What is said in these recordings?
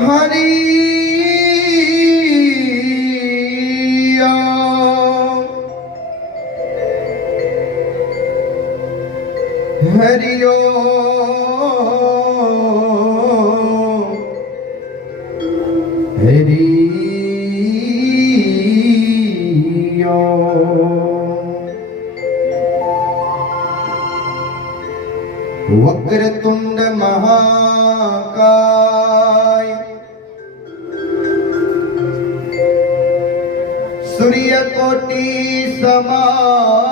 हरि हरि हरि वक्रतुंड महाकाय सूर्यकोटि समप्रभ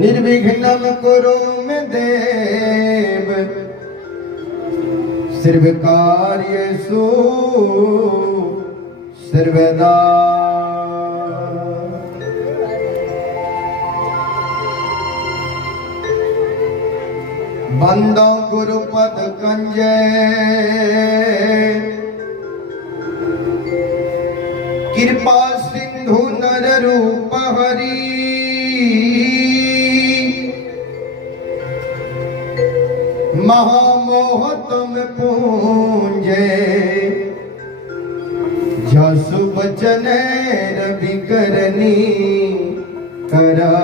निर्विघ्नं कुरु मे देव सर्वकार्येषु सर्वदा। बंदो गुरुपद कंजे कृपा सिंधु नर रूप हरि महामोह तुम पूंजे जसु बचन रवि करनी करा।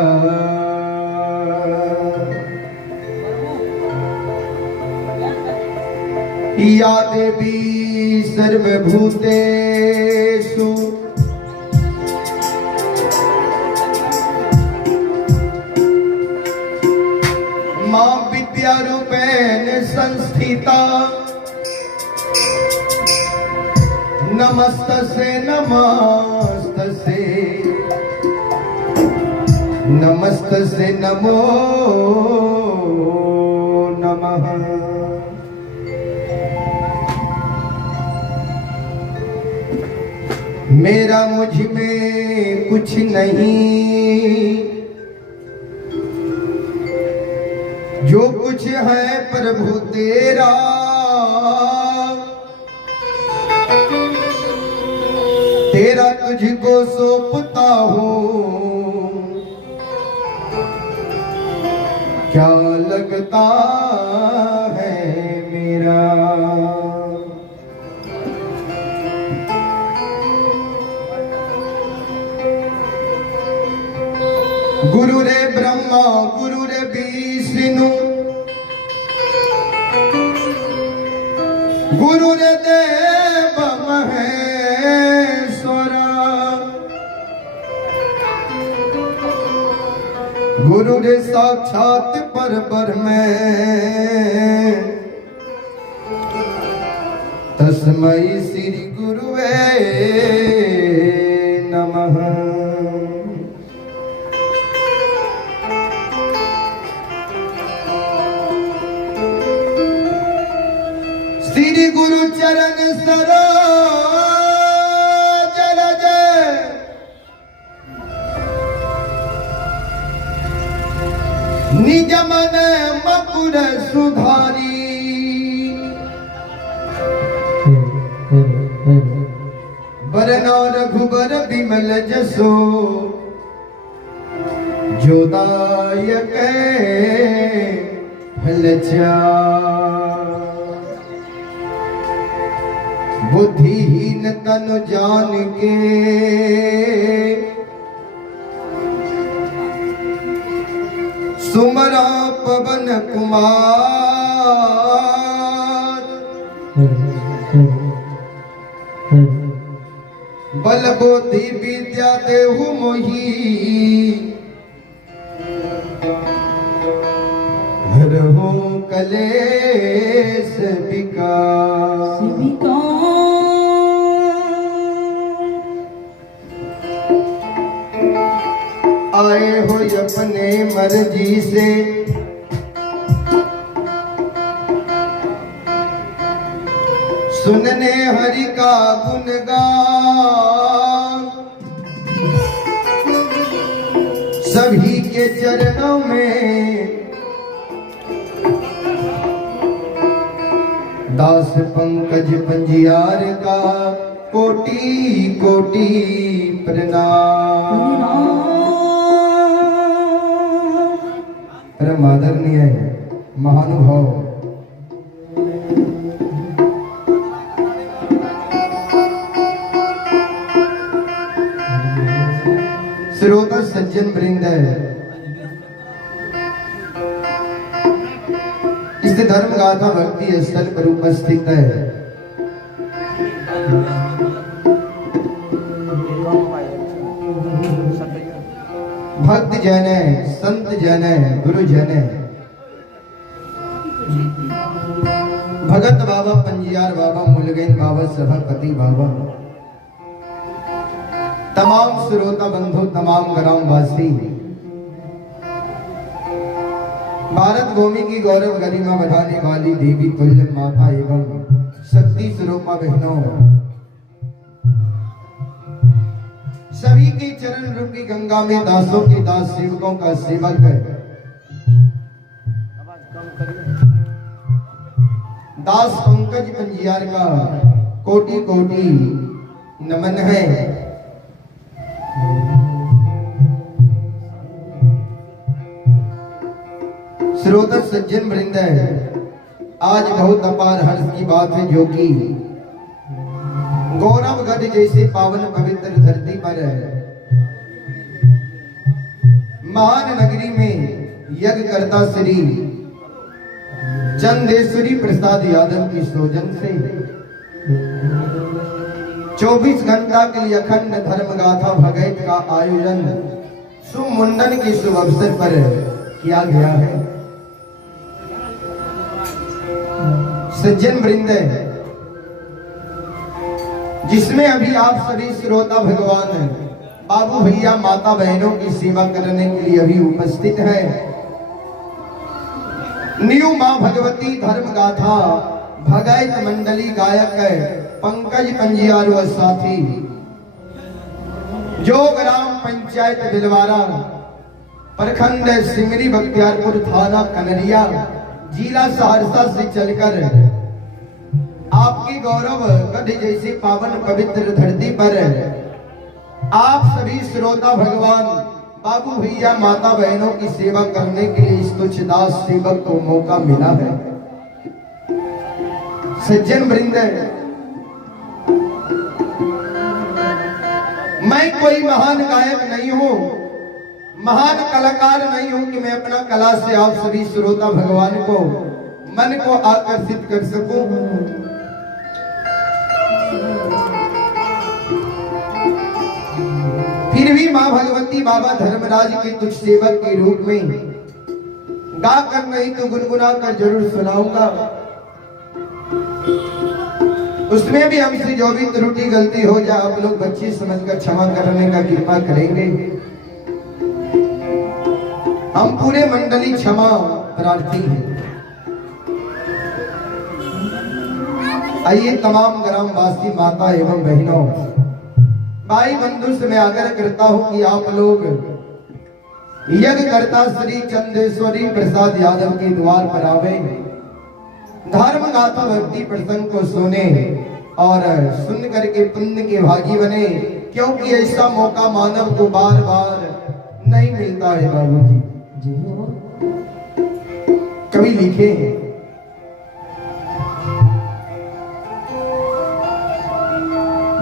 या देवी सर्वभूतेषु मां विद्यारूपेण संस्थिता नमस्तसे नमस्तसे नमस्तसे नमो नमः। मेरा मुझ में कुछ नहीं, जो कुछ है प्रभु तेरा। तेरा तुझको सौंपता हूँ, क्या लगता है मेरा। गुरु रे ब्रह्मा गुरु रे विष्णु गुरु रे देव महेश्वरा। गुरु रे साक्षात परब्रह्म तस्मै श्री गुरुवे नमः। श्री गुरु चरण सरोज रज निज मन मकुर सुधारी। बरनौ रघुबर बिमल जसो जो दायक फल चार। बुद्धिहीन तन जान के सुमरा पवन कुमार। बल बुद्धि विद्या देहु मोहि हरहु कलेश विकार। आए हो अपने मर्जी से सुनने हरि का गुणगान। सभी के चरणों में दास पंकज पंजियार का कोटि कोटि प्रणाम। परम आदरणीय महानुभाव श्रोता सज्जन वृंद इस धर्म गाथा भक्ति स्थल पर उपस्थित है। भक्त जन संत जन गुरु जन भगत बाबा पंजियार बाबा मुलगैन बाबा सभापति बाबा तमाम श्रोता बंधु तमाम ग्रामवासी भारत भूमि की गौरव गरिमा बढ़ाने वाली देवी तुल्य माता एवं शक्ति स्वरूपा बहनों, सभी के चरण रूपी गंगा में दासों के दास सेवकों का सेवक है। दास पंकज पंजियार का कोटि कोटि नमन है। श्रोता सज्जन वृंद आज बहुत अपार हर्ष की बात है जो कि गौरवगढ़ जैसे पावन पवित्र धरती पर महान नगरी में यज्ञ करता श्री चंदेश्वरी प्रसाद यादव की सौजन से 24 घंटा के लिए अखंड धर्म गाथा भगत का आयोजन सुमुंडन के शुभ अवसर पर किया गया है। सज्जन वृंद जिसमें अभी आप सभी श्रोता भगवान बाबू भैया माता बहनों की सेवा करने के लिए अभी उपस्थित है। न्यू मां भगवती धर्म गाथा भगत मंडली गायक पंकज पंजियार व साथी जो ग्राम पंचायत बिलवारा प्रखंड सिमरी बख्तियारपुर थाना कनरिया जिला सहरसा से चलकर आपकी गौरव गढ़ जैसे पावन पवित्र धरती पर आप सभी श्रोता भगवान बाबू भैया माता बहनों की सेवा करने के लिए इस तुच्छ दास सेवक को मौका मिला है। सज्जन वृंद मैं कोई महान गायक नहीं हूं, महान कलाकार नहीं हूं कि मैं अपना कला से आप सभी श्रोता भगवान को मन को आकर्षित कर सकूं। फिर भी मां भगवती बाबा धर्मराज के तुझ सेवक के रूप में गा कर नहीं तो गुनगुना कर जरूर सुनाऊंगा। उसमें भी हमसे जो भी त्रुटि गलती हो जाए आप लोग बच्चे समझकर क्षमा करने का कृपा करेंगे। हम पूरे मंडली क्षमा प्रार्थी हैं। आइए तमाम ग्रामवासी माता एवं बहनों भाई बंधु से मैं आग्रह करता हूं कि आप लोग यज्ञ करता श्री चंदेश्वरी प्रसाद यादव के द्वार पर आवे, धर्म गाथा भक्ति प्रसंग को सुने और सुन करके पुण्य के भागी बने, क्योंकि ऐसा मौका मानव को बार बार नहीं मिलता है। बाबू जी कवि लिखे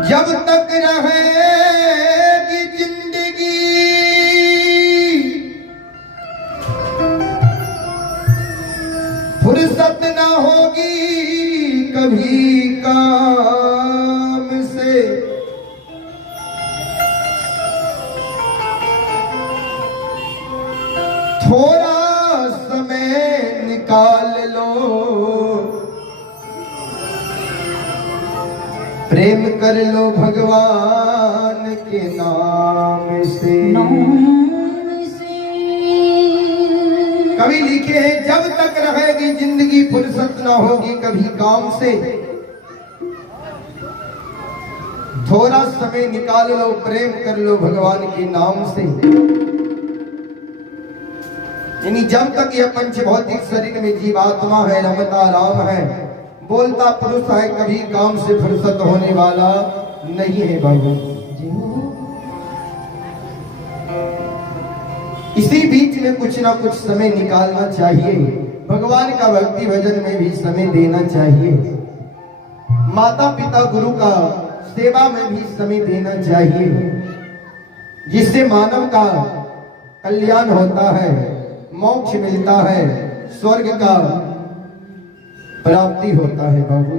जब तक रहेगी जिंदगी फुर्सत ना होगी कभी काम से, थोड़ा समय निकाल लो प्रेम कर लो भगवान के नाम से। कवि लिखे हैं जब तक रहेगी जिंदगी फुर्सत ना होगी कभी काम से, थोड़ा समय निकाल लो प्रेम कर लो भगवान के नाम से। यानी जब तक यह पंच भौतिक शरीर में जीवात्मा है, रमता राम है, बोलता पुरुष है, कभी काम से फुर्सत होने वाला नहीं है। बाबू इसी बीच में कुछ ना कुछ समय निकालना चाहिए। भगवान का भक्ति भजन में भी समय देना चाहिए। माता पिता गुरु का सेवा में भी समय देना चाहिए, जिससे मानव का कल्याण होता है, मोक्ष मिलता है, स्वर्ग का प्राप्ति होता है। बाबू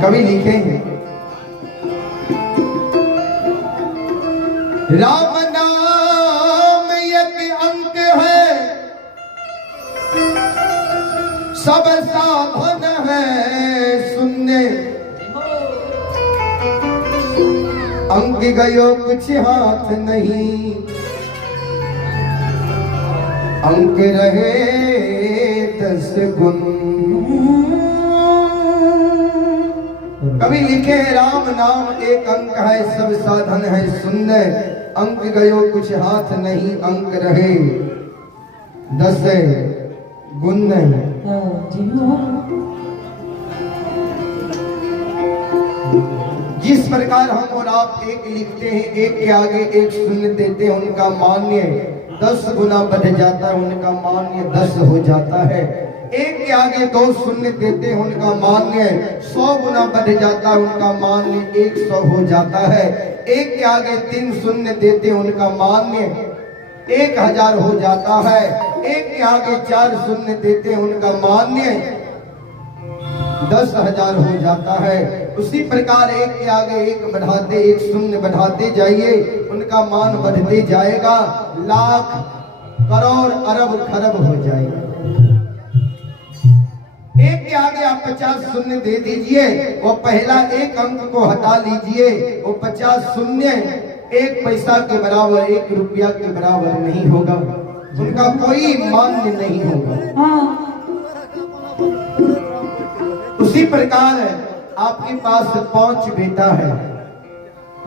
कवि लिखे हैं, राम नाम एक अंक है, सब साधन है सुनने, अंक गयो कुछ हाथ नहीं, अंक रहे 10 गुण। कवि लिखे, राम नाम एक अंक है, सब साधन है शून्य, अंक गयो कुछ हाथ नहीं, अंक रहे 10 गुण नहीं। जिस प्रकार हम और आप एक लिखते हैं, एक के आगे एक शून्य देते हैं, उनका मान्य 10 गुना बढ़ जाता है, उनका मान्य 10 हो जाता है। एक के आगे 2 शून्य देते हैं, उनका मान्य 100 गुना बढ़ जाता है, उनका मान्य 100 हो जाता है। एक के आगे 3 शून्य देते हैं, उनका मान्य 1000 हो जाता है। एक के आगे 4 शून्य देते हैं, उनका मान्य 10,000 हो जाता है। उसी प्रकार एक के आगे एक बढ़ाते, एक शून्य बढ़ाते जाइए, उनका मान बढ़ते जाएगा, लाख करोड़ अरब खरब हो जाएगा। एक के आगे आप 50 शून्य दे दीजिए, वो पहला एक अंक को हटा लीजिए, वो 50 शून्य 1 पैसा के बराबर, 1 रुपया के बराबर नहीं होगा, उनका कोई मान्य नहीं होगा। उसी प्रकार आपके पास 5 बेटा है,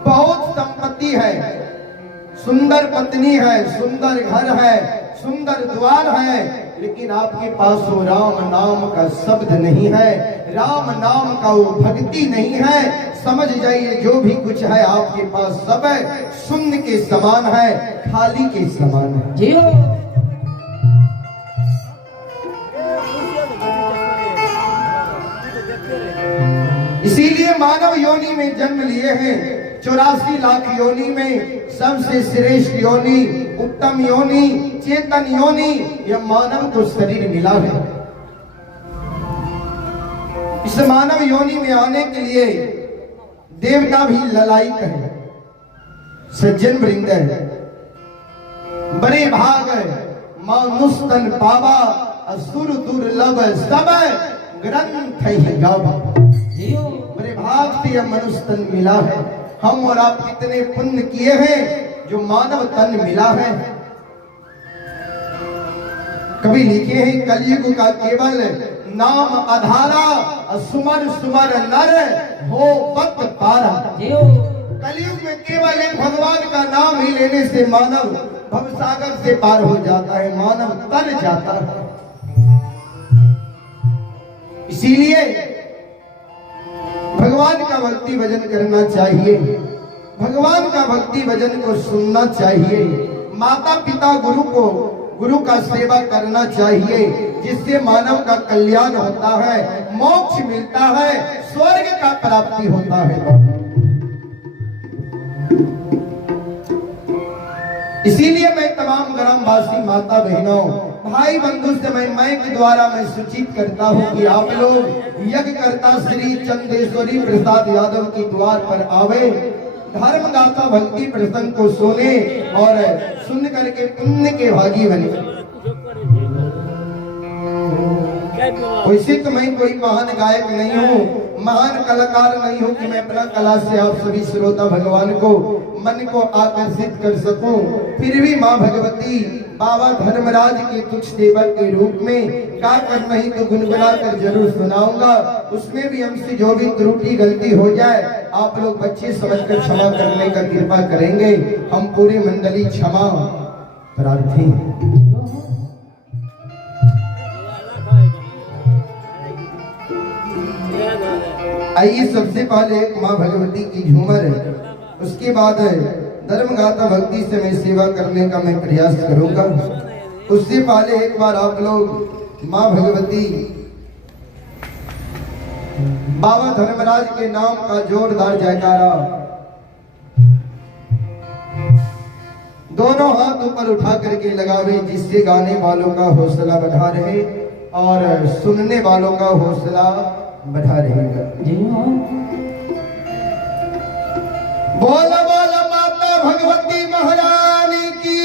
बहुत संपत्ति है, सुंदर पत्नी है, सुंदर घर है, सुंदर द्वार है, लेकिन आपके पास वो राम नाम का शब्द नहीं है, राम नाम का वो भक्ति नहीं है। समझ जाइए, जो भी कुछ है आपके पास सब है शून्य के समान है, खाली के समान है। जी इसीलिए मानव योनि में जन्म लिए हैं, 84 लाख योनि में सबसे श्रेष्ठ योनि, उत्तम योनि, चेतन योनि, यह मानव को शरीर मिला है। इस मानव योनि में आने के लिए देवता भी ललायित है, सज्जन वृंद है, बड़े भाग मानुष तन पावा, असुर दुर्लभ सब ग्रंथ ही गावा। बड़े भाग से यह मनुष्य तन मिला है। हम और आप कितने पुण्य किए हैं जो मानव तन मिला है। कभी लिखे हैं, कलयुग का केवल नाम आधारा, सुमर सुमर नर हो पत पारा। कलयुग में केवल एक भगवान का नाम ही लेने से मानव भवसागर से पार हो जाता है, मानव तर जाता है। इसीलिए भगवान का भक्ति भजन करना चाहिए, भगवान का भक्ति भजन को सुनना चाहिए, माता पिता गुरु का सेवा करना चाहिए, जिससे मानव का कल्याण होता है, मोक्ष मिलता है, स्वर्ग का प्राप्ति होता है। इसीलिए मैं तमाम ग्रामवासी माता बहनों भाई बंधु से मैं के द्वारा मैं सूचित करता हूँ कि आप लोग यज्ञ करता श्री चंदेश्वरी प्रसाद यादव के द्वार पर आवे, धर्म गाथा भक्ति प्रसंग को सुने और सुन करके पुण्य के भागी बने। वैसे तो मैं कोई महान गायक नहीं हूँ, महान कलाकार नहीं हूँ कि मैं अपना कला से आप सभी श्रोता भगवान को मन को आकर्षित कर सकूं। फिर भी माँ भगवती बाबा धर्मराज के तुच्छ सेवक के रूप में गा कर नहीं तो गुनगुना कर जरूर सुनाऊंगा। उसमें भी हमसे जो भी त्रुटि गलती हो जाए आप लोग बच्चे समझकर क्षमा करने का कृपा करेंगे। हम पूरे मंडली क्षमा प्रार्थी हैं। आइए सबसे पहले माँ भगवती की झूमर है, उसके बाद धर्म गाथा भक्ति से मैं सेवा करने का मैं प्रयास करूंगा। उससे पहले एक बार आप लोग माँ भगवती बाबा धर्मराज के नाम का जोरदार जयकारा दोनों हाथ ऊपर उठा करके लगावे, जिससे गाने वालों का हौसला बढ़ा रहे और सुनने वालों का हौसला बढ़ा रहेगा। बोला बोला माता भगवती महारानी की,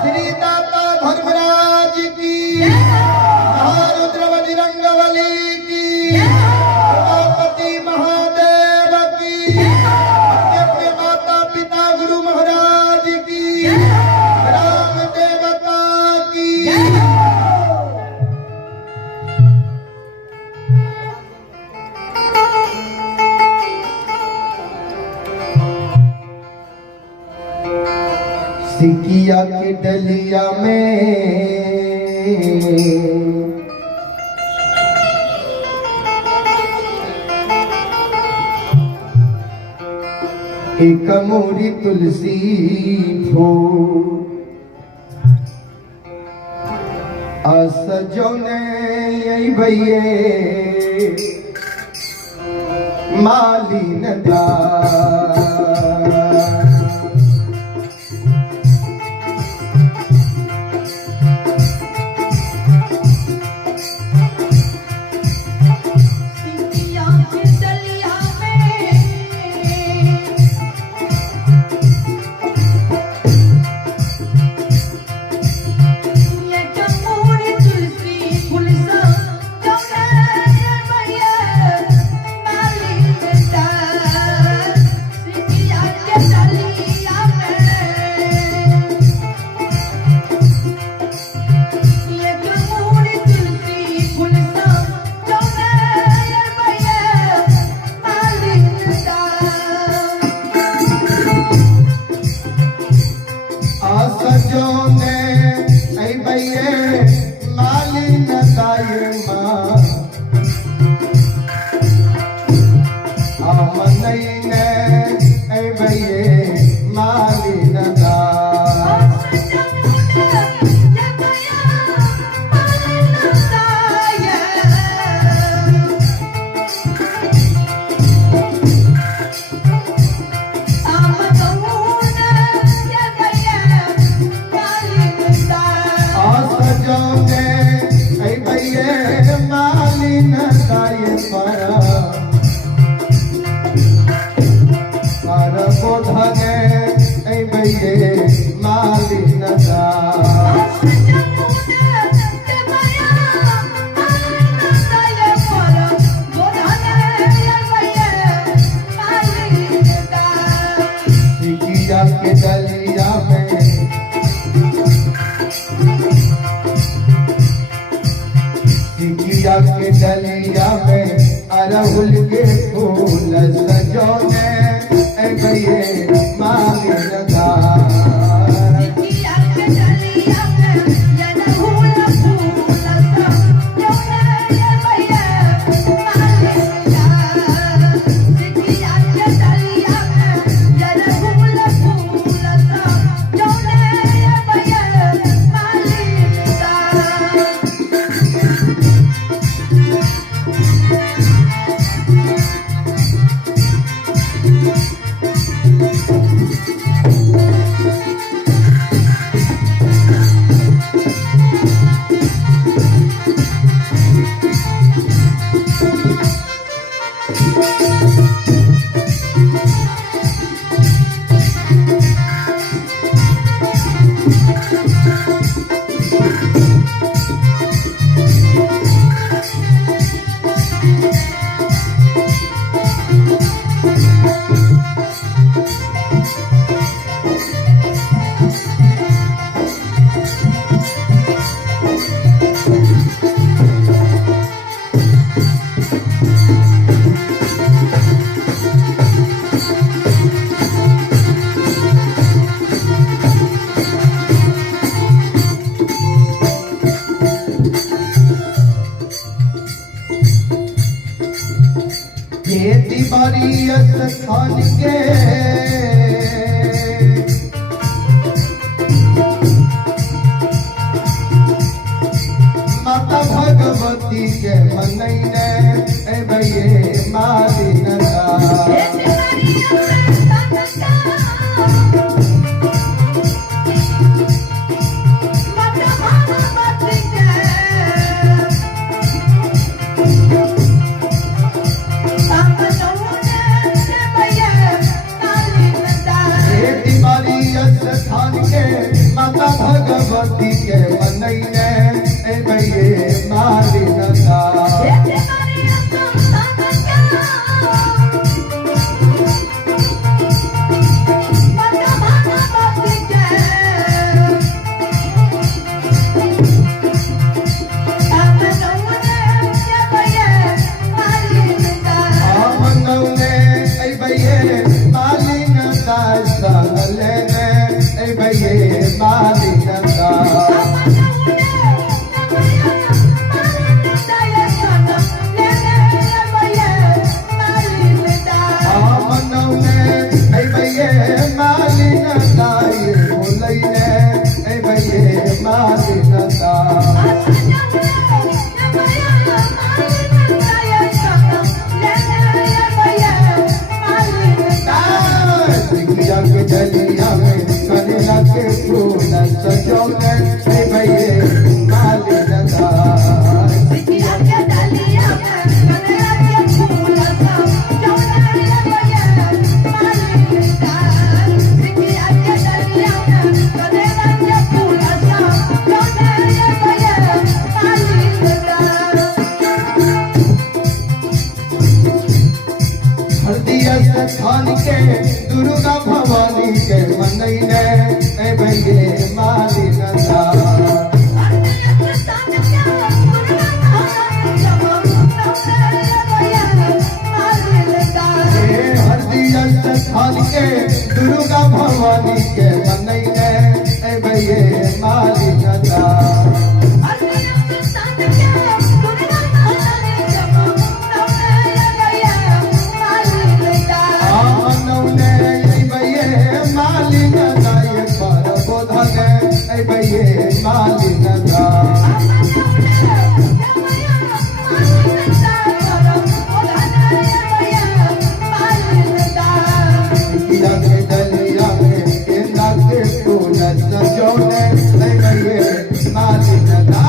श्री दाता धर्मराज की, महारुद्र बजरंगबली की, उमापति महादेव की, अपने माता पिता गुरु महाराज की, राम देवता की। सिकिया के डलिया में एक मोरी तुलसी फूल सजौने भैये मालिन दार। के डलिया में अरहुल के फूल सजोने भैये मालिन दार। खेती बाड़ी स्थान के भैये मालिनता स्थान के दुर्गा भवानी के मनैने ए भैये मालिनता हरदिया स्थान के दुर्गा भवानी के मनैने ए भैये मालिनता भैये मालिनता दलिया में गेंदा के फूल सजोने भैये मालिनता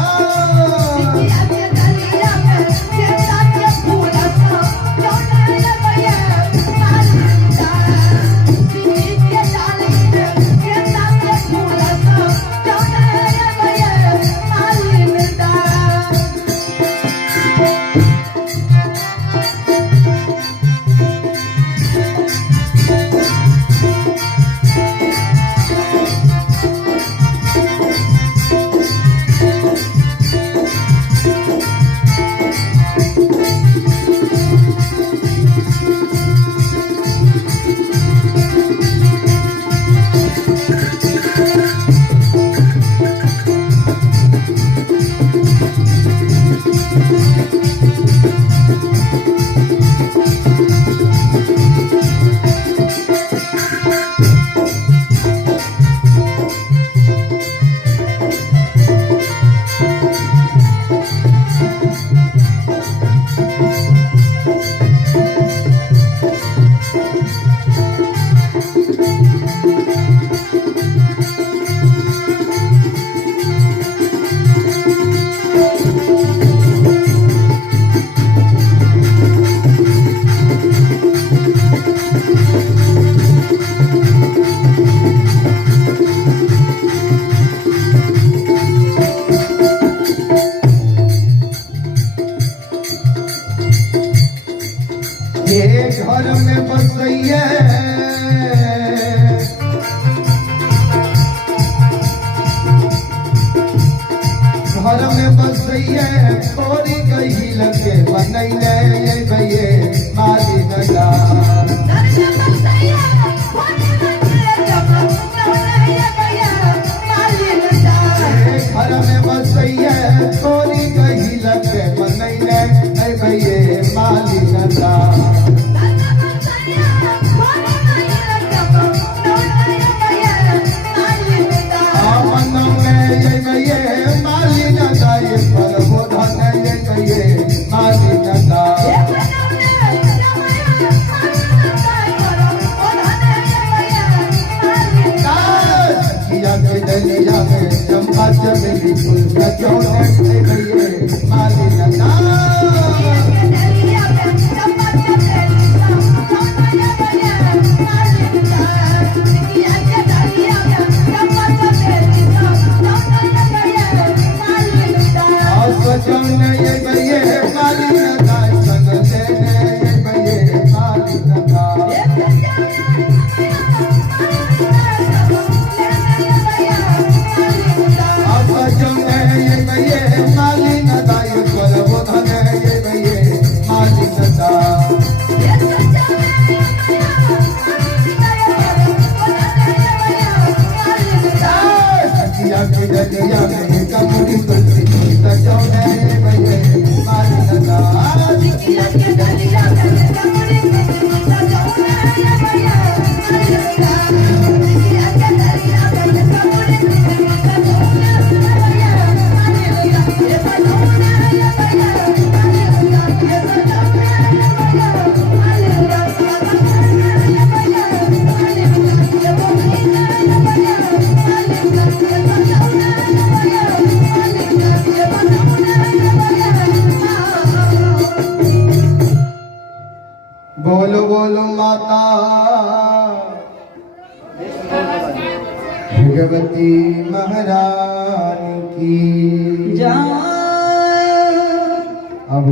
घर में बसैया घर में बसैया थोड़ी गई लगे बनैले भैये मालिनता घर में बसैया थोड़ी गई लगे बनैले भैये मालिनता चंपा चमेली फूल सजोने भैये मालिनता भगवती महारानी की अब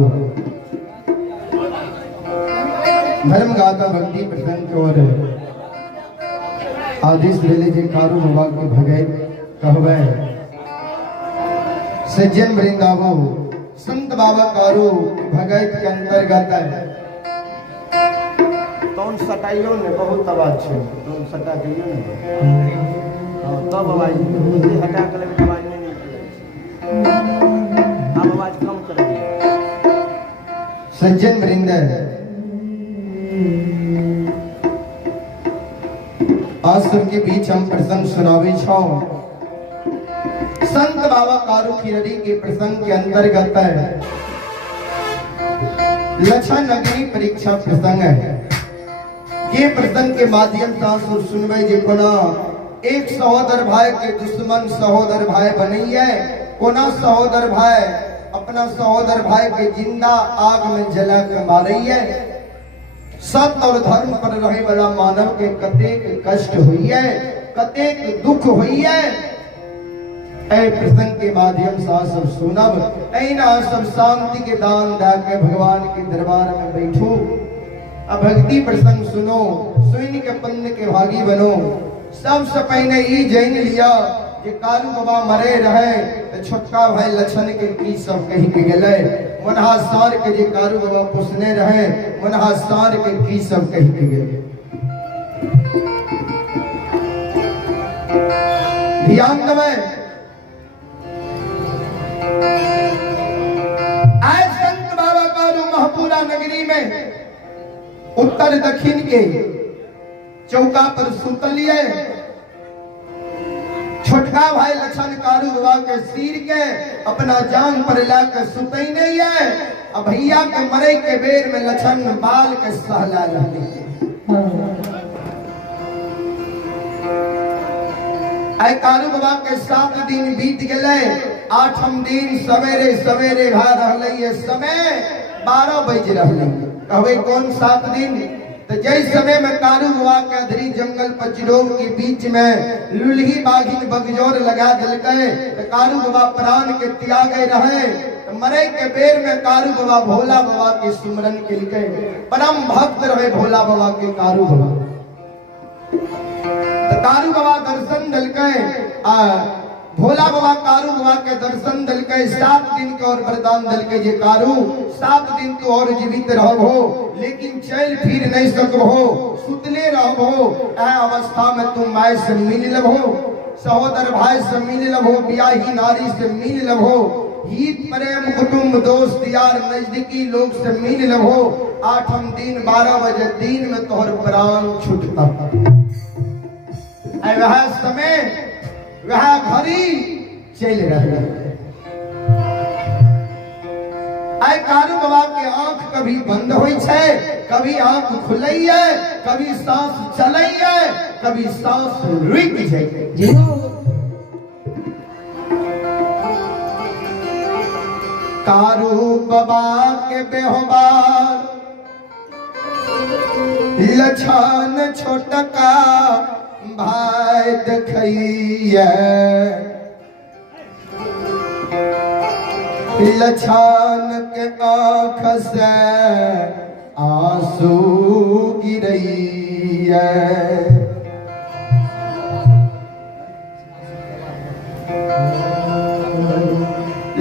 धर्म गाथा भक्ति प्रसंग और आदेश रेले जे कारू बाबा के भगत कहवे सज्जन वृंदावो संत बाबा कारू भगत के अंतर्गत है तौन सटाइयो ने बहुत आवाज छे तौन सटा कहियो ने हां तब आवाज से हटा के लगे आवाज नहीं निकले अब आवाज कम कर दिए सज्जन वृंद आज सबके बीच हम प्रसंग सुनावे छो संत बाबा कारू खिरड़ी के प्रसंग के अंतर्गत है लक्षण नगरी परीक्षा प्रसंग है। ये प्रसंग के माध्यम से सुनवे जे कोना एक सहोदर भाई के दुश्मन सहोदर भाई बनी है कोना सहोदर भाई अपना सहोदर भाई के जिंदा आग में जला के मारी है। सत्य और धर्म पर रहे वाला मानव के कतेक कष्ट हुई है कतेक दुख हुई है। ऐ प्रसंग के माध्यम से सब सुनब ऐना सब शांति के दान देके भगवान के दरबार में बैठो अब भक्ति प्रसंग सुनो सुन के पुण्य के भागी बनो। सबसे पहले ये जान लिया कि कारू बाबा मरे रहे तो छोटका भाई लक्षण के की सब कही के गले मनहा सार के जे कारू बाबा पुसने रहे मनहा सार के की सब कही के गले। ध्यान दवे आज संत बाबा कारू महपुरा नगरी में उत्तर दक्षिण के चौका पर सुतलिए छोटका भाई लक्षण कारू बाबा के सिर के अपना जान पर लाकर सुतई नहीं है। अब भैया के मरे के बेर में लक्षण बाल के सहला रहे आई कारू बाबा के 7 दिन बीत गए 8 दिन सवेरे सवेरे भा रहे समय 12 बज रहे कहवे कौन 7 दिन तो जय समय में कारू बाबा के अधरी जंगल पचड़ों के बीच में लुलही बाघिन बगजोर लगा दिलके तो कारू बाबा प्राण के त्यागे रहे तो मरे के बेर में कारू बाबा भोला बाबा के सुमरन के लिए परम भक्त रहे भोला बाबा के कारू बाबा तो कारू बाबा दर्शन दिलके भोला बाबा कारू बाबा के दर्शन दिलके 7 दिन के और वरदान दिलके जे कारू 7 दिन तो और जीवित रहो लेकिन चल फिर नहीं सकबो सुतले रहो ऐ अवस्था में तुम माय से मिल लबो सहोदर भाई से मिल लबो ब्याही नारी से मिल लबो हित प्रेम कुटुंब दोस्त यार नजदीकी लोग से मिल लबो 8 दिन 12 बजे दिन में तोहर प्राण छूटता ऐ वह समय वह घड़ी चल रहे आई कारू बाबा के आंख कभी बंद होई छे कभी आंख खुलई है कभी सांस चलई है कभी सांस रुक जाए। कारू बाबा के बेहोबार लछन छोटका भाई देखइए लछन के आँख से आंसू गिरइए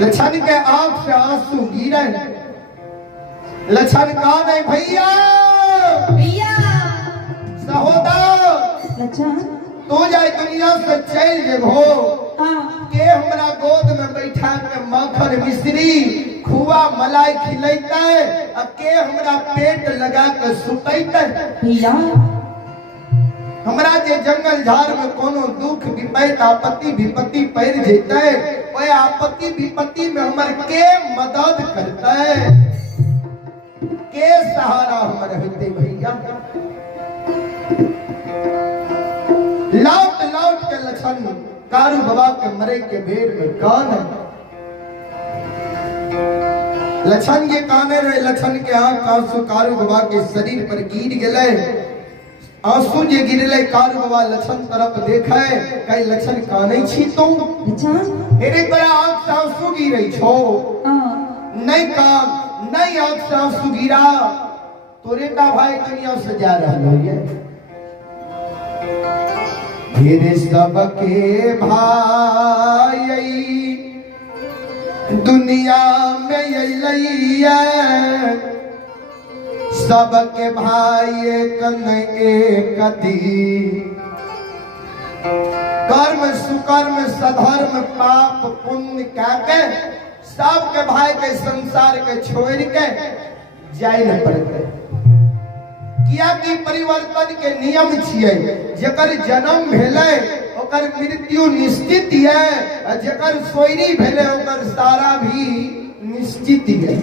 लछन के आँख से आंसू गिरे लछन का नहीं भैया भैया सहोदर तू जाए दुनिया से चल जेबो के हमरा गोद में बैठा के माखन मिश्री खुआ मलाई खिलैते आ के हमरा पेट लगा के सुतैते भैया हमरा जे जंगल झाड़ में कोनो दुख विपैत आपत्ति विपत्ति पड़ जेते ओए आपत्ति विपत्ति में हमर के मदद करते के सहारा हमर होते भैया। लौट लौट के लक्षण कारू बाबा के मरे के बेर में कान है लक्षण के काने रहे लक्षण के आंख आंसू कारू बाबा के शरीर पर गिर गए आंसू जे गिरले कार बाबा लक्षण तरफ देखे कई लक्षण काने छी तू अच्छा हेरे तोरा आंख से आंसू गिरै छो नहीं कान नहीं आंख से आंसू गिरा तोरे का भाई दुनिया से जा रहलो ये हेरे सबके भाई दुनिया में अइलैया सबके भाई एक दी कर्म सुकर्म सधर्म पाप पुण्य क्या के सबके भाई के संसार के छोड़ के जाय न पड़ते किया कि परिवर्तन के नियम छिए जेकर जन्म भेले ओकर मृत्यु निश्चित है जेकर सोयरी भेले ओकर सारा भी निश्चित है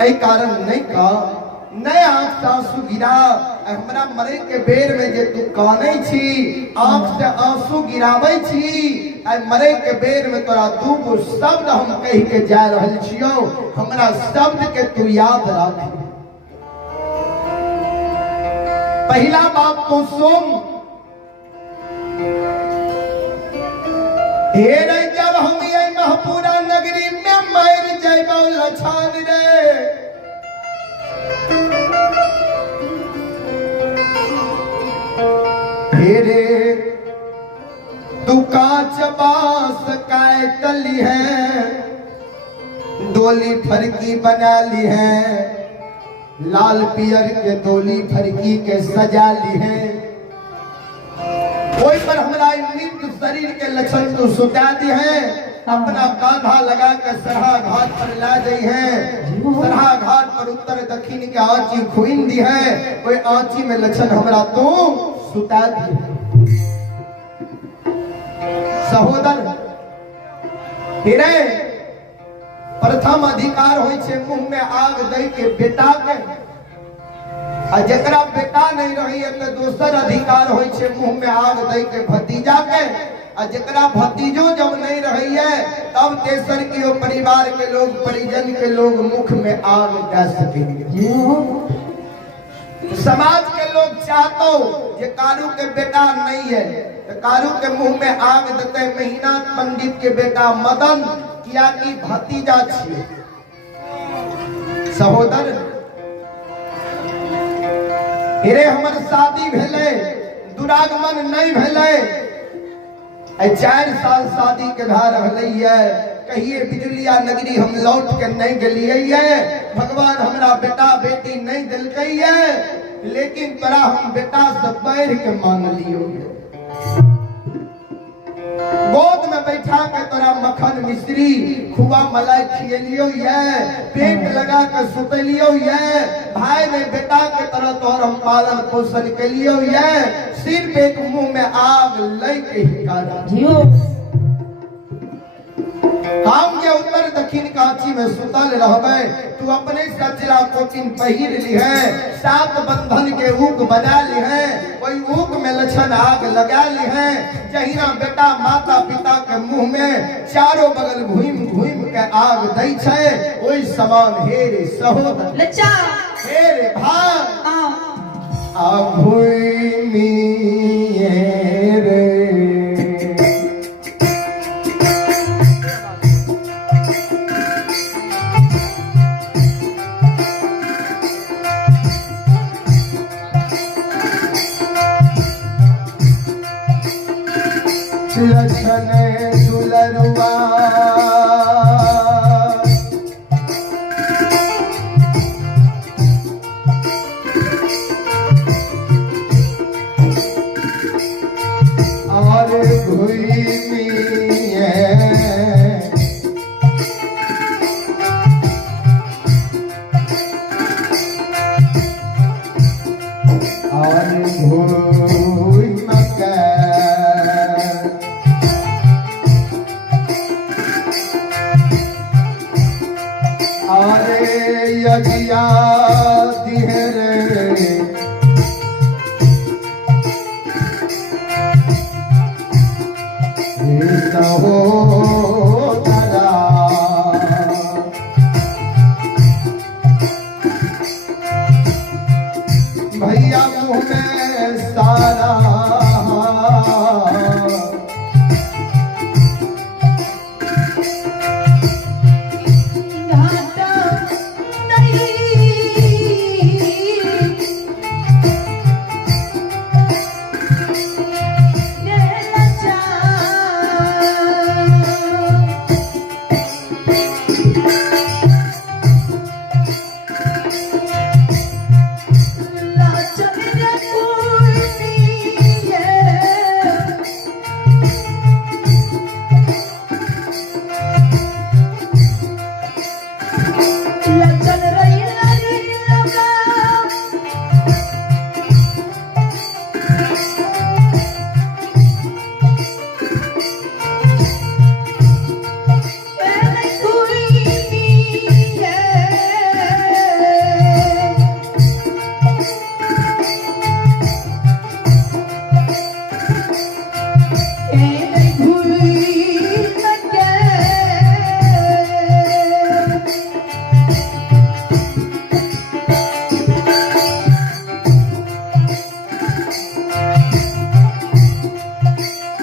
ऐ कारण नहीं का नए आंख से आंसू गिरा हमरा मरे के बेर में जे तू कानै छी आंख से आंसू गिराबै छी ऐ मरे के बेर में तोरा दू गो शब्द हम कह के जा रहल छियो हमरा शब्द के तू याद राख पहला बात तो सुन हे रे जब हम ये महपुरा नगरी में मर जइबौ लछान रे हेरे तू कांच बांस काटली है डोली फरकी बना ली है लाल पियर के डोली फरकी के सजा ली है कोई पर हमारा मृत शरीर के लक्षण तो सुटा दी है अपना कांधा लगा कर सरहा घाट पर ला गई है सरहा घाट पर उत्तर दक्षिण के आंची खुइन दी है कोई आंची में लक्षण हमरा तो सुता दी सहोदर हिरे प्रथम अधिकार होय छे मुंह में आग दई के बेटा के आ जकरा बेटा नहीं रही है तो दोसर अधिकार होय छे मुंह में आग दई के भतीजा के आ जकरा भतीजो जब नहीं रही है तब तेसर के ओ परिवार के लोग परिजन के लोग मुख में आग डाल सकेंगे समाज के लोग चाहतो जे कारू के बेटा नहीं है तो कारू के मुंह में आग देते मेहनाथ पंडित के बेटा मदन किया कि भतीजा छिए सहोदर हेरे हमर शादी भेले दुरागमन नहीं भेले 4 साल शादी के भा रहलै है कहिए बिजुलिया नगरी हम लौट के नहीं गलिए है भगवान हमरा बेटा बेटी नहीं दिलकै है लेकिन तोरा हम बेटा से बढ़ के मान लियो गोद में बैठा के तोरा मक्खन मिश्री खुआ मलाई खियलियो है पेट लगा के सुतलियो है भाई ने बेटा के तरह तोहर हम पालन पोषण कलियो है सिर्फ एक मुंह में आग लई के ही काटा हम के उत्तर दक्षिण कांची में सुतल रहबै तू अपने सचरा कोचिन पहिर ली है 7 बंधन के ऊक बना ली है कोई ऊक में लक्षण आग लगा ली है जहिना बेटा माता पिता के मुंह में चारों बगल घूम घूम के आग दै छै ओई समान हे रे सहोदर लच्चा हे रे भाई आ भूमि रे लक्षण दुलरुआ और भूमि और भूमि भैया मुँह में सारा घाटा नहीं देना लाचा मेरा कोई नहीं है लचन रही लगी लगा मैंने कोई नहीं है मैंने कोई लगे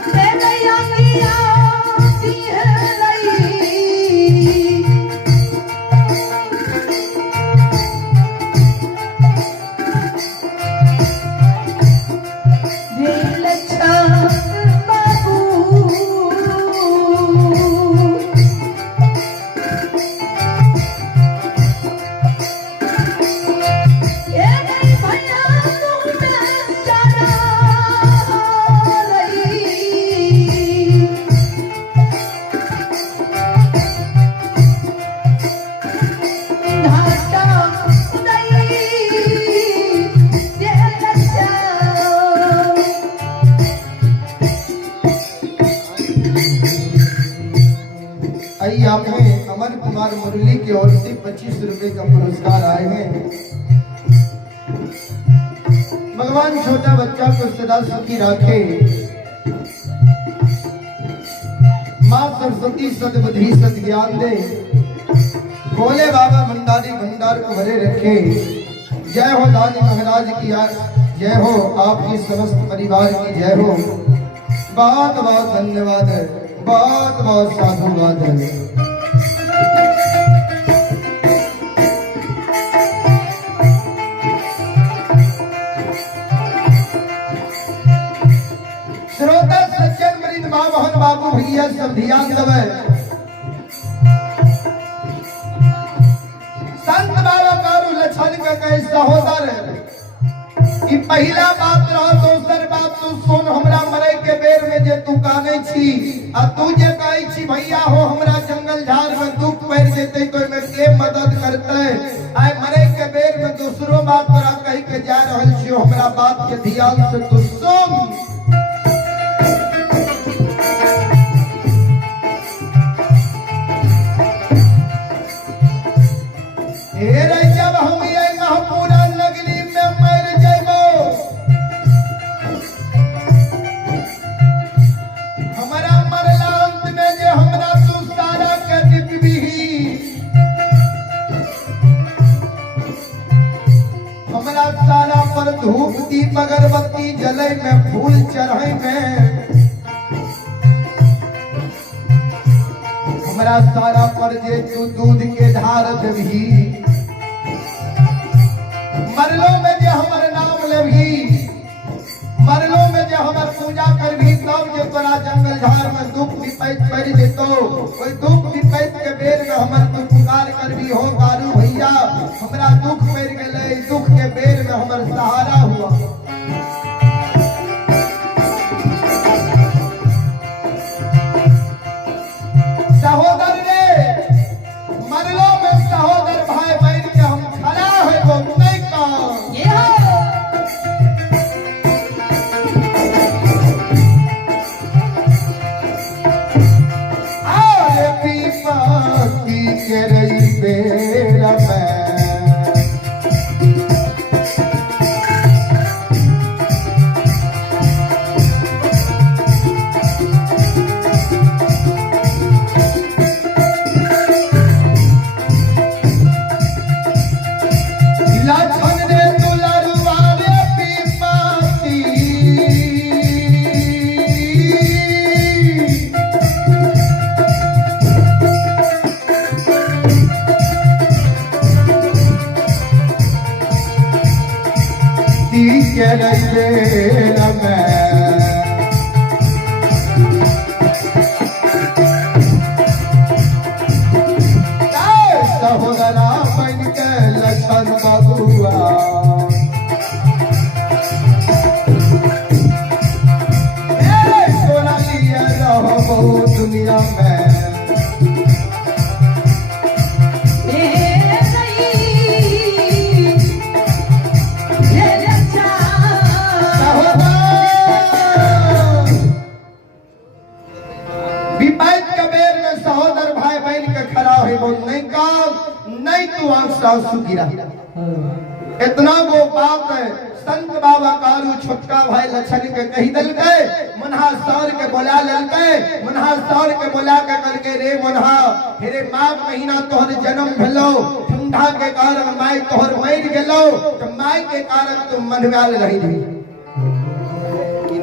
तेरे यादियाँ आती है रही दिल अच्छा बाबू ये नहीं भैया मुँह में सारा रही घाटा नहीं देना आइए आपने अमन कुमार मुरली की ओर से 25 रुपए का पुरस्कार आए हैं। भगवान छोटा बच्चा को सदा सुखी रखे, माँ सरस्वती सद्बुद्धि सद्ज्ञान दे, भोले बाबा भंडारी भंडार को भरे रखे। जय हो दानी महाराज की जय हो, आपकी समस्त परिवार की जय हो। बहुत बहुत धन्यवाद, बहुत बहुत साधुवाद। श्रोता सज्जन मृत मां मोहन बाबू भैया सब ध्यान देवे। संत बाबा कारू लछन का कहे सहोदर कि पहला बात रहो, दोसर बात तू सुन। हमरा मरे के बेर में जे तू काने छी आ तू जे कहै छी भैया हो हमरा जंगल झाड़ में दुख पड़ जेते तो में के मदद करते। आय मरे के बेर में दूसरो बात तोरा कह के जा रहल छियो, हमरा बात के ध्यान से तू सुन। हे जब हम ये महपूरा नगरी में मर जइबो, हमरा मरला अंत में जे हमरा तू सारा के दिखबिही, हमरा सारा पर धूप दीप अगरबत्ती जले में फूल चढ़े में, हमरा सारा पर जे तू दूध के धार देबही, मरलो में जे हमर नाम लेबही, मरलो में जे हमर पूजा करबही, तब जे तोरा जंगल झाड़ में दुख विपैत पड़ जेतो। कोई दुख विपैत के बेर में हमर तू पुकार करबी हो कारू भैया हमरा दुख पड़ गेले, दुख के बेर में हमर सहारा हुआ। सहोदर रे मरलो में सहोदर भाई बहन के हम खड़ा है वो नहीं कहो। ये हो आरे पीपा की के रही बेर में सी के रंगेला में सहोदरा बन के लखन बबुआ सोना लिए रहो दुनिया में विपैत के बेर में सहोदर भाई बहन के खड़ा है वो नहीं काम नहीं तू आंसू गिरा इतना वो बात है संत बाबा कारू छोटका भाई लक्षण के कही दल के मनहा सौर के बोला ललके मनहा सौर के बोला के करके रे मनहा हेरे माघ महीना तोहर जन्म भेलो ठंडा के कारण माई तोहर मर गेलो तो माई के कारण तुम मनवाल रही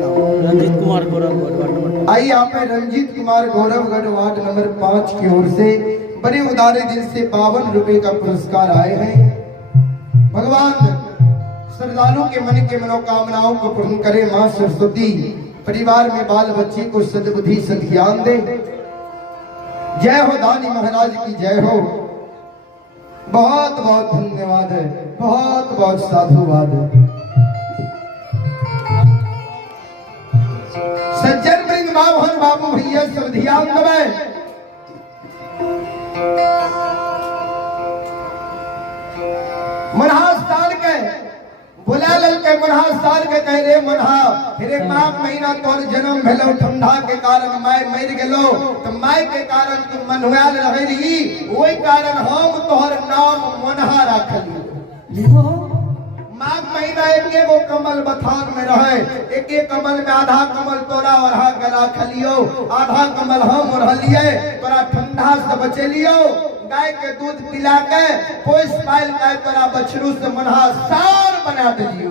रंजीत कुमार गौरव आइए यहाँ पे रंजीत कुमार गौरवगढ़ वार्ड नंबर 5 की ओर से बड़े उदारे दिल से 52 रुपए का पुरस्कार आए हैं। भगवान श्रद्धालुओं के मन के मनोकामनाओं को पूर्ण करे। माँ सरस्वती परिवार में बाल बच्चे को सद्बुद्धि सद्ज्ञान दे। जय हो दानी महाराज की जय हो। बहुत बहुत धन्यवाद है, बहुत बहुत साधुवाद है। सज्जन वृंद बाबू बाबू भैया श्रद्धान दबाए। मनहा साल के बुला लल के मनहा साल के कह रे मनहा फिर माघ महीना तोर जन्म भेलो ठंडा के कारण माय मर गेलो तो माय के कारण तू मनहुआल रह रही वही कारण हम तोहर नाम मनहा रखली। माघ महीना एक एगो कमल बथान में रहे एक एक कमल में आधा कमल तोरा ओढ़ा के रखलियो आधा कमल हम ओढ़लिए तोरा ठंडा से बचेलियो गाय के दूध पिला के पोस पाल के तोरा बछरू से मनहा सार बना दिलियो।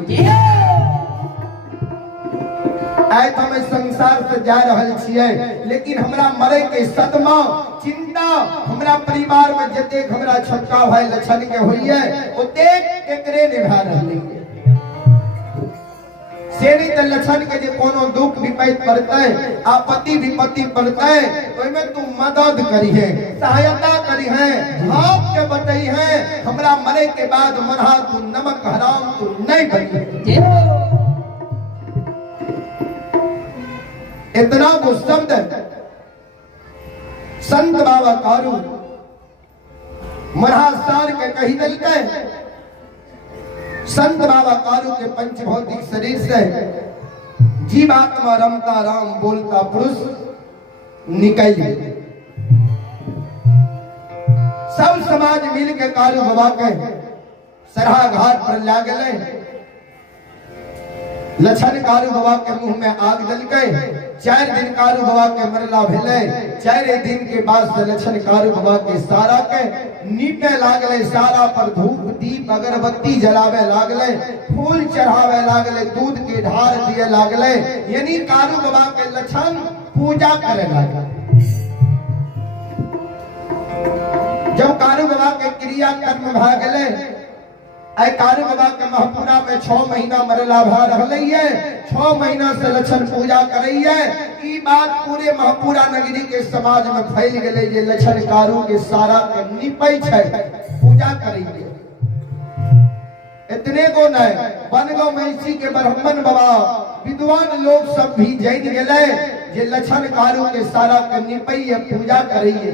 आय तो हमें संसार से जा रहल छिए लेकिन हमरा मरे के सदमा चिंता हमरा परिवार में जते हमरा छोटका भाई लक्षण के होइए ओते केकरे निभा रहली सेरी त लक्षण के जे कोनो दुख विपैत पड़ते आपत्ति विपत्ति पड़ते तो में तू मदद करी है सहायता करी है हाथ के बटई है हमरा मरे के बाद मनहा तू नमक हराम तू नहीं बनी। इतना वो शब्द संत बाबा कारू महासार के कही दल के संत बाबा कारू के पंच भौतिक शरीर से जीवात्मा रमता राम बोलता पुरुष निकल सब समाज मिल के कारू बाबा के सरहा घाट पर ला गए। लक्षण कारू बाबा के मुंह में आग दल गए। 4 दिन कारू बाबा के मरला भेले। 4 दिन के बाद से लक्षण कारू बाबा के सारा के नीपे लागले सारा पर धूप दीप अगरबत्ती जलावे लागले फूल चढ़ावे लागले दूध के ढार दिए लागले यानी कारू बाबा के लक्षण पूजा करे लागले। जब कारू बाबा के क्रिया कर्म भागले कारू बाबा के महपुरा में 6 महीना मरला भा रही है 6 महीना से लक्षण पूजा करई है। ई बात पूरे महपुरा नगरी के समाज में फैल गए जे लक्षण कारू के सारा के निपै छै पूजा करई है। इतने को नहीं बनगो महिषी के ब्राह्मण बाबा विद्वान लोग सब भी जान गए जे लक्षण कारू के सारा के निपै है पूजा करई है।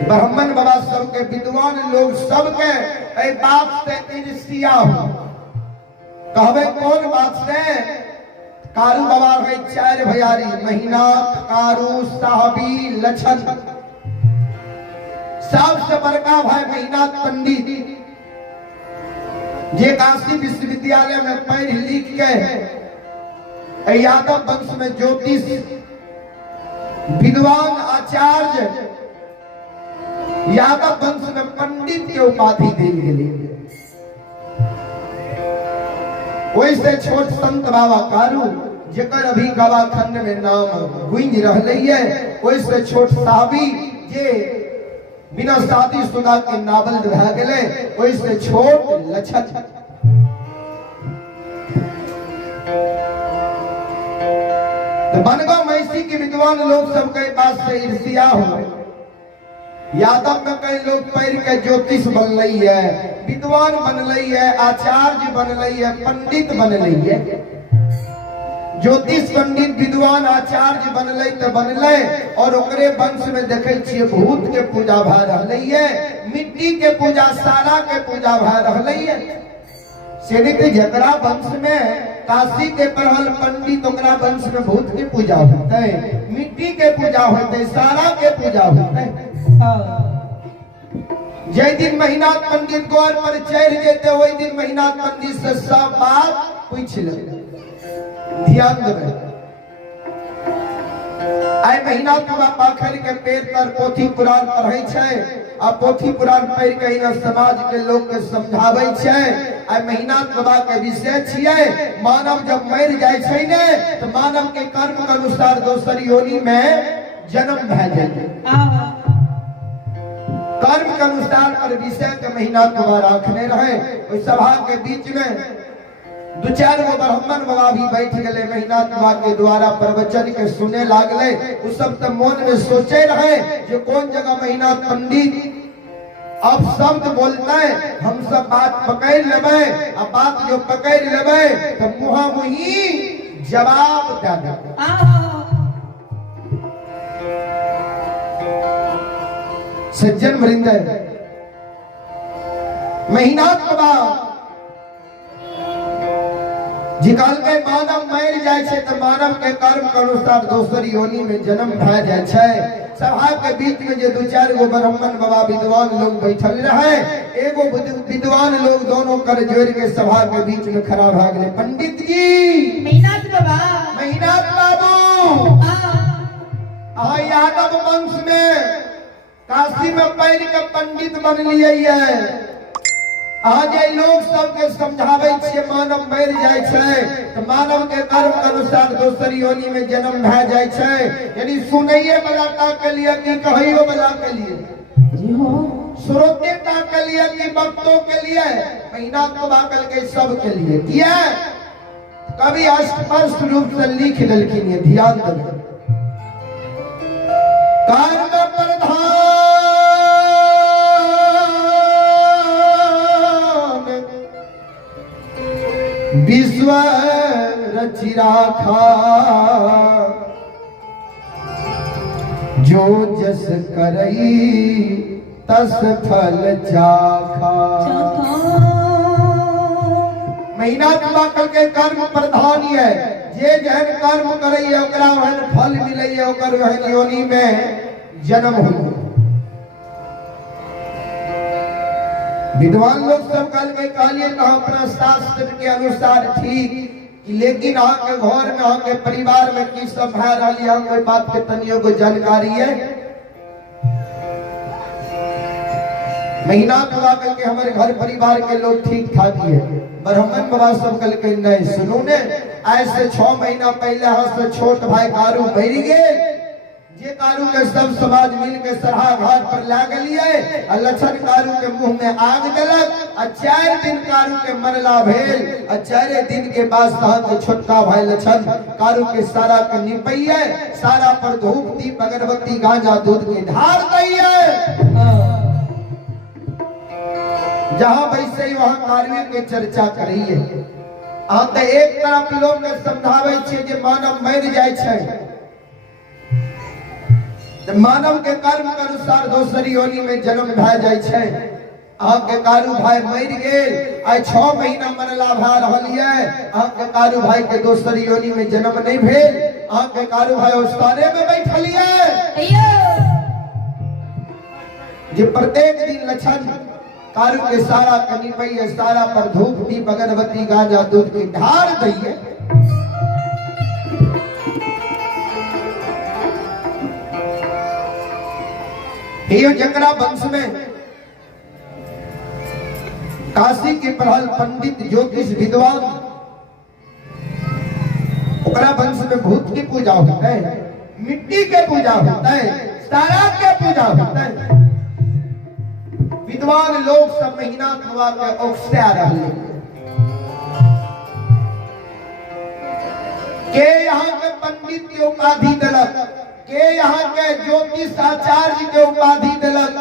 ब्राह्मण बाबा सबके विद्वान लोग सबके ए बात से ईर्ष्या हो कहबे कौन बात से कारू बाबा है 4 भैयारी महीना कारू साहबी लक्षण सबसे बड़का भाई महीना पंडित जे काशी विश्वविद्यालय में पढ़ लिख के यादव वंश में ज्योतिष विद्वान आचार्य यादव वंश में पंडित के उपाधि देल गेली। वैसे छोट संत बाबा कारू जेकर अभी गवा खंड में नाम गुंज रहले है वैसे छोट साहबी जे बिना शादी शुदा के नावल रह गेले वैसे छोट लक्षण तो बनगा मैसी के विद्वान लोग सबके पास से ईर्ष्या हो। यादव में कई लोग पैर के ज्योतिष बन रही है, विद्वान बन रही है, आचार्य बन रही है, पंडित बन रही है। ज्योतिष पंडित विद्वान आचार्य बनले तो बनले और ओकरे वंश में देखे छिए भूत के पूजा भा रही है, मिट्टी के पूजा, सारा के पूजा भा रही है। सेनित जकरा वंश में काशी के पढ़ल पंडित, ओकरा वंश में भूत की पूजा होते, मिट्टी के पूजा होते, सारा के पूजा होते। जय दिन महीनाथ पंडित गौर पर चढ़ जेते, वही दिन महीनाथ पंडित से सब बात पूछ ले। ध्यान देवे, आय महीनाथ बाबा पाखर के पेड़ पर पोथी पुराण पढ़े छे, आ पोथी पुराण पढ़ के ही समाज के लोग के समझावे छे। आय महीनाथ बाबा के विषय छिए, मानव जब मर जाय छे ने तो मानव के कर्म के अनुसार दोसर योनि में जन्म भै जाय। कर्म के अनुसार पर विषय के महीनाथ बाबा रखने रहे। उस सभा के बीच में दो चार गो ब्राह्मण बाबा भी बैठ गए, महीनाथ बाबा के द्वारा प्रवचन के सुने लागले। उस सब तो मन में सोचे रहे जो कौन जगह महीनाथ पंडित अब शब्द बोलता है, हम सब बात पकड़ लेबे। अब बात जो पकड़ लेबे तो मुहा मुही जवाब दे देबे। सज्जन वृंद, महीनाथ बाबा जिकाल के मानव मर जाय छे तो मानव के कर्म के अनुसार दोसर योनि में जन्म भै जाय छे। सभा के बीच में जो दो चार गो ब्राह्मण बाबा विद्वान लोग बैठल रहे, एगो विद्वान लोग दोनों कर जोड़ के सभा के बीच में खड़ा भ गए। पंडित जी, महीनाथ बाबा, महीनाथ बाबू, आ यादव वंश में काशी में पैर के पंडित बन लिए है। आज लोग सबके समझावे छे मानव मर जाय छे तो मानव के कर्म के अनुसार दोसर योनि में जन्म भै जाय छे। यानी सुनइए वाला ता के लिए कि कहियो वाला के लिए, श्रोते ता के लिए कि भक्तों के लिए, महीनाथ बाबा के सब के लिए। किया कवि स्पष्ट रूप से लिख देलखिन है, ध्यान देना। कर्म प्रधान विश्व रचि राखा, जो जस करई तस फल चाखा। महीनाथ बाबा के कर्म प्रधान है, जे जहन कर्म करई ओकरा वहन फल मिलई, ओकर वहन योनि में जन्म होई। विद्वान लोग सब कल के कहलिए कहा अपना शास्त्र के अनुसार ठीक, लेकिन आपके घर में आपके परिवार में की सब भै रही है, कोई बात के तनियो को जानकारी है। महीनाथ बाबा कल के हमारे घर परिवार के लोग ठीक ठाक ही है। ब्राह्मण बाबा सब कल के नहीं सुनू ने, ऐसे 6 महीना पहले हाथ से छोट भाई कारू मर गए। जे कारू के सब समाज मिल के सरहा घाट पर ला गलिए, आ लक्षण कारू के मुंह में आग देलक। आ 4 दिन कारू के मरला भेल, आ 4 दिन के बाद साहब के छोटका भाई लक्षण कारू के सारा के निपैये, सारा पर धूप दीप अगरबत्ती गांजा दूध के ढार दिए। जहां वैसे वहां कारू के चर्चा करिए। आ तो एक तरफ लोग के समझावे छे जे मानव मर जाय छे, मानव के कर्म के अनुसार दोसर योनि में जन्म भै जाय छे। आपके कारू भाई मर गेल, आय 6 महीना मरला भै रहलिए, आपके कारू भाई के दोसर योनि में जन्म नहीं भेल। आपके कारू भाई उस्तारे में बैठलिए जे प्रत्येक दिन लक्षण कारू के सारा कनी पइए, सारा पर धूप दीप अगरबत्ती गांजा दूध की ढार दइए। यो जकरा वंश में काशी के पढ़ल पंडित ज्योतिष विद्वान, ओकरा वंश में भूत की पूजा होता है, मिट्टी के पूजा होता है, सारा के पूजा होता है। विद्वान लोग सब महीनाथ बाबा के औक्षया रहले के यहाँ के पंडित पंडित के उपाधि दिलक, के यहाँ के ज्योतिष आचार्य के उपाधि दिलक,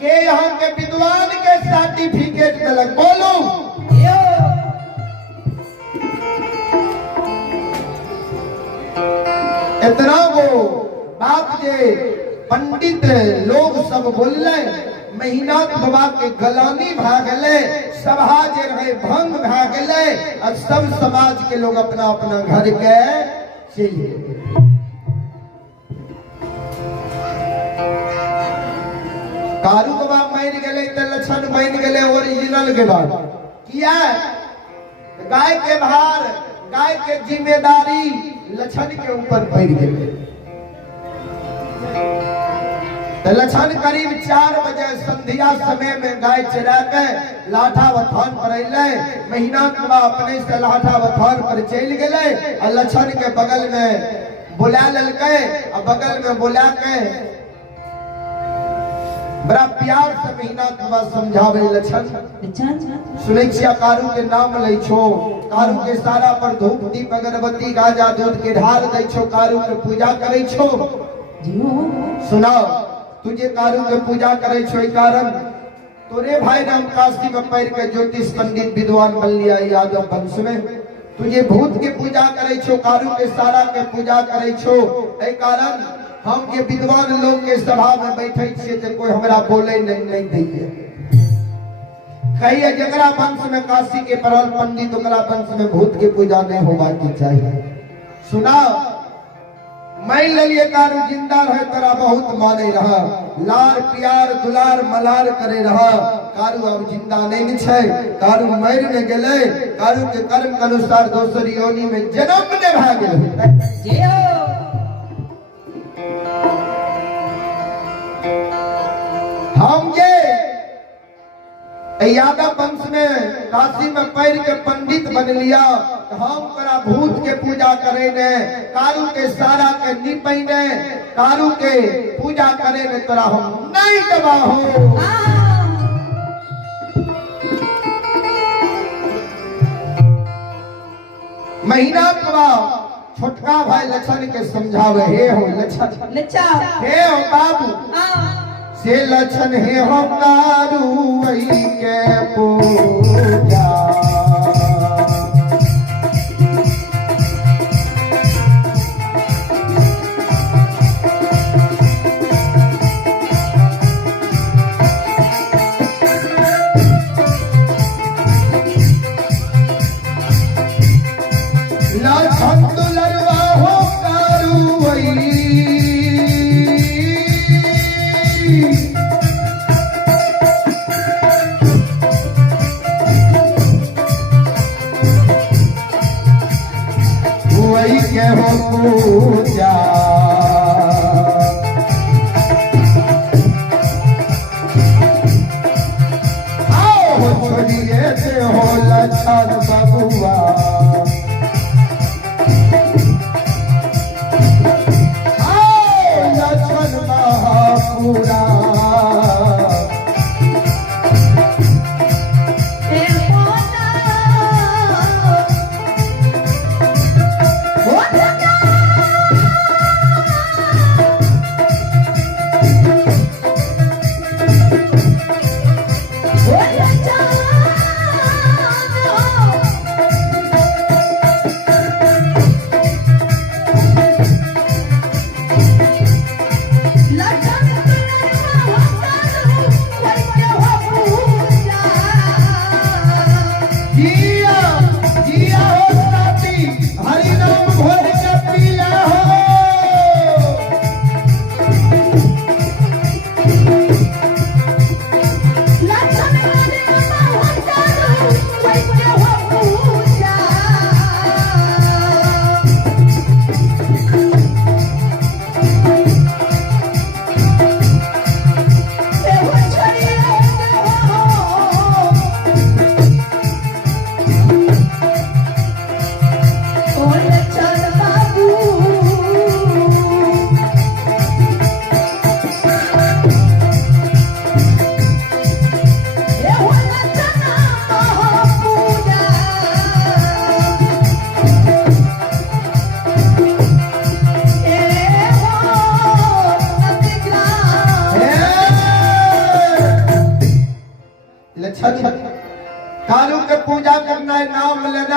के यहाँ के विद्वान के सर्टिफिकेट दिलक। बोलो इतना वो बात जे पंडित लोग सब बोलले, मेहनत बाबा के गलानी भागले, सभा जे रहे भंग भागले, और सब समाज के लोग अपना अपना घर के चलिए। कारू बाबा मर गए तो लक्षण बन गए ओरिजिनल के बाद किया गाय के भार, गाय के जिम्मेदारी लक्षण के ऊपर पड़ गए। लक्षण करीब 4 बजे संध्या समय में गाय चरा के लाठा वथान पर अले, महीना अपने से लाठा वथान पर चल गए और लक्षण के बगल में बुला ललके, और बगल में बुला के बड़ा प्यार से महीना समझावे लक्षण सुनै छिया कारू के नाम लै छो, कारू के सारा पर धूप दीप अगरबत्ती गाजा दूध के ढाल दै छो, कारू के पूजा करे छो। सुनाओ तुझे कारू के पूजा करे छो कारण तोरे भाई राम काशी में पैर के ज्योतिष पंडित विद्वान बन लिया यादव वंश में। तुझे भूत के पूजा करे छो, कारू के सारा के पूजा करे छो, ए कारण हम के विद्वान लोग के सभा में बैठे छे तो कोई हमरा बोले नहीं दैये। कहिए जकरा वंश में काशी के परल पंडित ओकरा वंश में भूत के पूजा नहीं होगा की चाहिए। सुना मैं ललिए कारू जिंदा रहे तोरा बहुत माने रहा, लार प्यार दुलार मलार करे रहा। कारू अब जिंदा नहीं छे, कारू मर न गेले, कारू के कर्म के अनुसार दोसर योनि में जन्म ने भा गेल। हम ये यादव वंश में काशी में पैर के पंडित बन लिया, तो हम करा भूत के पूजा करे ने, कारू के सारा के निपै ने, कारू के पूजा करे ने, तोरा हम नहीं दबा हो। महीना कबा छोटका भाई लक्षण के समझावे, हे हो लक्षण, हे हो बाबू से लक्षण हे हो कारू वही के पूजा। लक्षण दुलरवा हो कारू वही के हो पूजा। आओ छोड़िए से हो लक्षण बबुआ, आओ लक्षण महापूरा।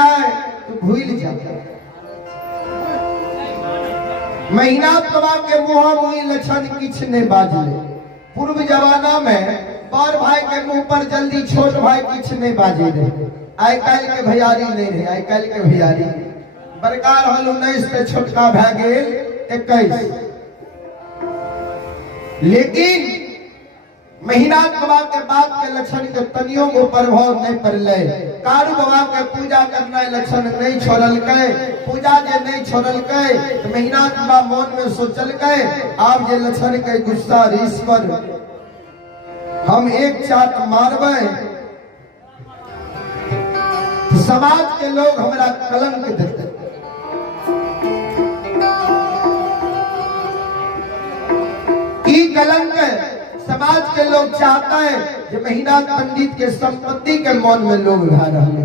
जाए तो भूल जाता। महीना बाबा के मुँह मुई लक्षण किछ ने बाजले। पूर्व जमाना में बड़ भाई के मुंह पर जल्दी छोट भाई किछ ने बाजे रहे। आई काल के भैयारी नहीं रहे। आई काल के भैयारी बड़का रहल 19 पे छोटका भै गेल 21। लेकिन महीना बाबा के बात के लक्षण के तनियों को प्रभाव नहीं पड़ले। कारू बाबा के पूजा करना लक्षण नहीं छोड़ल के। पूजा जे नहीं छोड़ल के तो महीना बाबा मन में सोचल के आप जे लक्षण के गुस्सा रीस पर हम एक चाट मारबे तो समाज के लोग हमरा कलंक देते। की कलंक समाज के लोग चाहता है कि महीना पंडित के संपत्ति के मन में लोग भा रहे।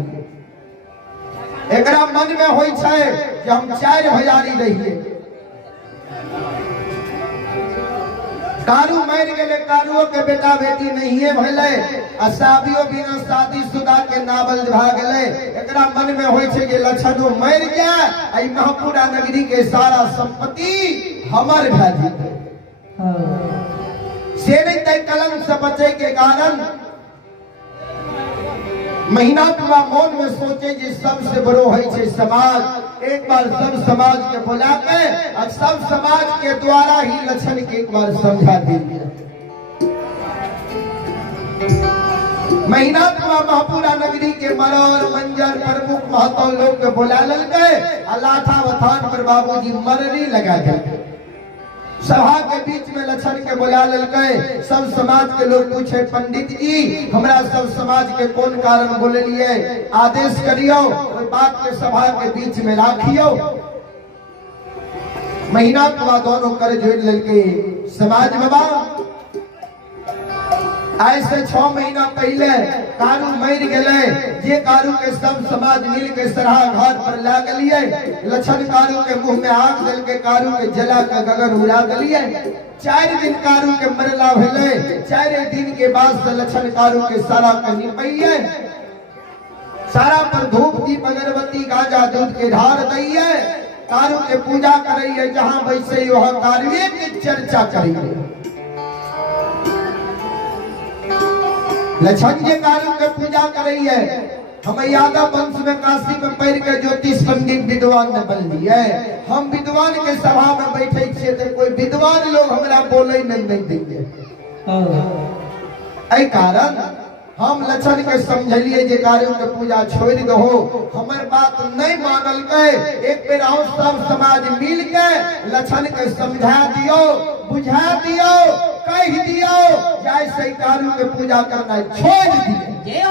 एकरा मन में होई छै कि हम 4 भैयारी रहिए। कारू मर गेले, कारुओ के बेटा बेटी नहीं है भले, असाबियो बिना शादीशुदा के नावल भा गेले। एकरा मन में होई छै कि लक्षणो मर जाए, आई महापुरा नगरी के सारा संपत्ति हमर भा जेतै। से नहीं तय कलंक से बचे के कारण महीना पूरा मौन में सोचे कि सबसे बड़ो है छे समाज। एक बार सब समाज के बुला के और सब समाज के द्वारा ही लक्षण के एक बार समझा दीजिए। महीना पूरा महापुरा नगरी के मरौर मंजर प्रमुख महतो लोग के बुला ललके। लाठा वथान पर बाबूजी मररी लगा गए। सभा के बीच में लक्षण के बुला ललके। सब समाज के लोग पूछे पंडित जी हमरा सब समाज के कौन कारण बोलिए, आदेश करियो, कोई बात के सभा के बीच में राखियो। महीना के दोनों कर जोड़ ललके। समाज बाबा आज से 6 महीना पहले कारू मर गए। जे कारू के सब समाज मिल के सराहा घाट पर ला गलिए। लक्षण कारू के मुंह में आग दल के कारू के जला के गगन उड़ा दिलिए। 4 दिन कारू के मरला भेले। 4 दिन के बाद से लक्षण कारू के सारा कहीं पइए। सारा पर धूप दीप अगरबत्ती गांजा दूध के ढार दइए। कारू के पूजा करिए। जहां बैसे वहां कारुए की चर्चा करिए। लक्षण जे कारू के पूजा करई है। हम यादव वंश में काशी में पढ़ के ज्योतिष पंडित विद्वान न बन लिए। हम विद्वान के सभा में बैठे छे तो कोई विद्वान लोग हमरा बोले नहीं देंगे। ऐ कारण हम लक्षण के समझलिए जे कारू के पूजा छोड़ दो। हमर बात नहीं मानल के। एक बेर आओ सब समाज मिल के लक्षण के समझा दियो, बुझा दियो, कह दियो जैसे कारू के पूजा करना छोड़ दिए।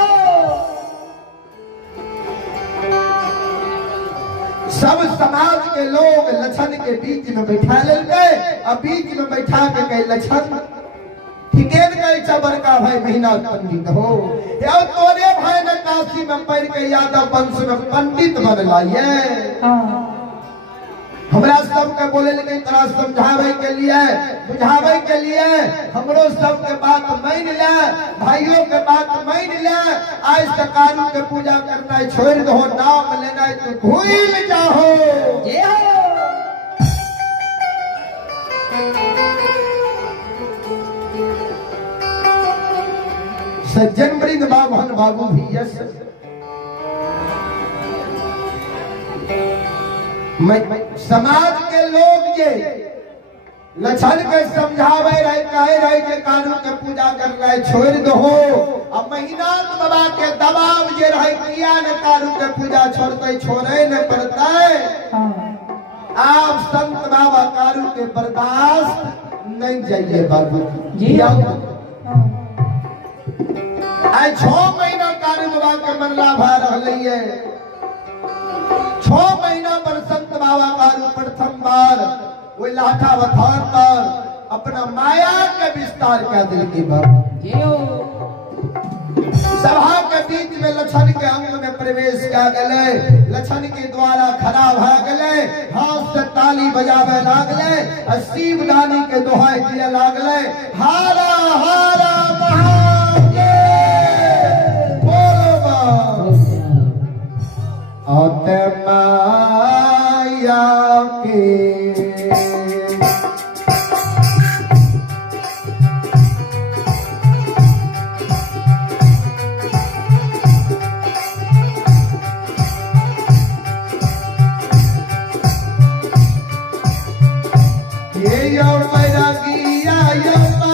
सब समाज के लोग लक्षण के बीच में बैठा ले। अब बीच में बैठा के कहे लक्षण ठिकेन कहे बड़का भाई महीना पंडित हो या तोरे भाई ने काशी में पढ़ के यादव वंश में पंडित बनलाइए। हमरा सबके बोले लेकिन तरह समझावे के लिए, बुझावे के लिए हमरो सबके बात मान ले, भाइयों के बात मान ले। आज तक कारू के पूजा करना छोड़ दो, नाम लेना तो भूल जाओ। सज्जन वृंद बाभन बाबू भी यस समाज के लोग जे लक्षण के समझावे रहे, कहे रहे कि कारू के पूजा करना छोड़ दो। अब महीना बाबा के दबाव जे रहे किया न कारू के पूजा छोड़ते छोड़े न पड़ते। आप संत बाबा कारू के बर्दाश्त नहीं जाइए बाबू जी। आज 6 महीना कारू बाबा के मनला भा रही है। 6 महीना पर संत बाबा कारू प्रथम बार वो लाठा वथान पर अपना माया के विस्तार कर दिल की बात। सभा के बीच में लक्षण के अंग में प्रवेश कर गए। लक्षण के द्वारा खड़ा भ गए, हाथ से ताली बजावे लागले, शिवदानी के दोहाई दिए लागले, हारा हारा महादेव बोलो। औते माया के ये यो बैरागिया यम्मा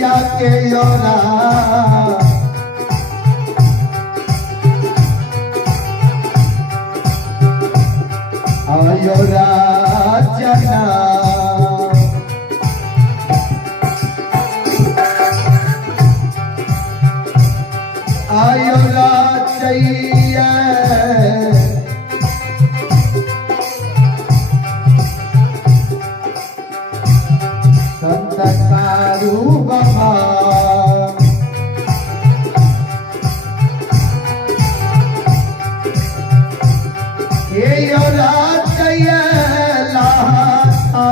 या के योरा आयोरा जना आयोरा चाहिए संत कारू बाबा ये योरा चाहिए लाहा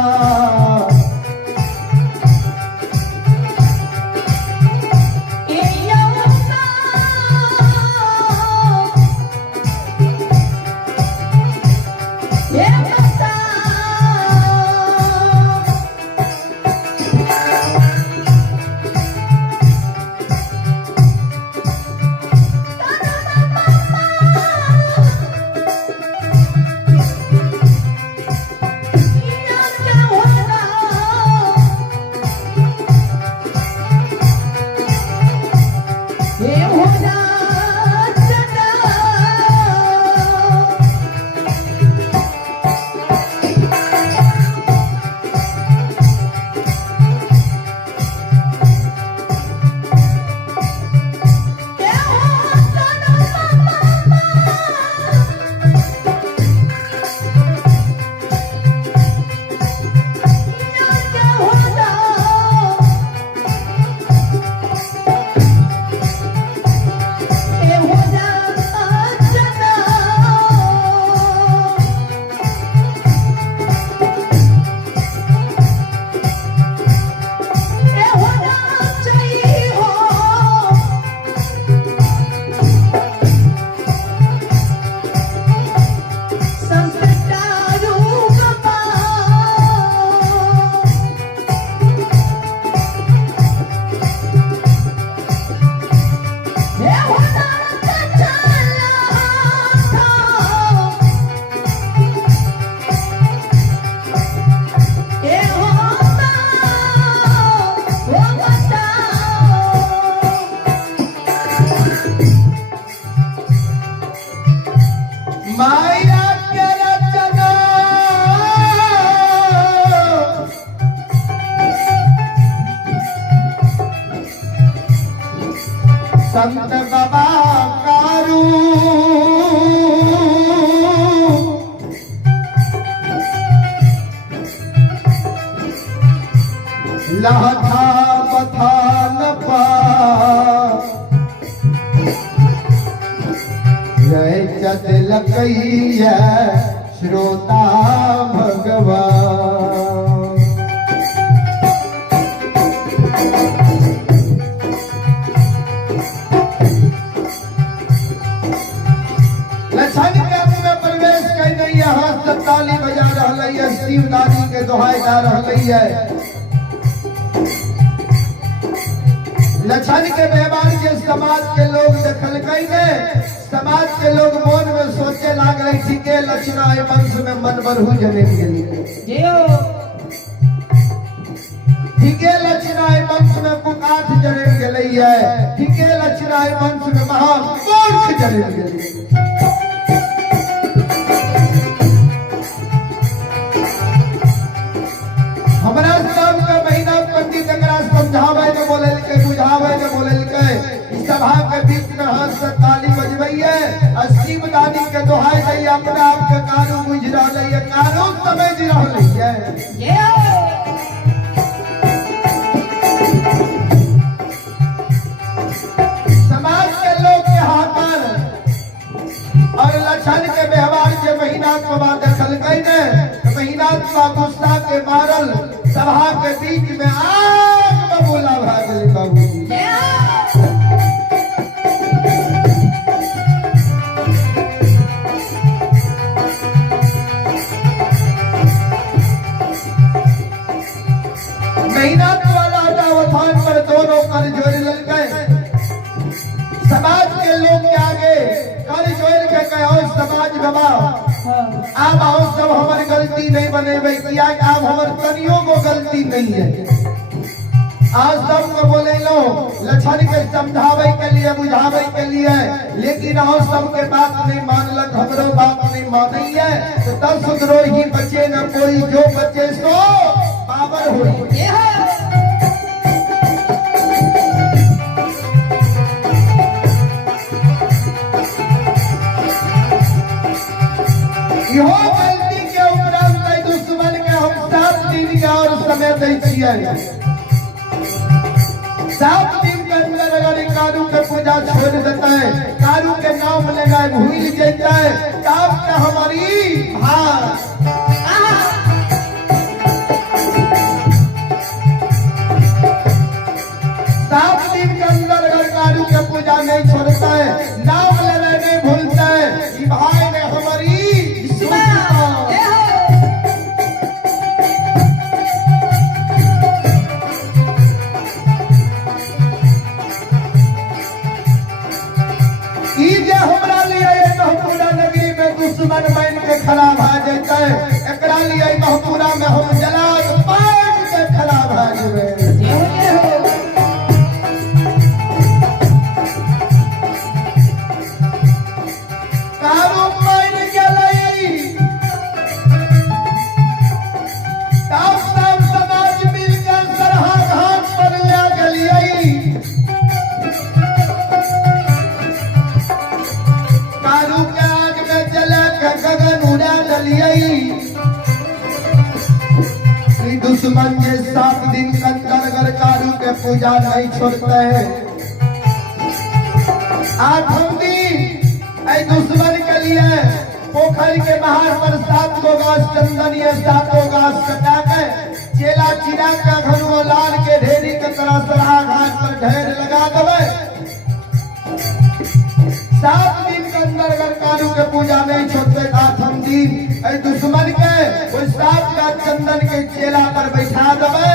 माया के रचना संत बाबा कारू लहथा पथा न पा चत लकैया श्रोता भगवान लछन के में प्रवेश कई नहीं हाथ से ताली बजा रहा है शिवदानी के दोहाई गा रहा है लछन के व्यवहार के समाज के लोग देखल कई समाज के लोग मन में सोचे लाग रही थी के लक्षणा वंश में मन बरहू जने के लिए ठीके लक्षणा वंश में कुकाठ जने के लिए है ठीके लक्षणा वंश में महामूर्ख जने के लिए हमारा नाम का महीना पंडित एकरा समझावे के बोले के बुझावे के बोले के सभा के बीच में हाथ से ताली बजबैये और शिवदानी के दोहाई दई अपने आप के कानू बुझ रहा है कानू समझ रहा है समाज के लोग के हाथर और लक्षण के व्यवहार के महीना को बात देखल गई ने महीना का गुस्सा के मारल सभा के बीच में आग बबूला भाग बने किया काम हमार तनियों को गलती नहीं है। आज सबको बोले लो लक्षण के समझावे के लिए बुझावे के लिए, लेकिन और सबके बात नहीं मानलक, हमरो बात नहीं मानी है। तो तब सुधरो ही बचे न कोई, जो बचे सो पावर हुई। इहो गलती के उपरांत दुश्मन के हम 7 दिन का और समय दै छियै। 7 दिन के अंदर अगर कारू के पूजा छोड़ देता है, कारू के नाम लेगा भूल जाता है, तब क्या हमारी भाग 7 दिन के अंदर अगर कारू के पूजा नहीं छोड़ता है, नाम लेना नहीं भूलता है, ये भाई ने हमारी दुश्मन बन के खड़ा भा जाता है। एकरा लिए महपूरा में हम जलाल पाट के खड़ा भा जेबे। कारू मर गेलै, तब सब समाज मिलकर सरहा घाट पर ले गेलियै। कारू के आग में जला के गगन उड़ा डलियै। दुश्मन के 7 दिन के अंदर अगर कारू के पूजा नहीं छोड़ते है, 8 दिन ऐ दुश्मन के लिए पोखर के बाहर पर 7 गो गाछ चंदन ये 7 गाछ कटा के चेला चिरा के घनुआ लाल के ढेरी के तरह सरहा घाट पर ढेर लगा देवे। 7 दिन के अंदर अगर कारू के पूजा नहीं छोड़ते, 8 दिन ऐ दुश्मन के वो 7 का चंदन के चेला पर बैठा देवे।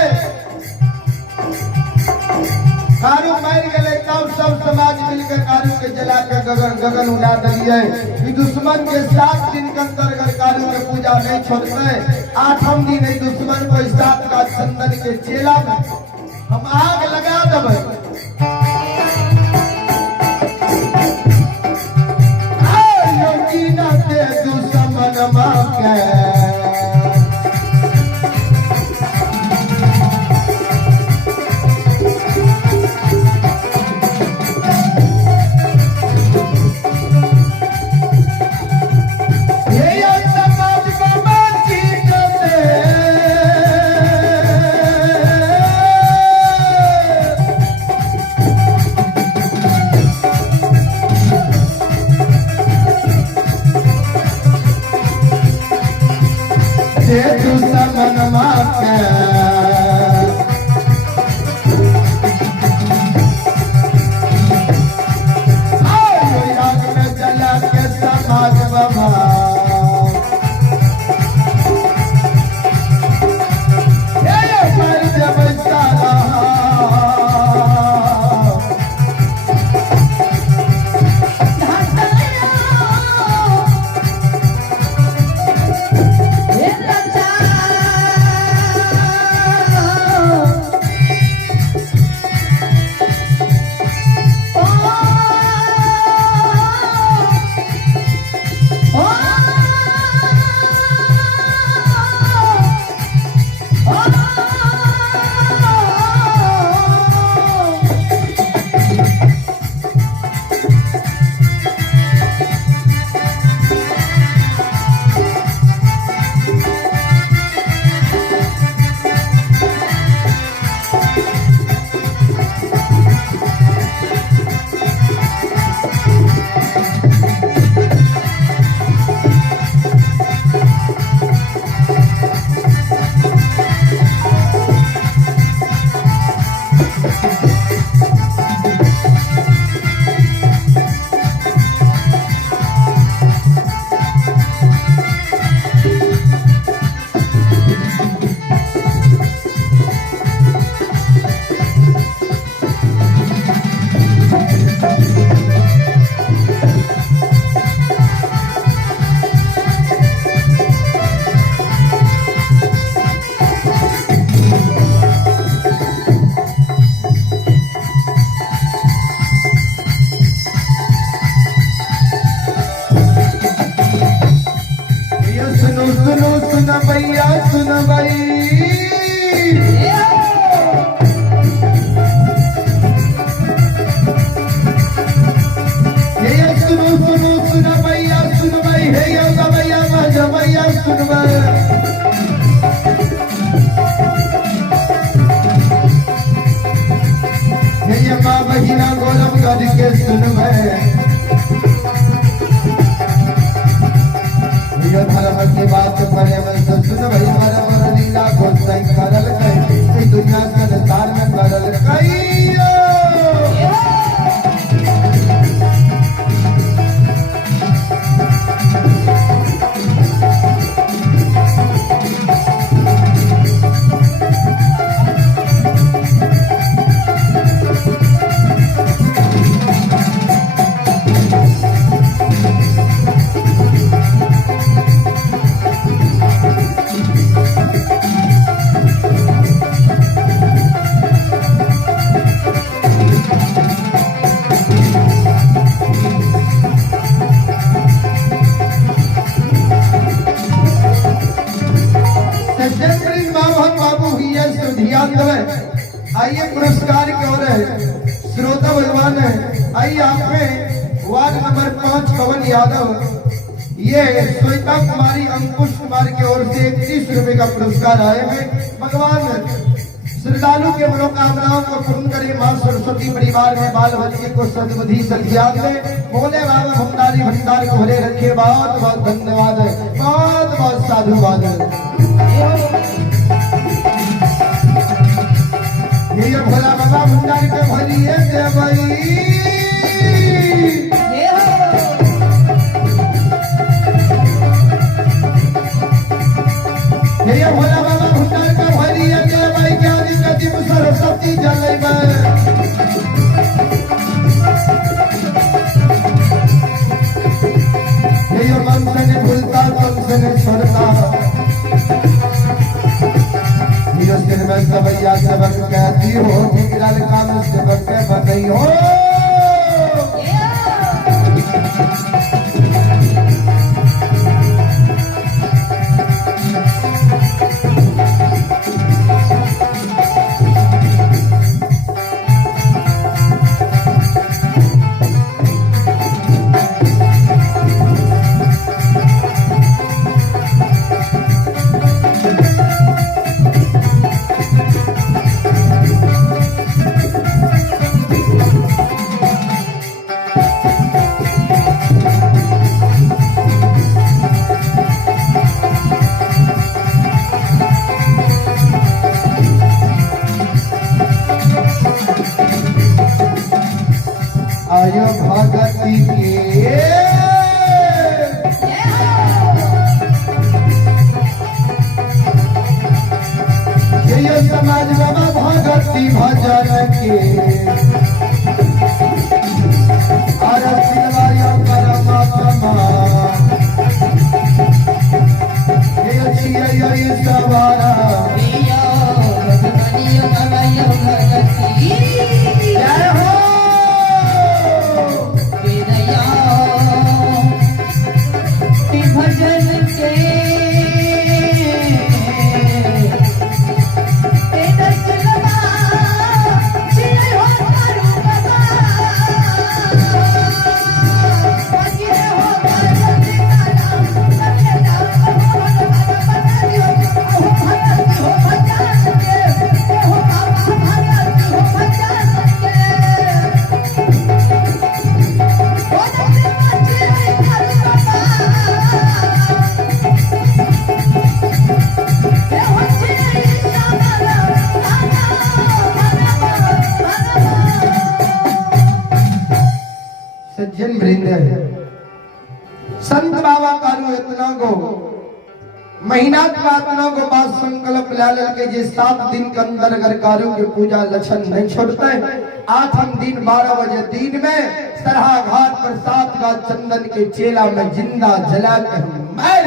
कारू मर गए, तब सब समाज मिलकर कारू के जला के गगन उड़ा दिए। दुश्मन के 7 दिन के अंदर अगर कारू के पूजा नहीं छोड़ते, 8 दिन ऐ दुश्मन को 7 का चंदन के चेला में हम आग लगा देवे। सुन भैया सुन भई सुनो सुनो सुन भैया सुन भई हे योगा भैया मजा भैया सुन भई हे माँ बहिना गौरव करके सुन भई ये धर्म की बात करे वैसे सुन भई धर्म लीला को सही करल कई दुनिया संसार में करल कई आइए पुरस्कार की ओर है श्रोता भगवान है। आइए आप में वार्ड नंबर 5 पवन यादव ये श्वेता कुमारी अंकुश कुमार की ओर से 31 रुपए का पुरस्कार आए हैं। भगवान श्रद्धालु के मनोकामनाओं को पूर्ण करे। मां सरस्वती परिवार में बाल बच्चे को सद्बुद्धि सद्ज्ञान दे। भोले बाबा भंडारी भंडार को भरे रखे। बहुत बहुत धन्यवाद है। बहुत बहुत साधुवाद है। ये भोला बाबा भंडारी के भरिए दे भाई ये भोला बाबा भंडारी के भरिए दे भाई ज्ञानी नदी सरस्वती जले ये मन से नहीं भूलता तन से नहीं छोड़ता। सिर में सबैया सबक कहती हो निकल काम सबक के बतई हो। आयो भगती के ये समाज बाबा भगती भजन के आरती वारियों परमात्मा ये छिया ये सवारा जय हो भजन के सज्जन वृंद संत बाबा कारू इतना को महीना प्रार्थना को बाद संकल्प लाल के जे 7 दिन के अंदर अगर कारू के पूजा लक्षण नहीं छोड़ते 8 दिन 12 बजे दिन में सरहा घाट पर 7 का चंदन के चेला में जिंदा जला के हम मार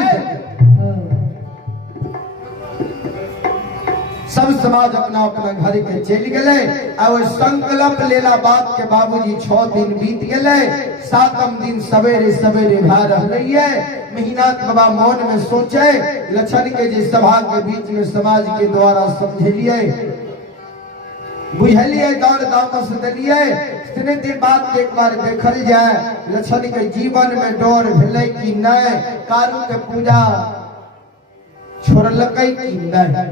सब समाज अपना अपना घर के चल गए और संकल्प लेला बात के बाबूजी 6 दिन बीत गए। 7वें दिन सवेरे सवेरे भार रह रही है। महीनाथ बाबा मौन में सोचे लक्षण के जी सभा के बीच में समाज के द्वारा समझलिए बुझलिए दौड़ दामस दिलिए स्थिति बात एक बार देखल जाए लक्षण के जीवन में डर भेले कि नहीं कारू के पूजा छोड़लकै कि नहीं।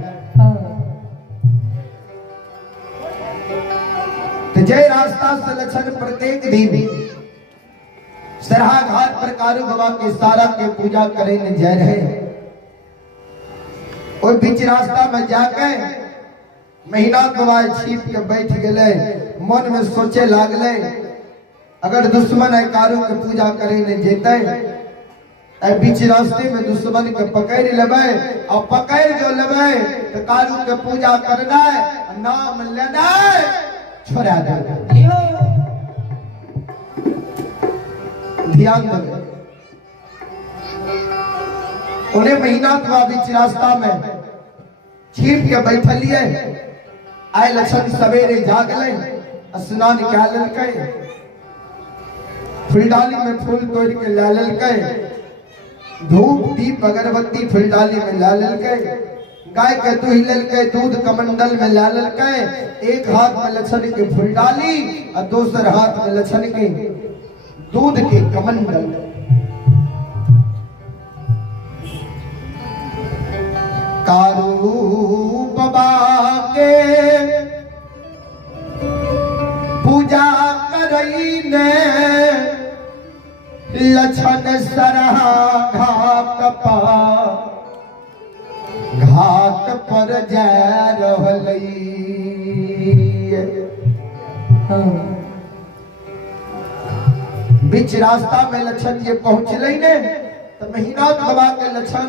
तो जय रास्ता से लक्षण प्रत्येक दिन सरहा घाट पर कारू बाबा के सारा के पूजा करे न जा रहे। और बीच रास्ता में जाके महीना बाबा छिप के बैठ गए। मन में सोचे लागले अगर दुश्मन है कारू के पूजा करे न जेते बीच रास्ते में दुश्मन के पकड़ लेबे और पकड़ जो लेबे तो कारू के पूजा करना नाम लेना छोड़ा दे। ध्यान दे उन्हें महीना बीच रास्ता में छिप के बैठलिए। आए लक्षण सवेरे जागले स्नान क्या ललकै फुलडाली में फूल तोड़ के ला ललकै धूप दीप अगरबत्ती फुलडाली में ला ललकै गाय के दूध ललकै दूध कमंडल में ला ललकै। एक हाथ में लक्षण के फुलडाली और दूसर हाथ में लक्षण के दूध के कमंडल। कारू बाबा के पूजा करई ने लक्षण सरहा घाट पर जा रहलई। बीच रास्ता में लक्षण ये पहुंचल ने तो महीनाथ बाबा के लक्षण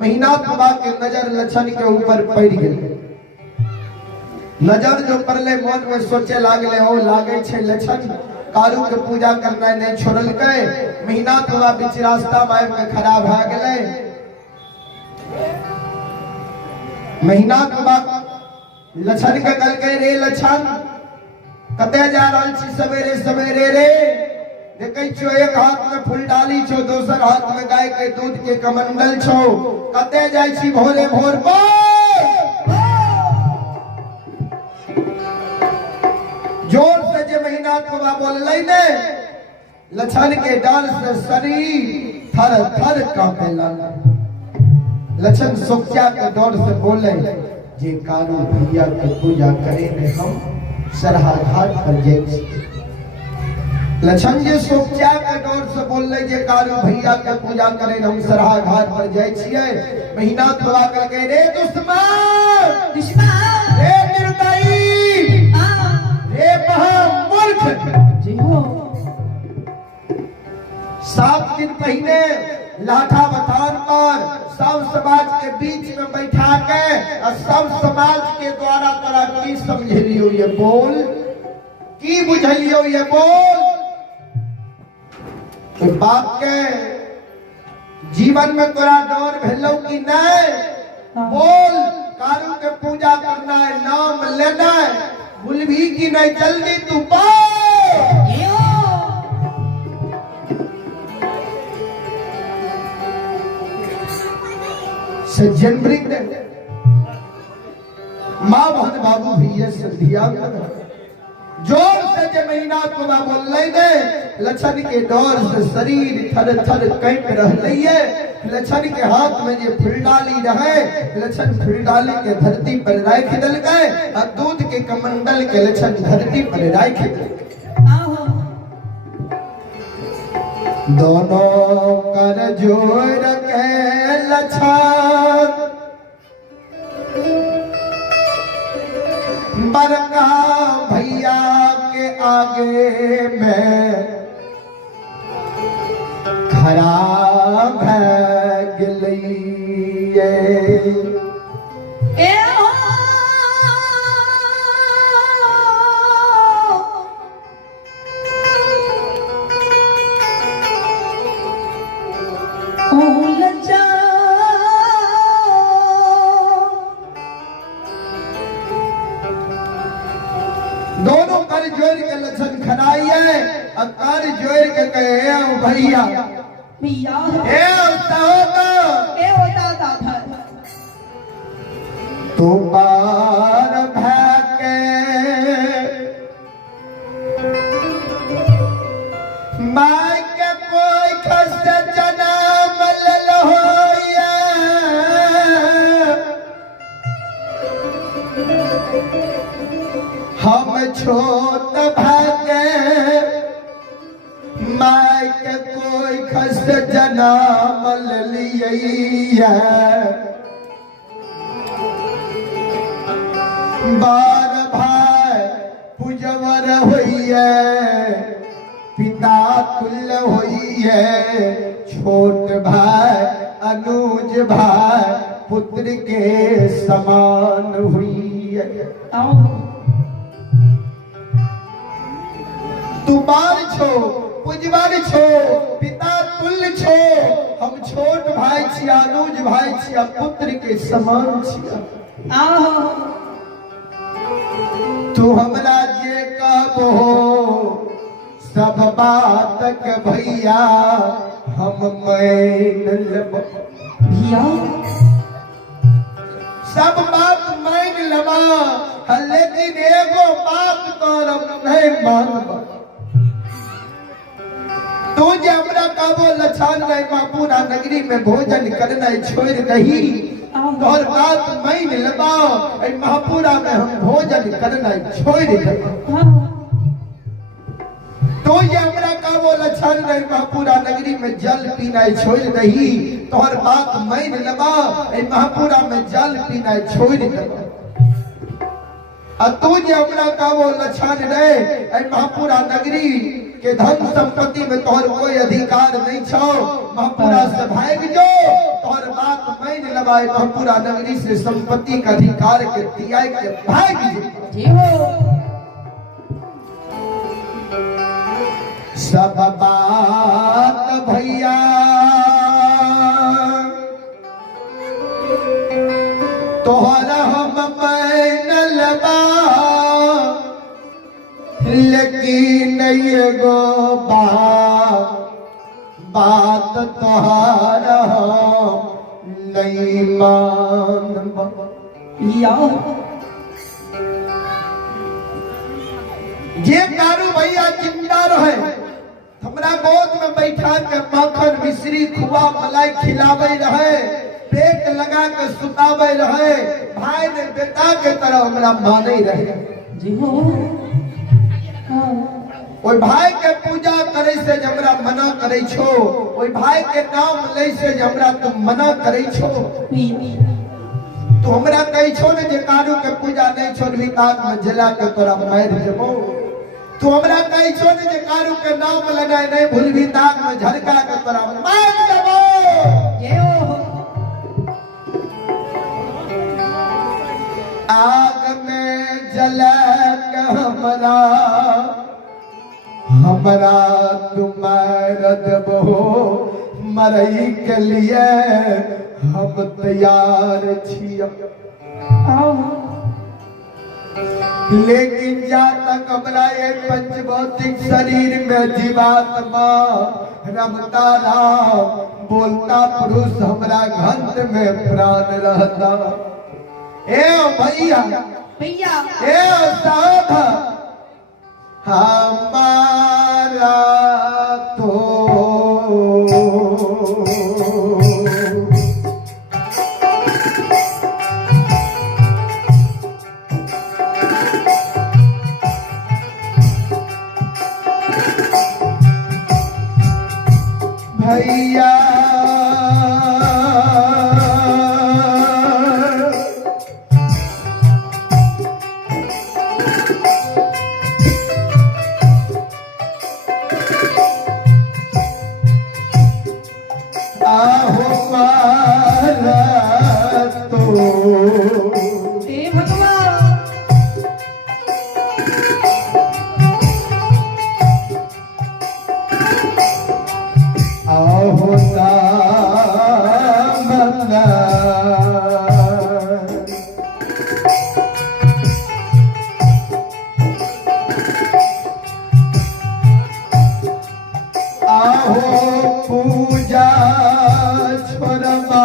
महीनाथ बाबा के नजर लक्षण के ऊपर पड़ गई। नजर जो पड़ले मन में सोचे लागले ओ लागे छे लक्षण कारू के पूजा करना नहीं छोड़लकै। महीनाथ बाबा बीच रास्ता में के खड़ा भ गेले। महीनाथ बाबा लक्षण के कहलकै रे लक्षण कते जा रहल छी सवेरे सवेरे रे देखै छो एक हाथ में फुलडाली छो दोसर हाथ में गाय के दूध के कमंडल छो कते जाय छी भोरे भोर जोर से जे महीनाथ बाबा बोललै ने लक्षण के डर से शरीर थर थर कांपे लागल। लक्षण सोचा के डर से बोले जे कारू भैया के पूजा करे ने हम सरहा घाट पर जाए। लक्षण जी सोचा के डर से बोलले जे कारू भैया के पूजा करे हम सरहा घाट पर जाए छिए। महीनाथ बाबा कहलकै रे दुश्मन रे निर्दयी रे महामूर्ख जी हो। 7 दिन पहले लाठा बथान पर सब समाज के बीच में बैठा के और सब समाज के द्वारा तोरा की समझलियो ये बोल की बुझलियो ये बोल तो बाप के जीवन में तोरा डर भेलो कि नहीं बोल। कारू के पूजा करना है नाम लेना है भूलभी कि नहीं जल्दी तू बोल। सज्जन वृंद माँ बहन बाबू भैया संधिया जोर से जे महीनाथ बाबा बोलले ने लक्षण के डर से शरीर थर थर कांप रहलई है। लक्षण के हाथ में जे फुलडाली रहे लक्षण फुलडाली के धरती पर राख देलकै और दूध के कमंडल के लक्षण धरती पर राख देलकै। दोनों कर जोड़ के लक्षण बड़का भैया के आगे में खड़ा भ गेलिए। जोड़ के लक्षण खनाइए अकार जोड़ के कहे ओ भैया भैया ए होता ए होता दादा तू बार भाके माय के कोई खस जन्म लल होया हम छोट भागे माय के कोई खस जन्म लिया बार भाई पुजवर होइए पिता तुल्य होइए छोट भाई अनुज भाई पुत्र के समान हुई आओ तू बार छो पुजवर छो पिता तुल्य छो हम छोट भाई छिया अनुज भाई छिया पुत्र के समान छिया आओ तू हमरा जे कहबो सब बात के भैया हम मान लेब भैया सब बात मान लेबा लेकिन एगो बात तोर नहीं मानब तू जे हमरा कहबो लछान रहे पूरा नगरी में भोजन करना छोड़ दही तोर बात मान लेबा महापुरा में हम भोजन करना छोड़ देबा तो ये हमरा का वो लक्षण रहे महापुरा नगरी में जल पीना छोड़ दही तोहर बात मान लेबा महापुरा में जल पीना छोड़ देबा आ तू जे हमरा का वो लक्षण रहे महापुरा नगरी के धन संपत्ति में तोहर कोई अधिकार नहीं छो महापुरा से भाग जो तोहर बात मान लेबा महापुरा नगरी से संपत्ति का अधिकार के दिया के भाग जो जी हो सब बात भैया तोहरा हम मान लेबा लेकिन एगो बात तोहरा नहीं मानब भैया जे कारू भैया जिंदा रहे हमरा गोद में बैठा के माखन मिश्री खुआ मलाई खिलावे रहे पेट लगा के सुतावे रहे भाई ने बेटा के तरह हमरा माने रहे जी हो ओई भाई के पूजा करे से हमरा मना करे छो ओई भाई के नाम ले से हमरा तुम मना करे छो तो हमरा कही छो ने जे कारू के पूजा नहीं छोड़बी काग में जला के तोरा मार देबो तू हमरा कही छो ने जे कारू के नाम लगाए नहीं भूलबी ताक में झड़का के तोरा मार देबो ये हो आग में जला के हमरा तुम्हार देबो मरई के लिए हम तैयार छिया आओ लेकिन जा तक हमरा ये पंचभौतिक शरीर में जीवात्मा रमता रहा बोलता पुरुष हमरा घंट में प्राण रहता ए भैया भैया ए साध हमारा तो भैया आहो मारा तो हे भगवान आहो आहो पूजा छोड़बा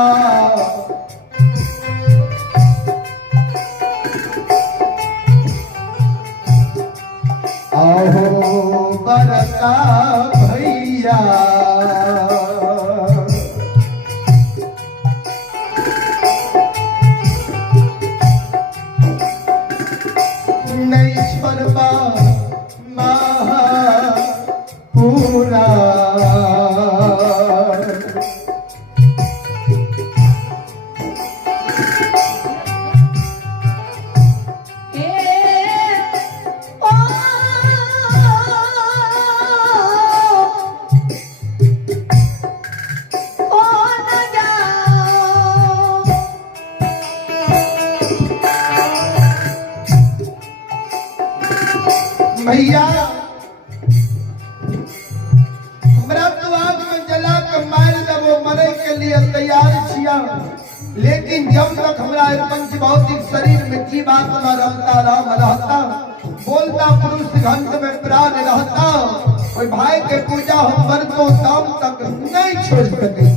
आहो बरका भैया नहीं छोड़बा पूरा भैया हमरा तो आग में जला के मार देबो मरे के लिए तैयार छिया लेकिन जब तक हमरा पंच भौतिक शरीर में जीवात्मा रमता राम रहता बोलता पुरुष घंट में प्राण रहता कोई भाई के पूजा हम मरतो शाम तक नहीं छोड़ सके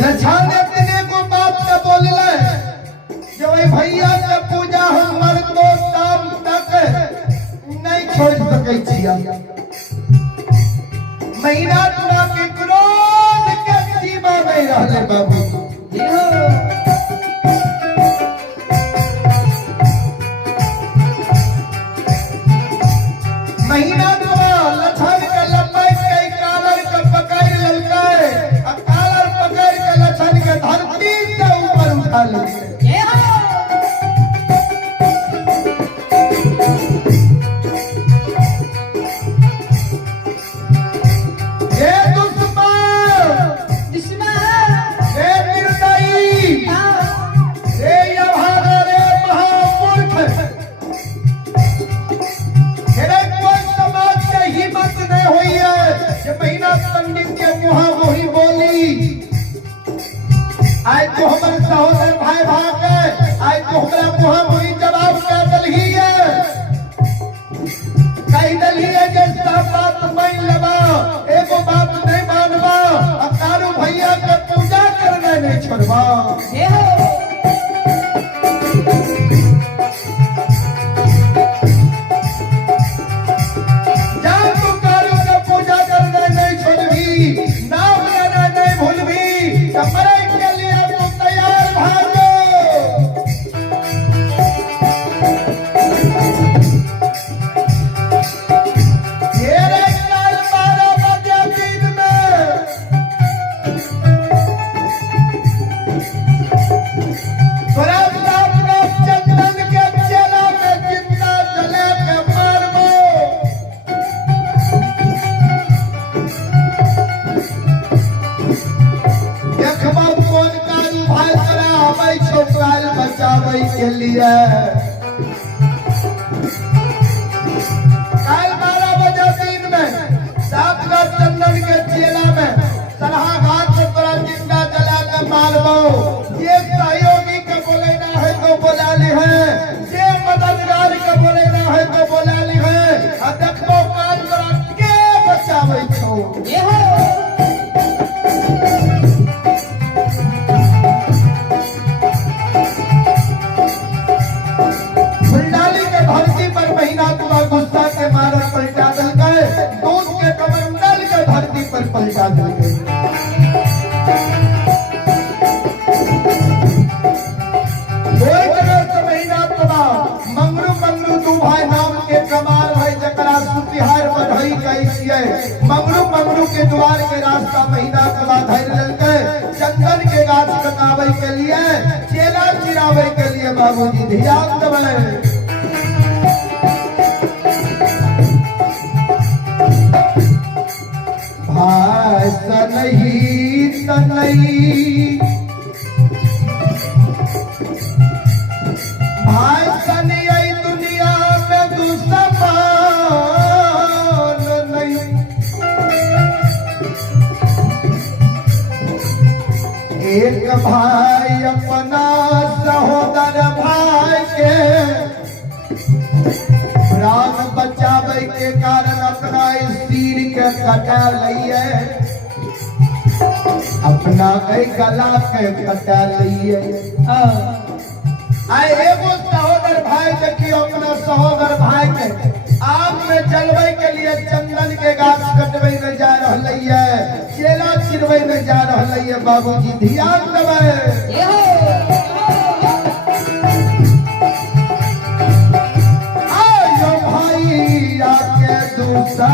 लछान अपने को बात का बोल ले जो भैया के पूजा हम मर को शाम तक नहीं छोड़ सके छिया महीना तुआ के क्रोध के सीमा में रहले बाबू महीना तुआ लछान के लंबाई के कालर के पकड़ ललकाए लछन के धरती से ऊपर उठा ले ये दुश्मन ये निर्दयी ये अभागा रे महामूर्ख मेरे कोई समाज के हिम्मत नहीं हुई है ये महीना पंडित के मुहा वही बोली आज तो हमारे सहोदर भाई भाग गए आज तो हमारा मुहा वही जवाब क्या दलही है कई दलही है जैसा बात मान लेबा एगो बात नहीं मानबा अकारू भैया के पूजा करने नहीं छोड़बा जान तू कारू के पूजा करने नहीं छोड़बी नाम लेना नहीं भूलबी कमरे के लिए तू तैयार भागो तेरे काल 12 बजे दिन में स्वराज रात का चंदन के चेला में जिंदा जले के मारबो देखबा कौन कारू भाई तोरा आबै छौ काल बचाबै के लिए काल 12 बजे दिन में सात रात चंदन के चेला में सलहा घाट पर तोरा जिंदा जला के मारबो ये सहयोगी के बोलेना है तो बोला ली है ये गावे के लिए बाबूजी ध्यान देवे। भाई सनही तनई भाई सनई दुनिया में दुश्मन नहीं। एक भाई अपना सहोदर भाई के प्राण बचावे के कारण अपना सिर के कटा लिये, अपना गला के कटा लिये। आए एगो सहोदर भाई देखियो अपना सहोदर भाई के आग में जलवे के लिए चंदन के गाछ कटवे में जा रही है, चेला चिरवे में जा रही है। बाबूजी ध्यान देवे। आयो भाई आके दूसरा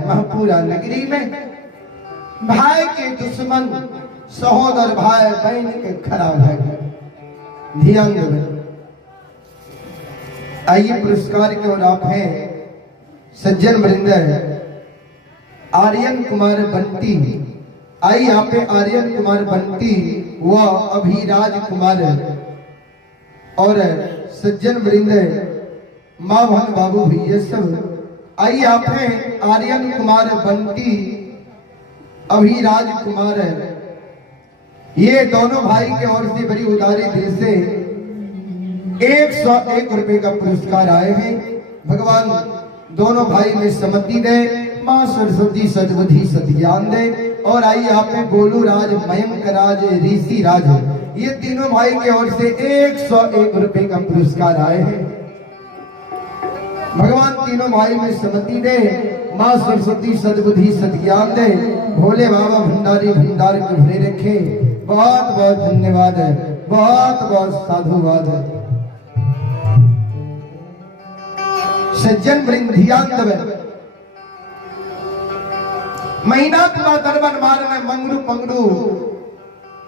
महापुरा नगरी में भाई के दुश्मन सहोदर भाई बहन के खराब है। ध्यान देवे। आइए पुरस्कार की ओर आप हैं सज्जन वृंद आर्यन कुमार बंटी। आइए यहाँ पे आर्यन कुमार बंटी व अभिराज कुमार और सज्जन वृंद माभन बाबू भी ये सब। आइए आप हैं आर्यन कुमार बंटी अभिराज कुमार ये दोनों भाई के ओर से बड़ी उदारी दिल से 101 रुपए का पुरस्कार आए हैं। भगवान दोनों भाई में सम्मति दे, मां सरस्वती सद्बुद्धि सद्ज्ञान दे। और आइए आप में गोलू राज, मयंक राज, ऋषि राज ये तीनों भाई के ओर से 101 रुपए का पुरस्कार आए हैं। भगवान तीनों भाई में सम्मति दे, मां सरस्वती सद्बुद्धि सद्ज्ञान दे, भोले बाबा भंडारी भंडार को भरे रखे। बहुत बहुत धन्यवाद है, बहुत बहुत साधुवाद है। सज्जन वृंद ध्यान देवे। महीना तुमा दरबार मारने मंगरू पंगरू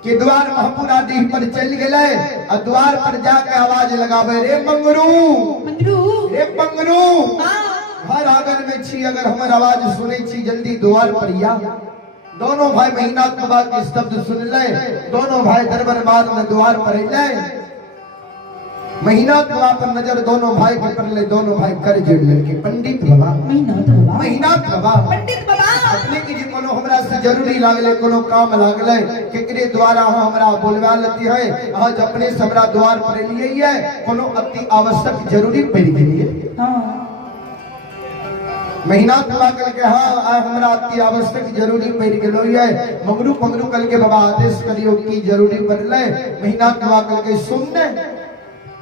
के द्वार महापुरा डीह पर चल गए और द्वार पर जाके आवाज लगावे, रे मंगरू रे पंगरू हर आंगन में छी, अगर हमार आवाज सुने छी जल्दी द्वार पर या। दोनों भाई महीना के बाद के शब्द सुन ले, दोनों भाई दरबार मार में द्वार पर अइले। महीना पर नजर दोनों भाई पर ले, दोनों भाई कर जोड़ लेके पंडित बाबा महीना बाबा पंडित बाबा अपने की जी कोनो हमरा से जरूरी लागले, कोनो काम लागले केकरे द्वारा हमरा बोलवा लेती है। आज अपने हमरा द्वार पर लिए है, कोनो अति आवश्यक जरूरी पड़ गेलिए। महीना तबा कल के हाँ आ हमरा अति आवश्यक जरूरी पड़ गेलो है मंगरू पंगरू कल के बाबा आदेश करियो की जरूरी पड़ले महीना तबा कल के सुनने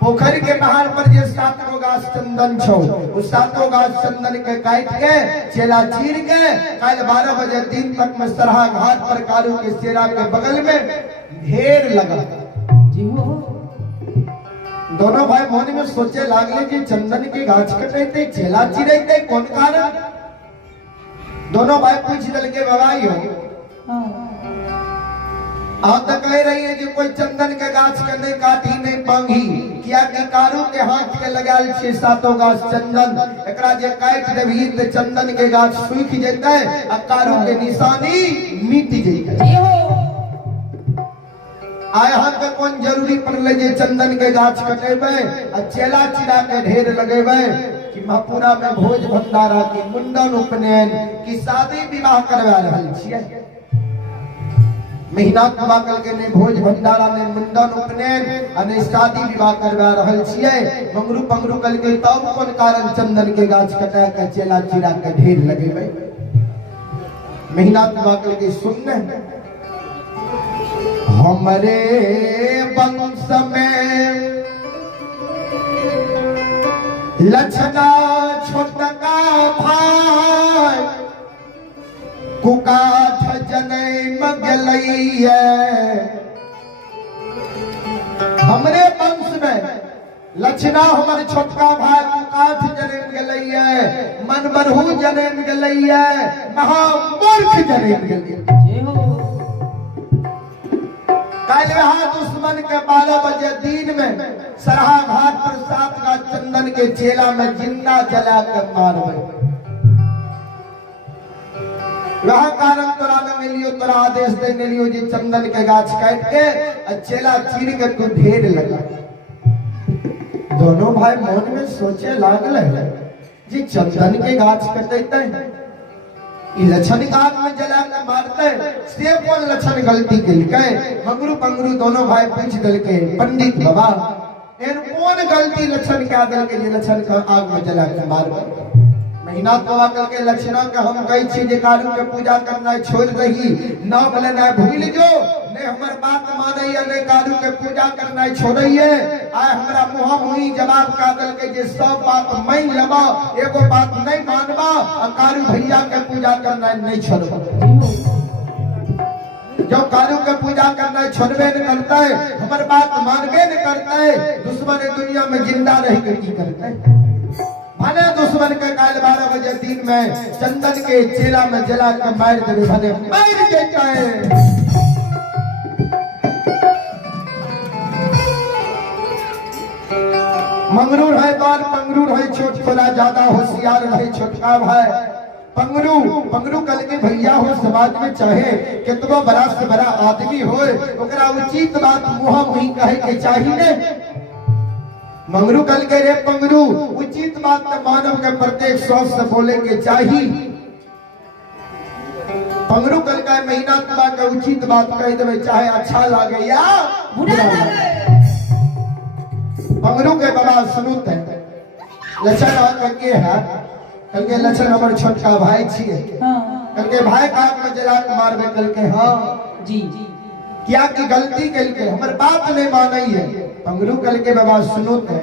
पोखरी के पहाड़ पर जे 7 गो गाछ चंदन छो उस 7 गो गाछ चंदन के काट के चेला चीर के कल 12 बजे दिन तक में सरहा घाट पर कारू के चेरा के बगल में ढेर लगा जी हो दोनों भाई मोहन में सोचे लागले कि चंदन के गाछ कटेते चेला चिरेते कौन कारण दोनों भाई पूछ दल के बवाई हो आप तो कह रही है कि कोई चंदन के गाछ के नहीं काटी नहीं पांगी किया कि कारू के हाथ के लगाल 6-7 गाछ चंदन एकरा जे काट देबही त चंदन के गाछ सूख जेतै आ कारू के निशानी मिट जेतै जी हो आय हाथ के कौन जरूरी पड़ले जे चंदन के गाछ कटेबे आ चेला चिरा के ढेर लगेबे कि महापुरा में भोज भंडारा की मुंडन उपनयन की शादी विवाह करवा रहल छियै महीना तबा कल के ने भोज भंडारा ने मुंडन उपनयन अने शादी विवाह करवा रहल छियै मंगरू पंगरू कल के तब कोन कारण चंदन के गाछ कटा के चेला चिरा के ढेर लगेबे महीना तबा कल के सुनने हमरे वंश में लछना छोटका भाई कुकाठ जनैम गेलैया हमरे वंश में लक्षणा हमर छोटका भाई कुकाठ जनैम गेलैया मनबरहू जनैम गेलैया महामूर्ख जनैम गेलैया जी हो कल वहां दुश्मन के 12 बजे दिन में सरहा घाट पर 7 गाछ चंदन के चेला में जिंदा जला कर मारबे वहाँ कारण तोरा न मिलियो तोरा आदेश दे मिलियो जी चंदन के गाछ काट के चेला चीर के तू ढेर लगा दोनों भाई मन में सोचे लागल जी चंदन के गाछ कटेते ई लक्षण आग में जला के मारते से कौन लक्षण गलती केलकै मंगरू पंगरू दोनों भाई पूछ देलके पंडित बाबा एर कौन गलती लक्षण क्या देलके जे लक्षण का आग में जला के मारबै महीना तबा कल के लक्षणा के हम कही छी जे कारू के पूजा करना छोड़ दही नाम लेना भूल जो ने हमर बात मानई ने कारू के पूजा करना छोड़िए आय हमरा मुहा मुही जवाब का दल के जे सब बात मैं लेबा एगो बात नहीं मानबा आ कारू भैया के पूजा करना नहीं छोड़बा जो कारू के पूजा करना छोड़बे न करता है हमर बात मानबे न करता है दुश्मन दुनिया में जिंदा रह के की करता है भने दुश्मन के काल 12 बजे दिन में चंदन के चेला में जला के मार देवे भने मार के चाहे मंगरूर है बार पंगरूर है छोट थोड़ा ज्यादा होशियार है छोटका भाई पंगरू पंगरू कल के भैया हो समाज में चाहे कितना बड़ा से बड़ा आदमी हो ओकरा उचित बात मुहा मुही कहे के चाहिए मंगरू कल के रे पंगरू उचित बात तो मानव के प्रत्येक सोच से बोले के चाहिए पंगरू कल का महीना तबा के उचित बात कह देवे चाहे अच्छा लगे या बुरा लगे पंगरू के बाबा सुनुत है लक्षण आग के है कल के लक्षण हमर छोटका भाई छिए कल के भाई का में जला के मारबे कल के हां जी क्या की गलती कल के हमर बात नहीं मानई है पंगरू कल के बाबा सुनुत है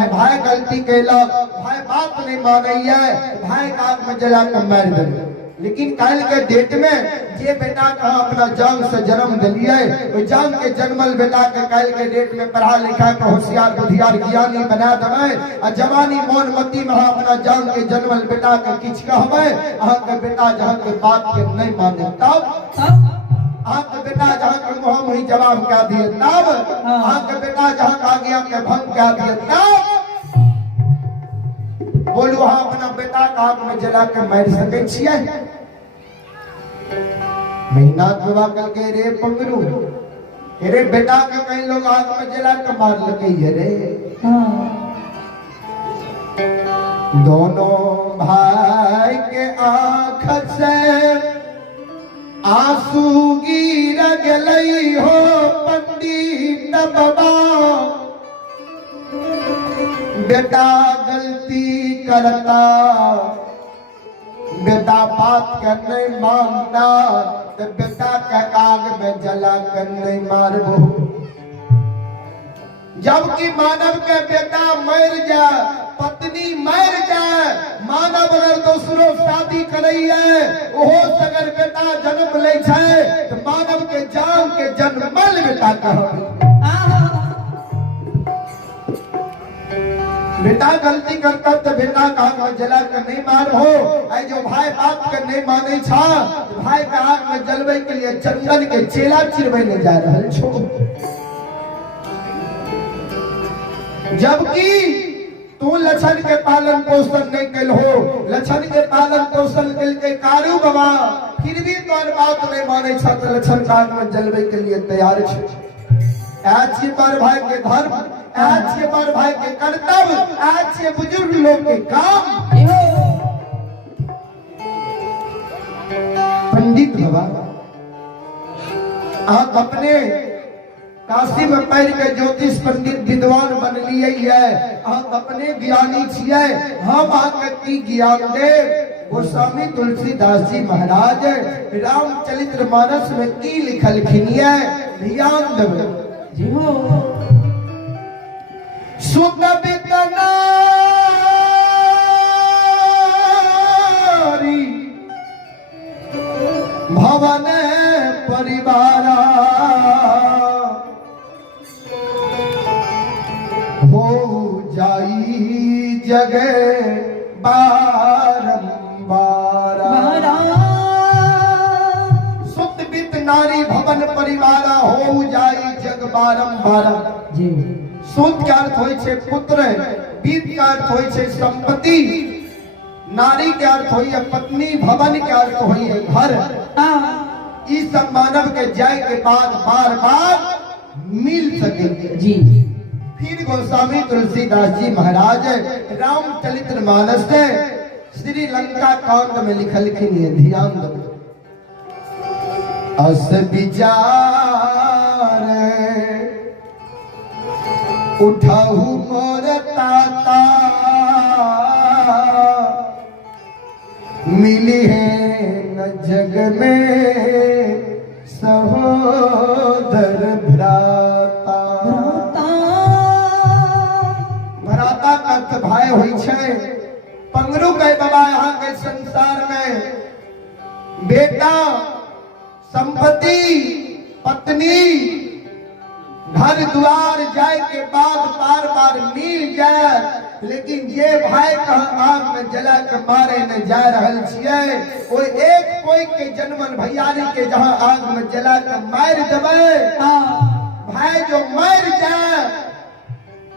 आय भाई गलती कैला भाई बात नहीं मानई है भाई का में जला के मार दे लेकिन कल के डेट में जे बेटा का अपना जान से जन्म दिलिए वो जान के जन्मल बेटा के कल के डेट में पढ़ा लिखा के होशियार बुद्धियार ज्ञानी बना देवे आ जवानी मौन मती में अपना जान के जन्मल बेटा के किछ कहबे अहां के बेटा जहां के बात के नहीं माने तब आपके बेटा जहाँ के मुँह मुही जवाब क्या दिए तब आपके बेटा जहाँ का आज्ञा के भंग क्या दिए तब बोलू हाँ अपना बेटा का आग में जला के मार सके छिए महीना तबा कल के रे पंगरू रे बेटा के कई लोग आग में जला के मार लगे रे दोनों भाई के आँख से आंसू गिर गलई हो पंडित बाबा बेटा गलती करता बात कर नहीं मानता तो बेटा का आग में जला कर नहीं मारबो। जबकि मानव के बेटा मर जाए, पत्नी मर जाए, मानव अगर दूसरो शादी करई है ओहो अगर बेटा जन्म ले जाए तो मानव के जान के जन्मल बेटा कहा। बेटा गलती करता तो बेटा का आग में जला कर नहीं मार हो। आई जो भाई बाप के नहीं माने छा, भाई का आग में जलवे के लिए चंदन के चेला चिरवे ले जा रहा छो। जबकि तू लक्षण के पालन पोषण नहीं कल हो, लक्षण के पालन पोषण कल के कारू बाबा, फिर भी तोर बात नहीं माने छा तो लक्षण का आग में जलवे के लिए तैयार छे। आज के बड़ भाई के धर्म, आज के बड़ भाई के कर्तव्य, आज के बुजुर्ग लोग के काम। पंडित बाबा आप अपने काशी में पैर के ज्योतिष पंडित विद्वान बन लिए है, आप अपने ज्ञानी छिए, हम आके की ज्ञान देव गोस्वामी तुलसीदास जी महाराज रामचरितमानस में की लिखल खिनिए ध्यान देव। सुख बितनारी भवन परिवारा हो जाई जगे बारंबार। सुत बित नारी भवन परिवारा हो जाई जग बारंबार। सुत के अर्थ होय छे पुत्र, बीत के अर्थ होय छे संपत्ति, नारी के अर्थ होय है पत्नी, भवन के अर्थ होय है घर। इस सब मानव के जाय के बाद बार बार मिल सकेंगे जी। फिर गोस्वामी तुलसीदास जी महाराज रामचरितमानस से श्री लंका कांड में लिखल लिखिए ध्यान दो। अस विचार उठाऊ मोर ताता मिली है न जग में सहोदर भ्राता। भ्राता का अर्थ भाई होई छे। पंगरू के बाबा यहाँ के संसार में बेटा, संपत्ति, पत्नी, घर द्वार जाए के बाद बार बार मिल जाए, लेकिन ये भाई का आग में जला के मारे न जा रहल छिए। कोई एक कोई के जन्मन भैयारी के जहाँ आग में जला के मार देवे, भाई जो मर जाए,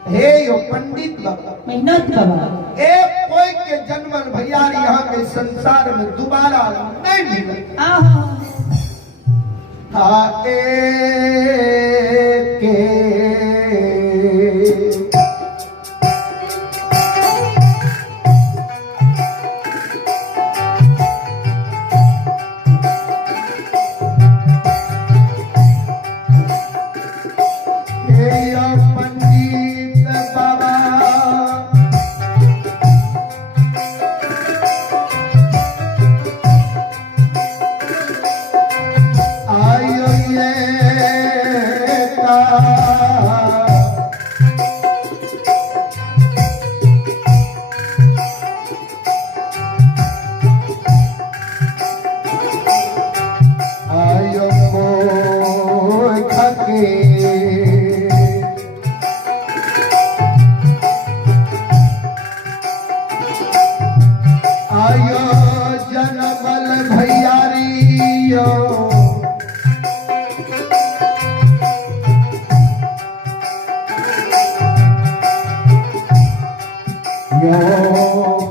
हे यो पंडित बाबा, मेहनत बाबा, एक कोई के जन्मन भैयारी यहाँ के संसार में दोबारा नहीं मिले।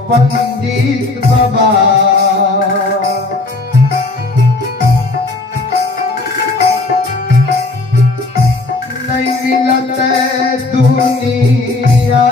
पंडित बाबा नहीं मिलत दुनिया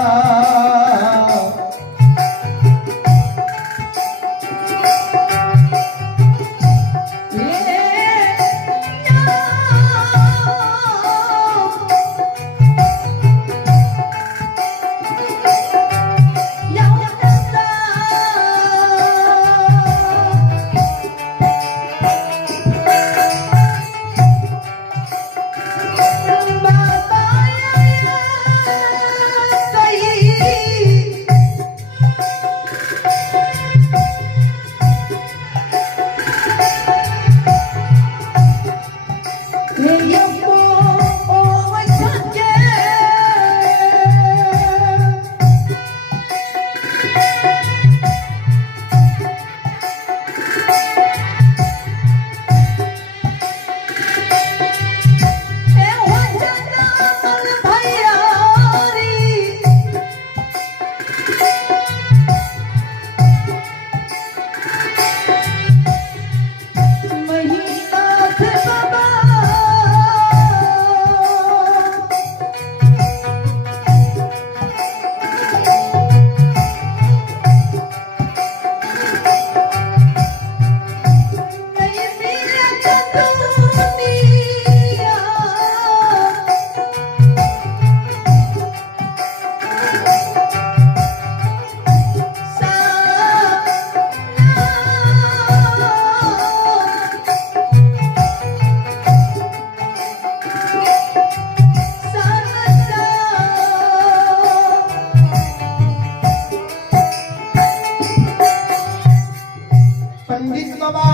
बाबा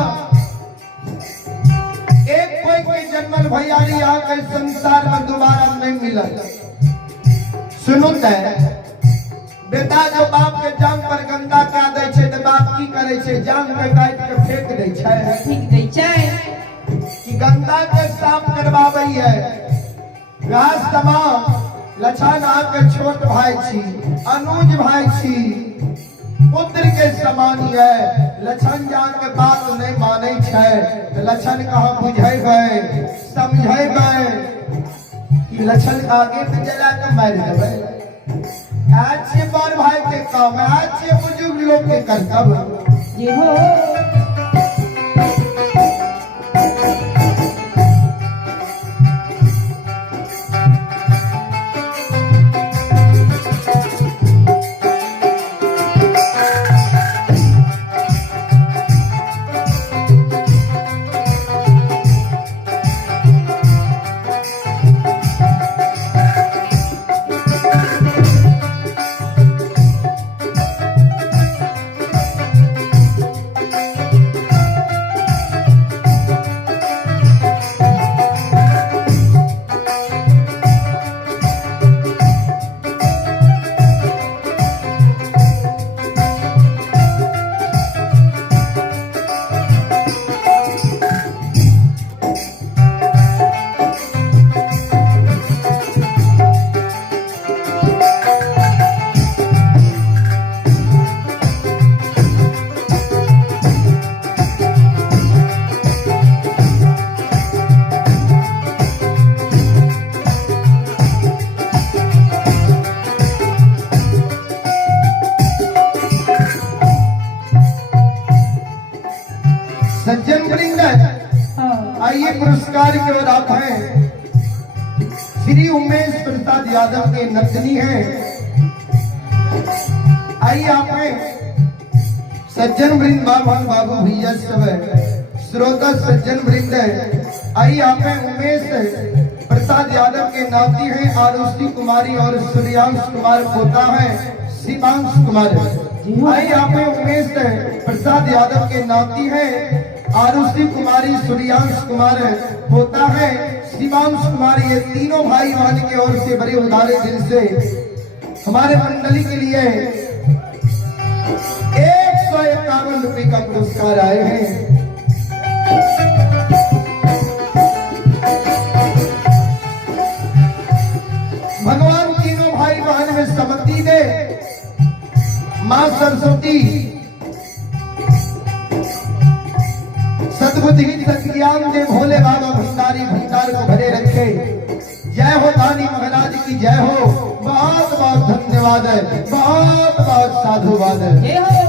एक कोई जन्मल भैयारी आके संसार में दोबारा नहीं मिला। सुनू ते बेटा जो बाप के जान पर गंदा कह दे छे त बाप की करे छे, जान पे काट के फेंक दे छे, ठीक दै छै कि गंदा के साफ करवाबै है। राज तमाम लछन आके छोट भाई छी, अनुज भाई छी, पुत्र के समान है। लछन जान के बात नहीं माने छे त लछन कहा बुझेबै समझेबै कि लछन आगे पे जला के मार देबै। आज छे बड़ भाई के काम, आज छे बुजुर्ग लोग के कर्तव्य। जे हो सज्जन वृंद आइए पुरस्कार की ओर आप हैं। श्री उमेश प्रसाद यादव के नंदिनी हैं। आइए आप हैं सज्जन वृंद बाबा बाबू भैया सब श्रोता सज्जन वृंद है। आइए आप हैं उमेश प्रसाद यादव के नाती हैं आरुषि कुमारी और सूर्यांश कुमार पोता है शिवांश कुमार। आइए आप हैं उमेश प्रसाद यादव के नाती हैं आरुषि कुमारी सूर्यांश कुमार पोता है शिवांश कुमार। ये तीनों भाई बहन की ओर से बड़े उदारे दिल से हमारे मंडली के लिए 151 रुपए का पुरस्कार आए हैं। भगवान तीनों भाई बहन में समृद्धि दे, मां सरस्वती सद्बुद्धि सत्ज्ञान दे, भोले बाबा भंडारी भंडार को भरे रखे। जय हो दानी महाराज की जय हो। बहुत बहुत धन्यवाद है, बहुत बहुत साधुवाद है। जे हो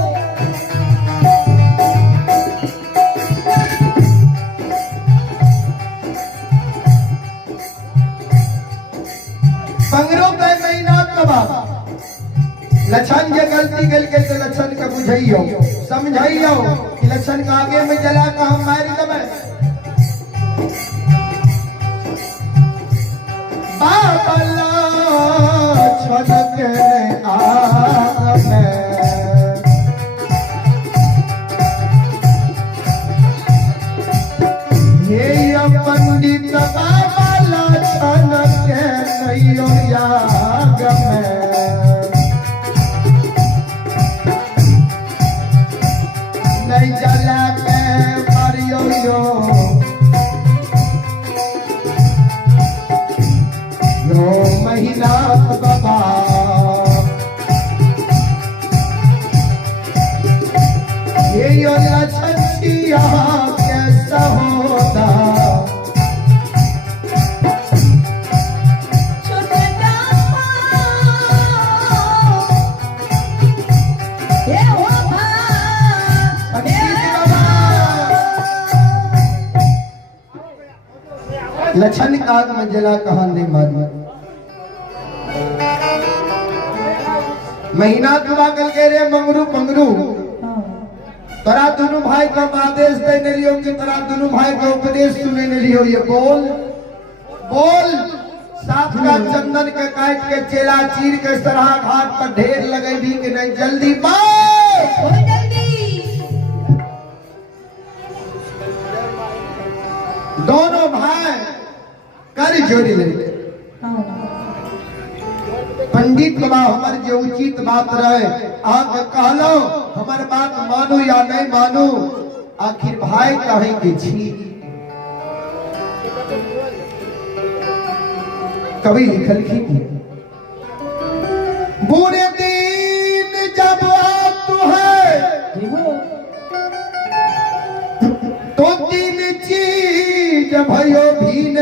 पंगरों पे महीना कबा लछन के गलती गल के तो लछन का बुझाइयो समझाइयो कि लछन का आगे में जला का हम मार देबै। बाबला छनक आमे ये पंडित बाबला छनक नैयो याग में नहीं जला के मारियो यो महीना बाबा ये यो लछन किया कैसा होता लछन काग में जला कहां दे मारी महीना दुआ कल के रे मंगरू पंगरू तरा दोनों भाई का आदेश देने लियो कि तरा दोनों भाई का उपदेश सुने लियो। ये बोल बोल साथ का चंदन के काट के चेला चीर के सरहा घाट पर ढेर लगेगी कि नहीं जल्दी बात बहुत जल्दी भाई कर जोड़ ले पंडित बाबा हमार जो उचित बात रहे आप कहलो हमार बात मानो या नहीं मानो आखिर भाई कहेंगे छी कभी लिखल की बुरे दिन जब तू है तो तीन चीज भयो भीन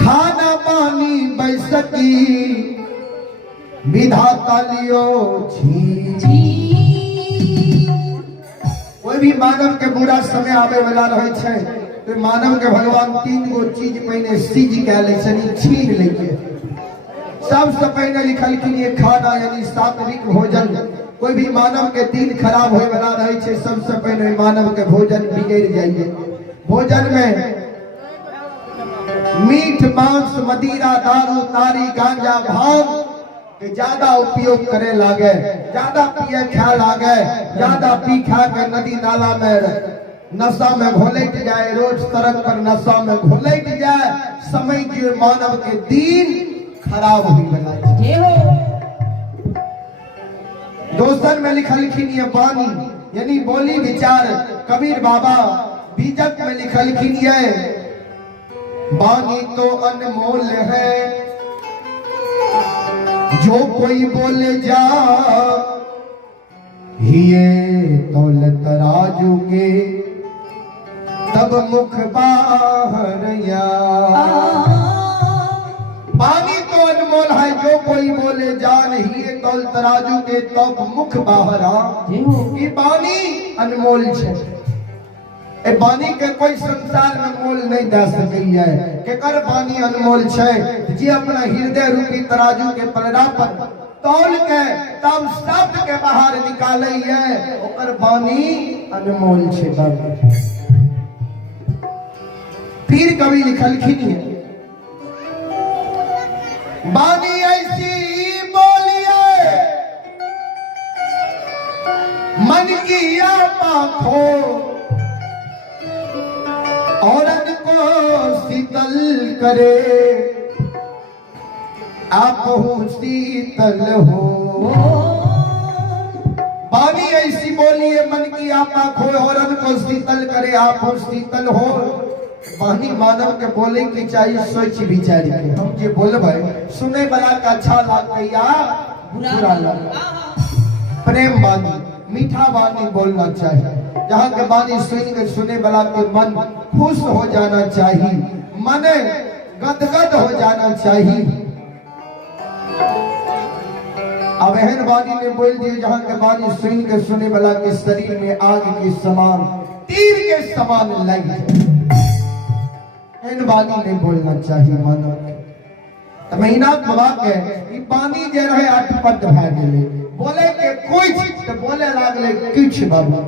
खाना पानी बैसकी विधाता लियो छी कोई भी मानव के बुरा समय आवे वाला रहे छै तो मानव के भगवान तीन गो चीज पहले सीज कह ले छीन लेके सबसे पहले लिखल कि ये खाना यानी सात्विक भोजन कोई भी मानव के दिन खराब होए वाला रहे छै सबसे पहले मानव के भोजन बिगड़ जाइए भोजन में मीठ मांस मदिरा दारू तारी गांजा भांग के ज्यादा उपयोग करे लागे ज्यादा पिए खा लागे ज्यादा पी खा के नदी नाला में नशा में घोलट जाए रोज सड़क पर नशा में घोलट जाए समय के मानव के दिन खराब हुई बना दोस्तन में लिखलखिन ये बानी यानी बोली विचार कबीर बाबा बीजक में लिखलखिन ये बानी तो अनमोल है जो कोई बोले जा ये दौलत तराजू के तब मुख बाहर या बानी तो अनमोल है जो कोई बोले जान ही दौलत तराजू के तब मुख बाहर आ ये बानी अनमोल है ए बानी के कोई संसार में मोल नहीं दे सकैया के कर बानी अनमोल है जी अपना हृदय रूपी तराजू के पलड़ा पर तौल के तब शब्द के बाहर निकाले है ओकर बानी अनमोल है फिर कवि लिखलखिन है बानी ऐसी बोलिए मन की आँखों औरत को शीतल करे आप शीतल हो बानी ऐसी बोलिए मन की आपा खो औरत को शीतल करे आप शीतल हो बानी मानव के बोले की चाहिए सोच विचार के हम जे बोलबे सुने वाला का अच्छा लागते या बुरा लगे प्रेम बानी मीठा बानी बोलना चाहिए जहाँ के बानी सुने वाला के मन खुश हो जाना चाहिए मन गदगद हो जाना चाहिए अब एहन बानी ने बोल दिए जहाँ के बानी सुन के सुने वाला के शरीर में आग के समान तीर के समान लगे एहन बानी ने बोलना चाहिए मानव तो महीना बाबा के बानी जे रहे अटपट भए गेले बोले के कोई चीज तो बोले लागले किछ बाबू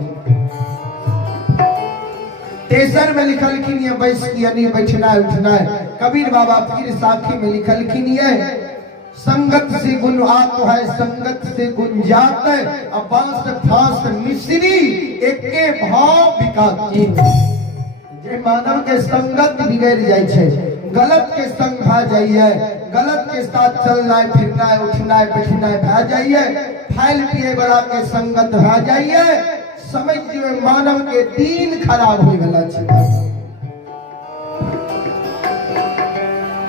तेसर में लिखलखिन ये बैस यानी बैठना उठना है कबीर बाबा फिर साखी में लिखलखिन ये संगत से गुण आत है संगत से गुण जात है अब बांस फांस मिश्री एके भाव विकास जे मानव के संगत बिगड़ जाय छे गलत के संग भा जाइए गलत के साथ चलना फिरना उठना बैठना भा जाइए फैल पिए वाला के संगत भा जाइए समझ मानव के दिन खराब हो गला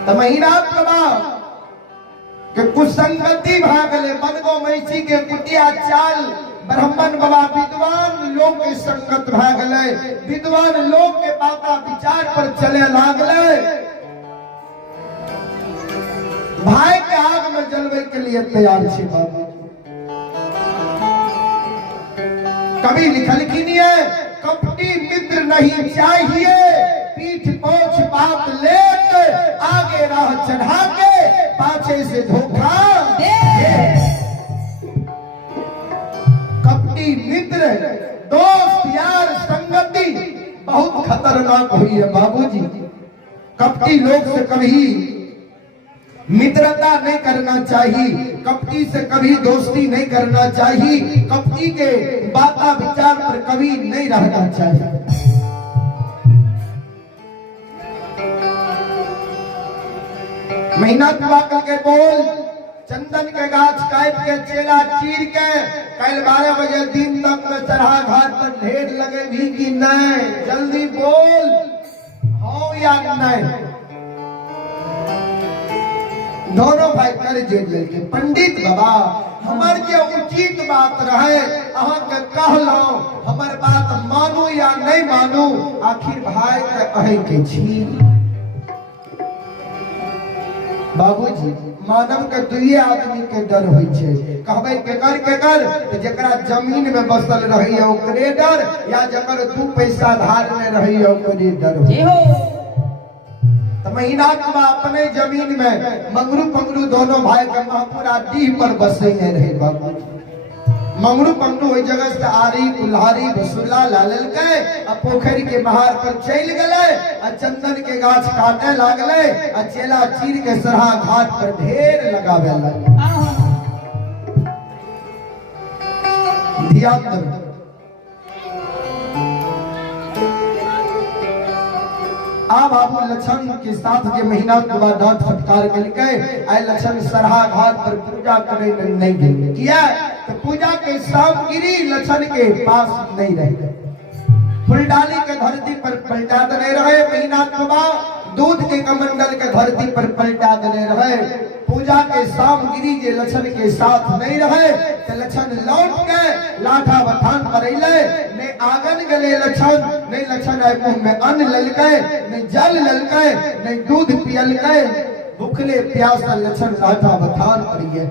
तो महीना के कुसंगति भागले बनगो मैसी के कुटिया चाल ब्राह्मण बाबा विद्वान लोग के संगत भागले विद्वान लोग के बाता विचार पर चले लागले भाई के आग में जलवे के लिए तैयार छे बाबू कभी लिखलखिन है कपटी मित्र नहीं चाहिए पीठ पोछ बात लेके आगे राह चढ़ा के पाछे से धोखा दे कपटी मित्र दोस्त यार संगति बहुत खतरनाक हुई है बाबूजी कपटी लोग से कभी मित्रता नहीं करना चाहिए, कपटी से कभी दोस्ती नहीं करना चाहिए, कपटी के बाता विचार पर कभी नहीं रहना चाहिए। मेहनत करके बोल, चंदन के गाछ काट के चेला चीर के कल 12 बजे दिन तक में चढ़ा घाट पर ढेर लगे भी कि नहीं, जल्दी बोल हो या नहीं। दोनों भाई कर जेल के पंडित बाबा हमार के उचित बात रहे अहाँ के कहलो, हमार बात मानू या नहीं मानू, आखिर भाई के कहे के छी। बाबूजी मानव के दुइये आदमी के डर होई छे, कहबे केकर तो जकरा जमीन में बसल रही ओकरे डर, या जकर 2 पैसा धार में रही ओकरे डर हो। तो महीना के अपने जमीन में मंगरू पंगरू दोनों भाई के महापुरा डीह पर बसे रहे बाबू। मंगरू पंगरू वही जगह से आरी कुल्हारी बसुल्ला लालल के पोखरी के महार पर चल गए, चंदन के गाछ काटे लागले, चेला चीर के सरहा घाट पर ढेर लगावे लगे। ध्यान दो, आ बाबू लक्षण के साथ जे महीना के बाद डांट फटकार के आई लक्षण सरहा घाट पर पूजा करे नहीं गए, किया तो पूजा के सामग्री लक्षण के पास नहीं रहे, फुलडाली के धरती पर पलटा दे रहे, महीना के बाद दूध के कमंडल के धरती पर पलटा दे रहे, पूजा के सामग्री जे लक्षण के साथ नहीं रहे तो लक्षण लौट के लाठा बथान करैले, ने आंगन गले लक्षण, नहीं लक्षण है मुंह में अन्न ललके, नहीं जल ललके, नहीं दूध पियलके, भूखले प्यासा लक्षण लाठा बथान करिए।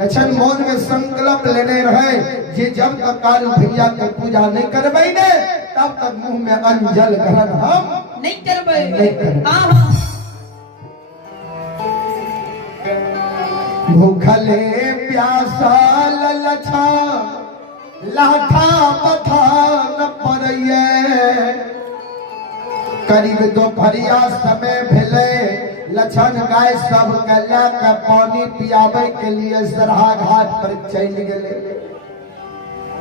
लक्षण मौन में संकल्प लेने रहे जे जब तक कालू भैया के पूजा नहीं करबे ने तब तक मुंह में अन्न जल ग्रहण हम नहीं करबे। भूखले प्यासा ललछा लाठा बथान पड़िए, करीब दोपहरिया समय भेले, लक्षण गाय सब गला के पानी पियाबे के लिए सरहा घाट पर चल गए।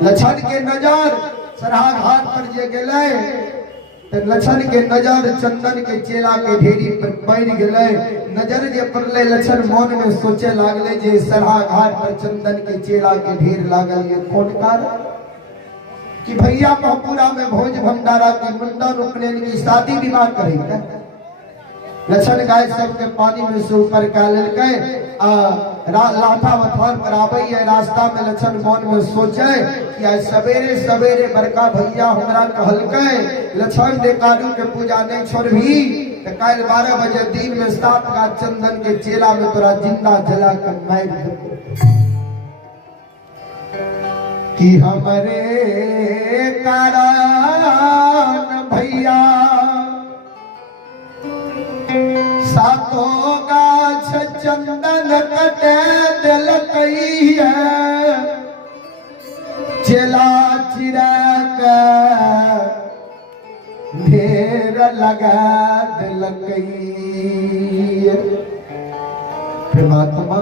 लक्षण के नजर सरहा घाट पर जे गए तो लक्षण के नजर चंदन के चेला के ढेरी पर पड़ गए, नजर जे पड़ले लक्षण मन में सोचे लागले जे सरहा घाट पर चंदन के चेला के ढेर लागल, ये कौन कारण कि भैया महापुरा में भोज भंडारा की मुंडन उपनयन की शादी विवाह करेगा। लक्षण गाय सबके पानी में से ऊपर का ललके लाठा बथान कराबे, रास्ता में लक्षण मन में सोचे कि आज सवेरे सवेरे बड़का भैया हमरा कहलके लक्षण दे कालू के पूजा नहीं छोड़बी तो कल 12 बजे दिन में 7 का चंदन के चेला में तोरा जिंदा जला कर मार कि हमारे कारण भैया सातों गाछ चंदन कटे दिलकैया, चेला चिरा के ढेर लगा दिलकैया। परमात्मा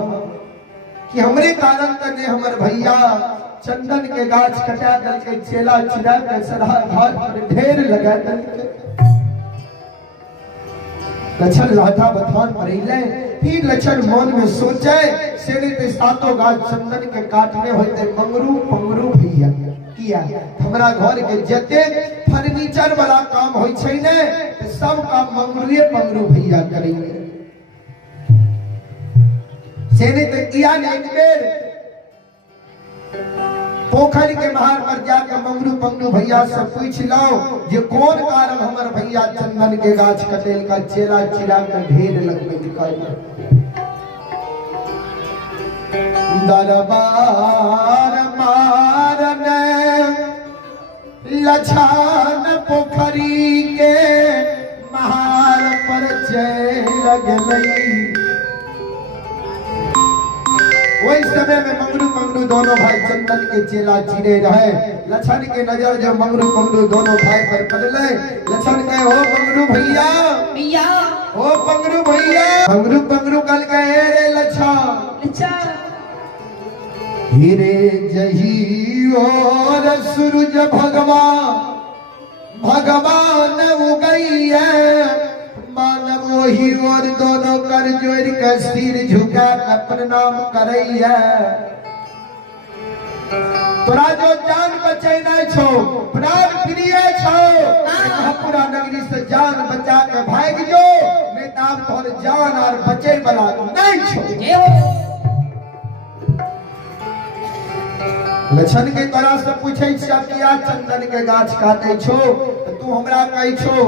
कि हमरे कारण तने हमर भैया चंदन के गाछ कटा दल के चेला चिरा के सरहा घाट पर ढेर लगा दल के। लक्षण लाठा बथान पड़े, फिर लक्षण मन में सोचे सेने ते सातों गाछ चंदन के काटने होते मंगरू पंगरू भैया किया, हमरा घर के जते फर्नीचर वाला काम होय छै ने सब काम मंगरूए पंगरू भैया करेंगे। सेने ते किया ने एक बेर पोखरी के महार पर जाकर मंगरू पंगरू भैया से पूछ लो जे कौन कारण हमर भैया चंदन के गाछ कटेल का चेला चिरा के ढेर लगबे दिखाई। दरबार मारने लछान पोखरी के महार पर चल गई। वही समय में मंगरू पंगरू दोनों भाई चंदन के चेला चिरे रहे। लक्षण के नजर जो मंगरू पंगरू दोनों भाई पर पड़ले, लक्षण कहे हो मंगरू भैया भैया ओ पंगरू भैया पंगरू पंगरू कल कहे रे लच्छा अच्छा हीरे जही और सूरज भगवान उगई है मानव वही और दोनों कर जोड़ के सिर झुका के प्रणाम करई है तोरा जो जान बचे नहीं छो प्राण प्रिय छो पूरा नगरी से जान बचा के भाग जो नहीं ताम तोर जान और बचे वाला नहीं छो लक्षण के तरह से पूछे किया चंदन के गाछ काटे छो तो तू हमरा कही छो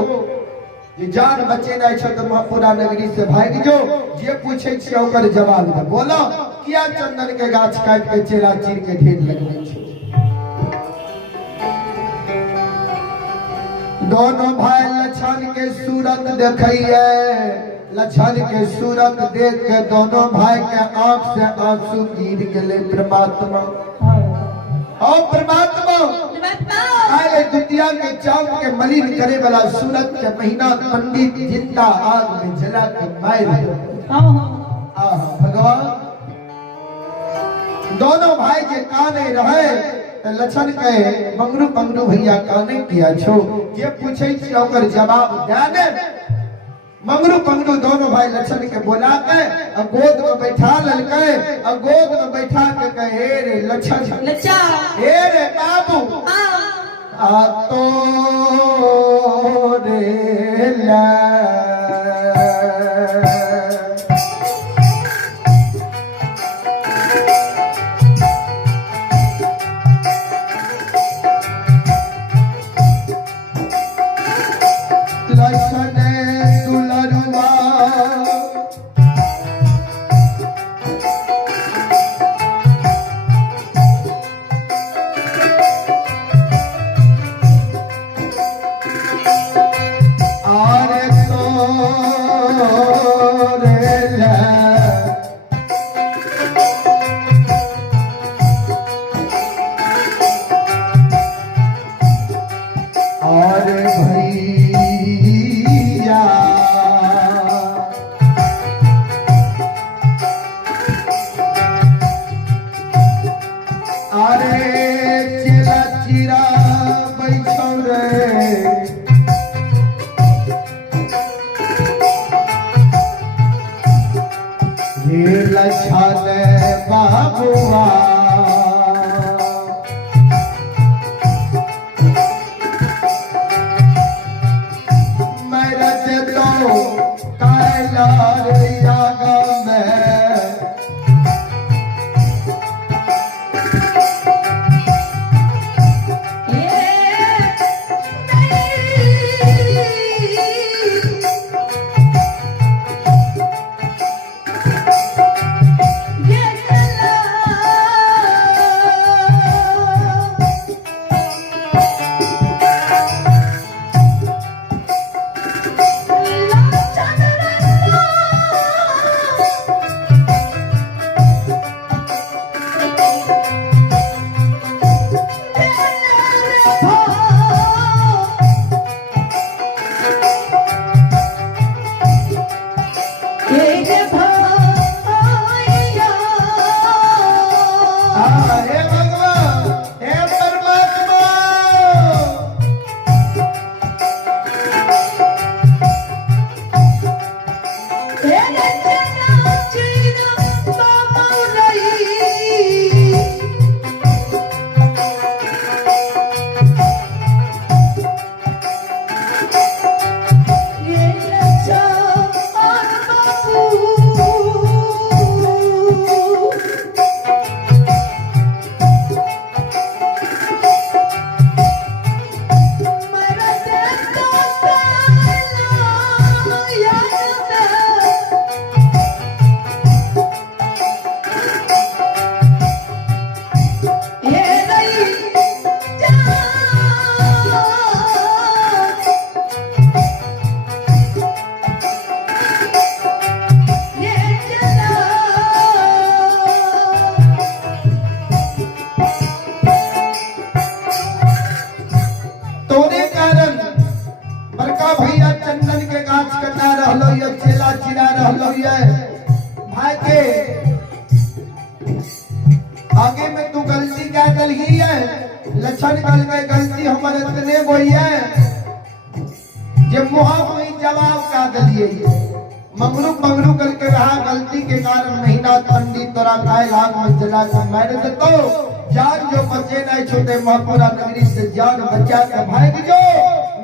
ये जान बचे नहीं छो तो पूरा नगरी से भाग जो ये पूछे ओकर जवाब दे बोलो किया चंदन के गाछ काट के चेरा चीर के ढेर लगने छो दोनों भाई लक्षण के सूरत देखिए लक्षण के सूरत देख के दोनों भाई के आंख से आंसू गिर गए परमात्मा और परमात्मा आए द्वितीया के चांद के मलिन करे वाला सूरत के महीना पंडित जिंदा आग में जला के मार भगवान दोनों भाई के काने रहे लक्षण कहे मंगरू भैया काने किया छो ये पूछे ओकर जवाब देने मंगरू दोनों भाई लक्षण के बोला के गोद में बैठा ललके गोद में बैठा के कहे हे रे लक्षण लच्छा हे रे बाबू आ तो रे ला आगे में तू गलती क्या कल ही है लक्षण कल गए गलती हमारे इतने कोई है जब मुहा कोई जवाब का दलिए मंगरू करके रहा गलती के कारण महीना पंडित तोरा काय लाग में जला कर मार दे तो जान जो बचे नहीं छोटे महापुरा नगरी से जान बचा के भाग जो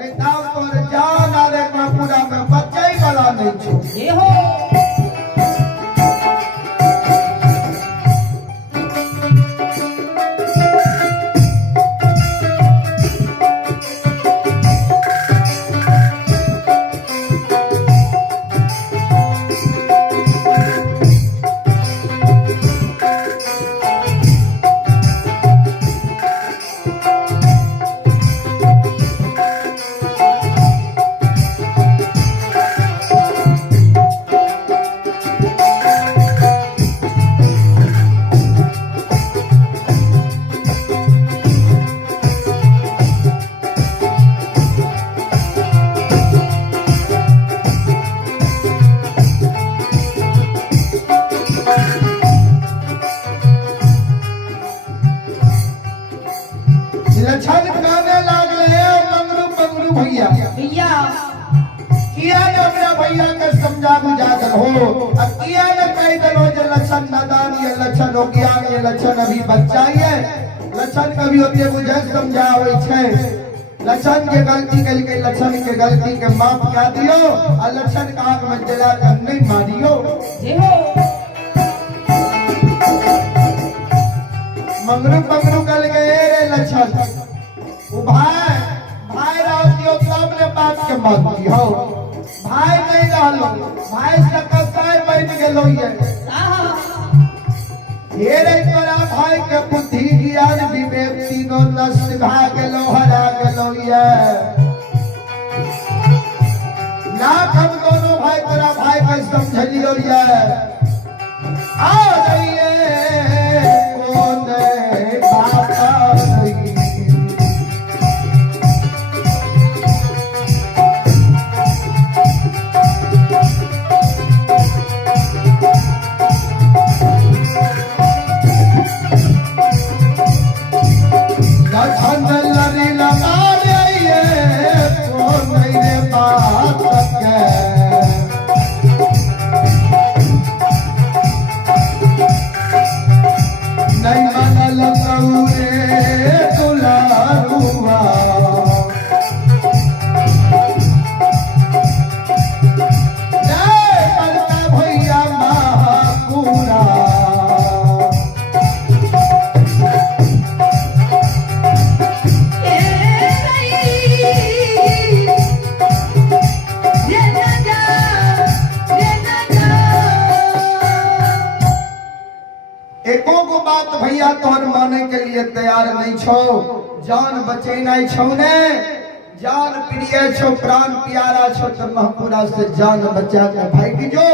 नहीं ताव तोर जान आले महापुरा में बच्चा ही वाला नहीं छो ये हो लक्षण गाने लागले मंगरू भैया भैया किया ने अपना भैया के समझा बुझा कर हो अब किया ने कह दलो जे लक्षण नादान ये लक्षण हो गया ये लक्षण अभी बच्चा ही है लक्षण कभी होते बुझे समझावे छे लक्षण के गलती के लक्षण के गलती के माफ क्या दियो और लक्षण का आग में जला कर नहीं मारियो ये हो मंगरू कल गए रे लक्षण वो भाई रातियो तब ने बात के मांग की हो भाई नहीं रहलो भाई से कसाय बैठ गेलो ये रे तोरा भाई के बुद्धि ज्ञान विवेक तीनों नष्ट भा गेलो हरा गेलो ये ना हम दोनों भाई तोरा भाई के समझलियो ये आ जाइए कौन बाबा नहीं लक्षण लरी लगा रही तो मेरे बात के नहीं मनल कौरे दुलारुआ करता भैया महापुरा एको को बात भैया तोहर माने के लिए तैयार नहीं छो जान बचे नहीं छो ने जान प्रिय छो प्राण प्यारा छो तो महपुरा से जान बचा के भाई की जो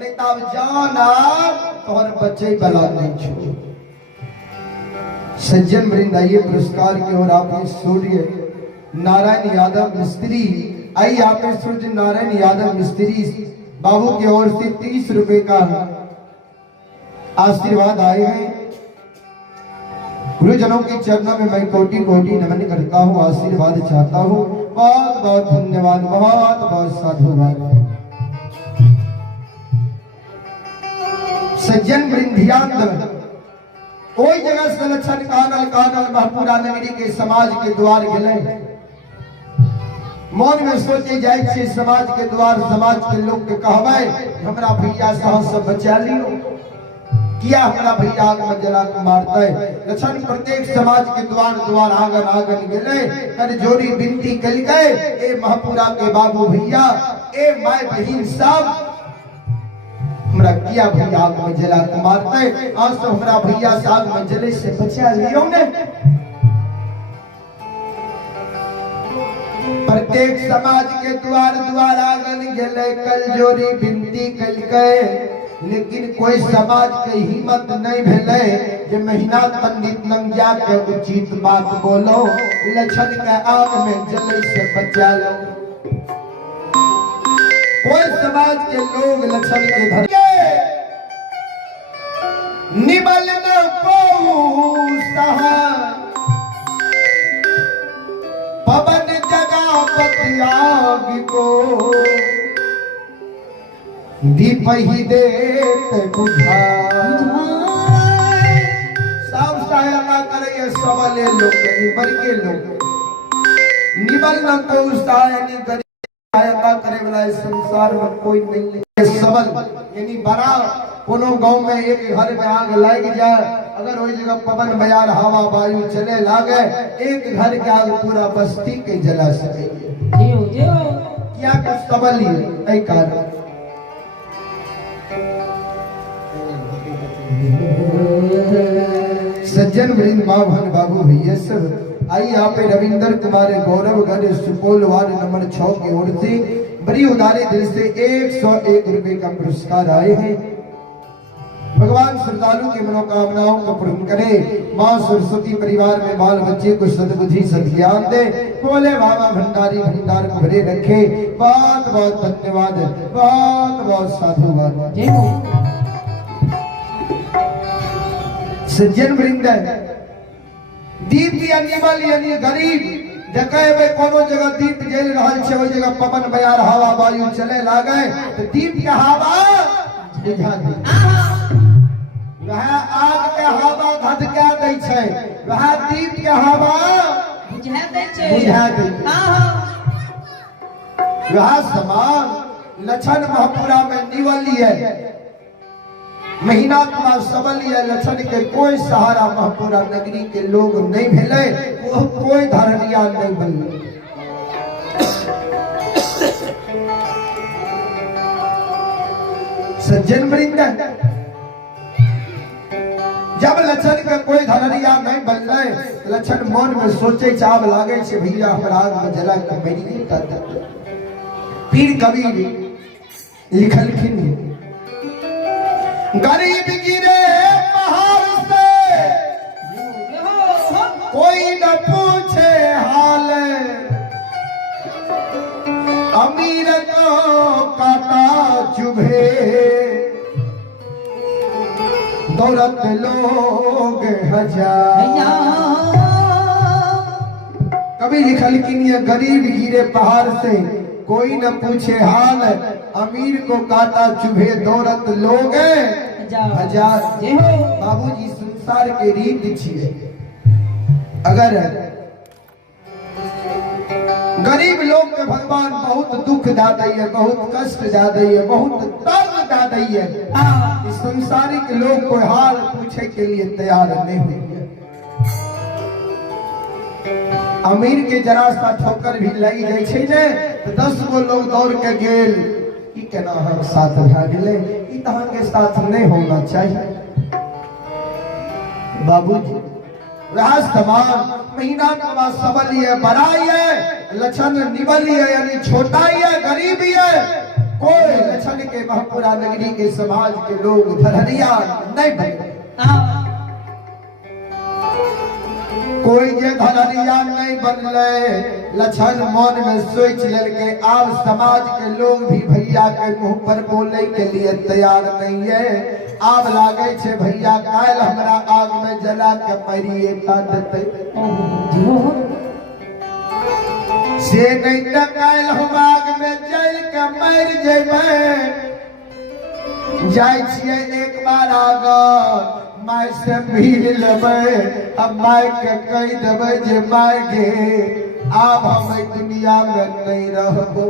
नहीं तब जान तोहर बचे बला नहीं छो सज्जन वृंद आइए पुरस्कार की ओर आप सूर्य नारायण यादव मिस्त्री आइए आप सूर्य नारायण यादव मिस्त्री बाबू की ओर से 30 रुपए का आशीर्वाद आए हैं गुरुजनों के चरणों में मैं कोटि कोटि नमन करता हूँ आशीर्वाद चाहता हूँ बहुत बहुत धन्यवाद बहुत बहुत साधुवाद सज्जन वृंदियांत कोई जगह से लक्षण कानल महपुरा नगरी के समाज के द्वार गले मन में सोचे जाए छे समाज के द्वार समाज के लोग के कहबै हमरा भैया साहब से बचा लियो किया हमारा भैया आग में जला के मारता है लक्षण प्रत्येक समाज के द्वार आंगन गेले कर जोड़ी बिनती कल गए ए महापुरा के बाबू भैया ए माय बहन सब हमरा किया भैया आग में जला के मारता है आज तो हमारा भैया से आग में जले से बचा लियो ने प्रत्येक समाज के द्वार आंगन गेले कल जोड़ी बिनती कल गए लेकिन कोई समाज के हिम्मत नहीं भेले जे महीना पंडित लंग जाके उचित बात बोलो लक्षण के आग में जले से बचा लो कोई समाज के लोग लक्षण के धर निबल न को सहा पवन जगापति आग को दीप ही देत बुझा सब सहायता करे सबले लोग निबर के लोग निबल न को सहायनी करे सहायता करे वाला इस संसार में कोई नहीं है सबल यानी बड़ा कोनो गांव में एक घर में आग लग जाए अगर वही जगह पवन बयार हवा वायु चले लागे एक घर के आग पूरा बस्ती के जला सके क्या का सबल ही है कारण सज्जन वृंद माँ भन बाबू भैया सब आई यहाँ पे रविंदर कुमार गौरवगढ़ सुपौल वार्ड नंबर 6 की ओर से बड़ी उदारे दिल से 101 रुपए का पुरस्कार आए हैं। भगवान श्रद्धालु की मनोकामनाओं को पूर्ण करे। माँ सरस्वती परिवार में बाल बच्चे को सद्बुद्धि सद्ज्ञान दे। बोले बाबा भंडारी भंडार को भरे रखे। बहुत बहुत धन्यवाद, बहुत बहुत साधुवाद। सज्जन वृंद दीप यानी बल यानी गरीब जगह में कोनो जगह दीप जल रहल छे ओई जगह पवन बयार हवा वायु चले लागे तो दीप के हवा बुझा दे वह आग के हवा धधका दै छै वह दीप के हवा बुझा दै छै वह समान लक्षण महापुरा में निवलिए महीना का सबलिया लक्षण के कोई सहारा महापुरा नगरी के लोग नहीं भेले वो कोई धरनिया नहीं बनले। सज्जन वृंद जब लक्षण के कोई धरनिया नहीं बनले लक्षण मन में सोचे चाव लागे छे भैया हमरा आग में जला के मेरी कर दे। पीर कबीर लिखलखिन गरीब गिरे पहाड़ से कोई न पूछे हाल अमीर को काटा चुभे दौलत लोग हजार। कभी लिखल कि गरीब गिरे पहाड़ से कोई न पूछे हाल अमीर को काटा चुभे दौलत लोग हजार। बाबूजी संसार के रीत छिए अगर गरीब लोग के भगवान बहुत दुख दा दैए बहुत कष्ट दा दैए बहुत दर्द दा दैए इस संसारिक लोग कोई हाल पूछे के लिए तैयार नहीं हुए। अमीर के जरा सा ठोकर भी लगी जाए छे ने तो 10 गो लोग दौड़ के गेल ई केना हम साथ भा गेले ई तहां के साथ नहीं होना चाहिए। बाबूजी राज समान महीना का सबल है बड़ाई है लक्षण निबली है यानी छोटाई है गरीबी है कोई लक्षण के महापुरा नगरी के समाज के लोग धरनिया नहीं बने। कोई जे धरनिया नहीं बनले लक्षण मन में सोच लेके अब समाज के लोग भी भैया के मुंह पर बोले के लिए तैयार नहीं है। आग लागे छे भैया काल हमरा आग में जला के मरिए का देते से नहीं तो काल हम आग में जल के मर जेबे जाय छिए एक बार आगा माय से मिल लेबे अब माय के कह देबे जे माय गे अब हम दुनिया में नहीं रहबो।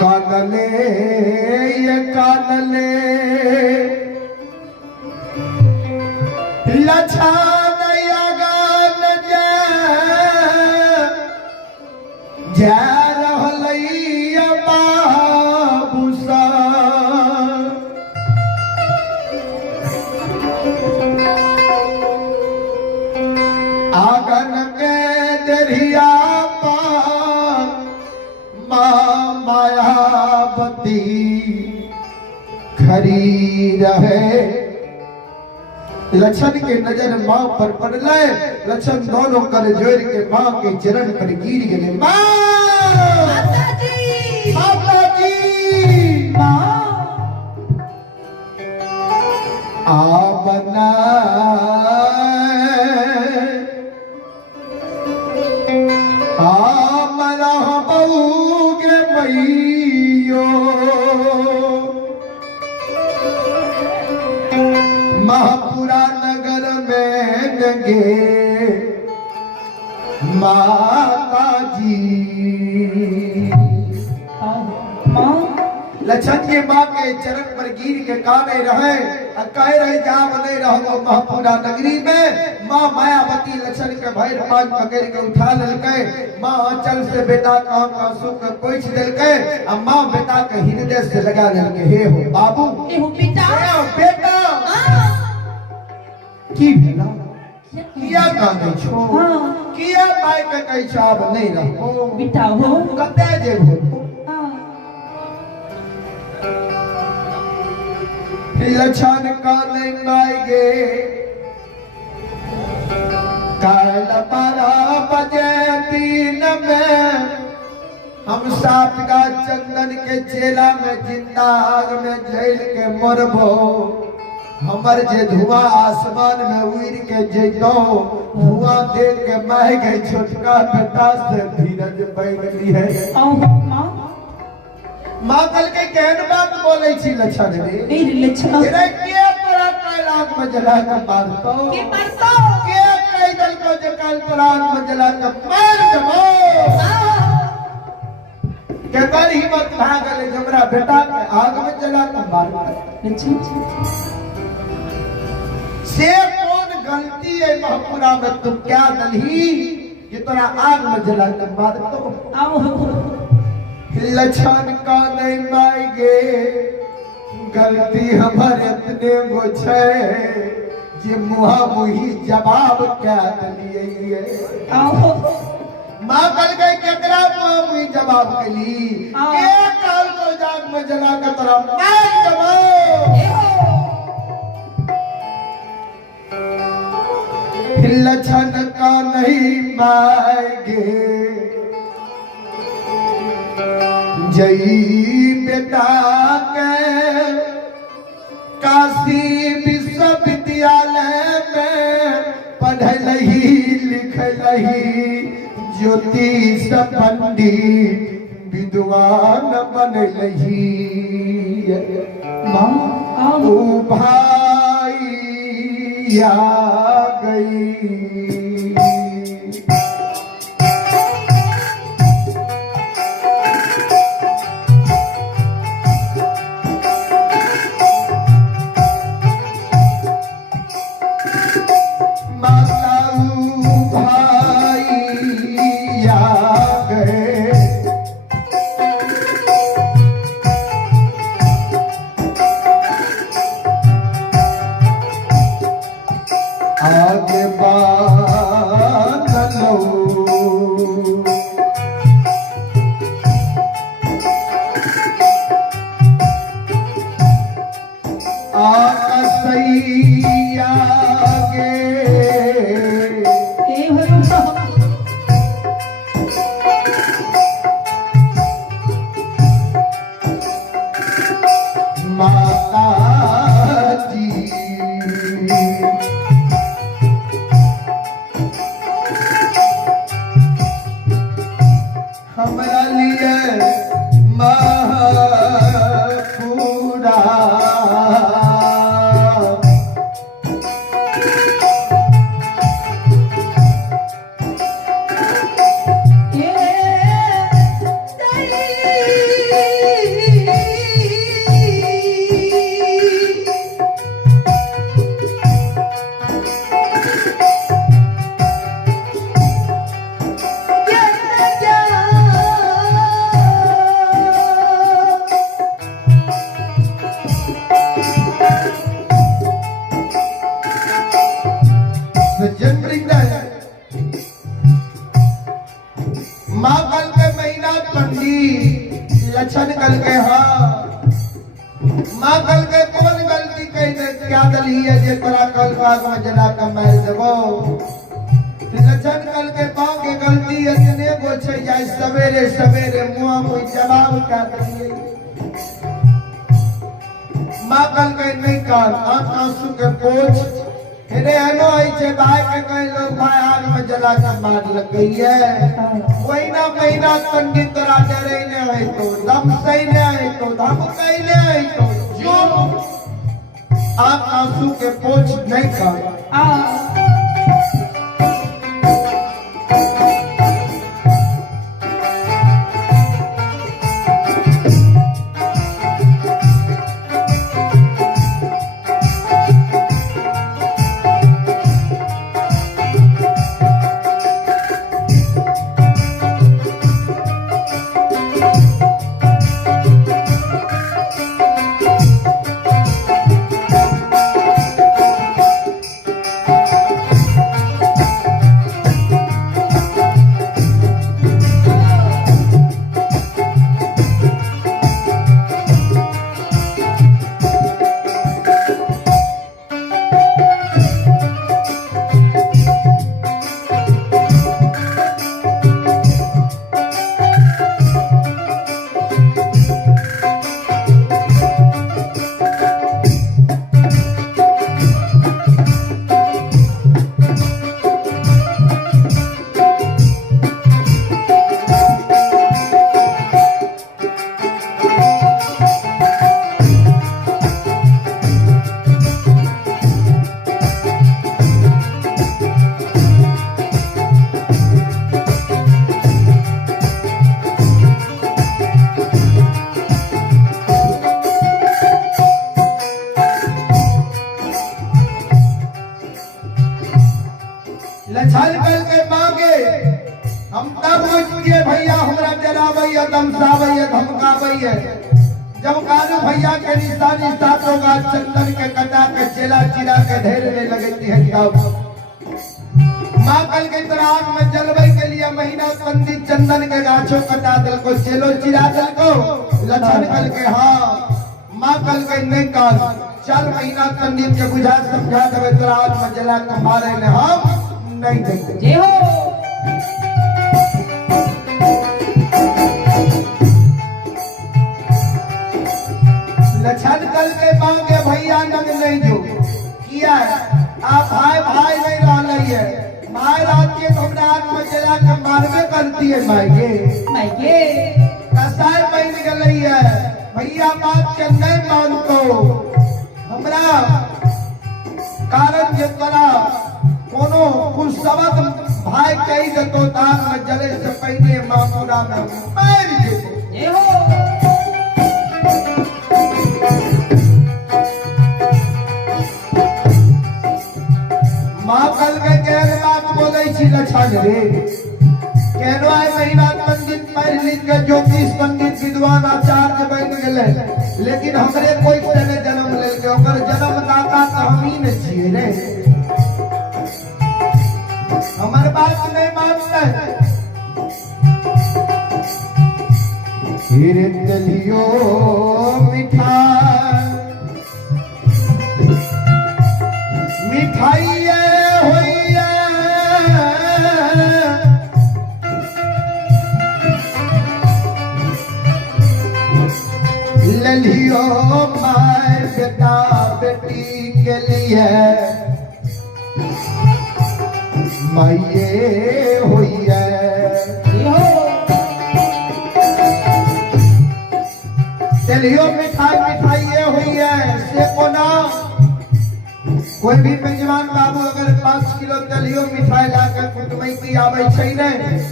कानले ये कानले लछान यागान जा रहलैया बाबूसा आगन के दरिया मायावती खरी रहे। लक्षण के नजर माँ पर पड़ले लक्षण दोनों कर जोड़ के माँ के चरण पर गिर गए। माताजी आपना आमला बऊगे मैयो महापुरा नगर में गंगे माता जी लक्षण के माँ के चरण पर गिर के काने रहे कह रहे जा बने रहो महापुरा नगरी में माँ मायावती लक्षण के भैर पांच पकड़ के उठा ललके माँ आंचल से बेटा का सुख पोछ दिलके अब माँ बेटा के हृदय से लगा ललके हे हो बाबू बेटा बेटा की भेला किया काने छो किया माय के कई छाब नहीं रहो बेटा हो कते जे हो लक्षण का नहीं मायगे काल 12 बजे दिन में हम सात का चंदन के चेला में जिंदा आग में जल के मरबो हमर जे धुआं आसमान में उड़ के जइतो धुआं देख के मह गए छोटका बेटा से धीरज बैठली है माँ कल के कहन बात बोले छी लक्षण रे तेरे के तोरा कैलाश में जला के मारतो के कई दल को जो कल कुरान में जला के मार दबो के पर हिम्मत भागले जमरा बेटा के आग में जला के मार से कौन गलती है महापुरा में तुम क्या दलही ये तोरा आग में जला के मारतो लक्षण का नहीं मायगे गलती हमारे इतने गो छे जे मुहा मुही जवाब क्या दिए माँ कल गई केकरा मुहा मुही जवाब कली के काल को जाग में जला के तोरा मार दबो लक्षण का नहीं मायगे जई बेटा के काशी विश्वविद्यालय में पढ़लही लिखलही ज्योतिष पंडित विद्वान बनलही ओ भाई आ गई आगे बात लो आकसैया गे माता जी हमरा लिए महापुरा माँ कल के महीना पंडित लक्षण कल के हाँ माँ कल के कौन गलती कही दे क्या दली है जे तोरा कल बाग में जना का मैल देबो लक्षण कल के पाँव के गलती है जने गो छे जाय सवेरे सवेरे मुआ मुई जवाब क्या दली माँ कल के नहीं कान आंख आंसू के पोछ हेरे एनो आई छे भाई के कई लोग भाई आग में जला के मार लग गई है वही ना महीना पंडित तोरा डरे ने है तो दम सही ने है तो धम कई ने है तो जो आंख आंसू के पोछ नहीं का लछन कल के मांगे हम तब के भैया हमरा डरावैया दमसावैया धमकावैया जब कानू भैया के निशानी सातों का चंदन के कटा के चेला चिरा के ढेर में लगती है तब माँ कल के तराग में जलवे के लिए महीना पंडित चंदन के गाछों कटा दिल को चेलो चिरा दिल को लछन कल के हाँ माँ कल के नहीं काल चल महीना पंडित के बुझा समझा देवे तराग में जला के मारे ने हम नहीं देते जय हो लछन कल के मांगे भैया नग नहीं जो किया आप भाई भाई नहीं रही है माय रात के हमरा में जला के मारबे करती है मायके कसाई बन गई है भैया बात के नहीं मानतो हमरा कारण जे तोरा कोनो कुछ सबक भाई कही देतो दान में जले से पहले मामूरा में पैर जेतो जय हो माँ कल के केहन बात बोले छी लछन रे केहनो आय महीना पंडित पढ़ लिख के ज्योतिष पंडित विद्वान आचार्य बन गेले लेकिन हमरे कोई से ने जन्म लेल के ओकर जन्मदाता तो हम ही ने छिए रे हमार बात नहीं मानते खीर दलियो मिठाई मिठाई होइए ललियो माय बेटा बेटी के लिए माये हुई है चलियो मिठाई मिठाई ये हुई है से कोना कोई भी मेजबान बाबू अगर 5 किलो चलियो मिठाई लाकर कुटुम्ब की आवे छै ने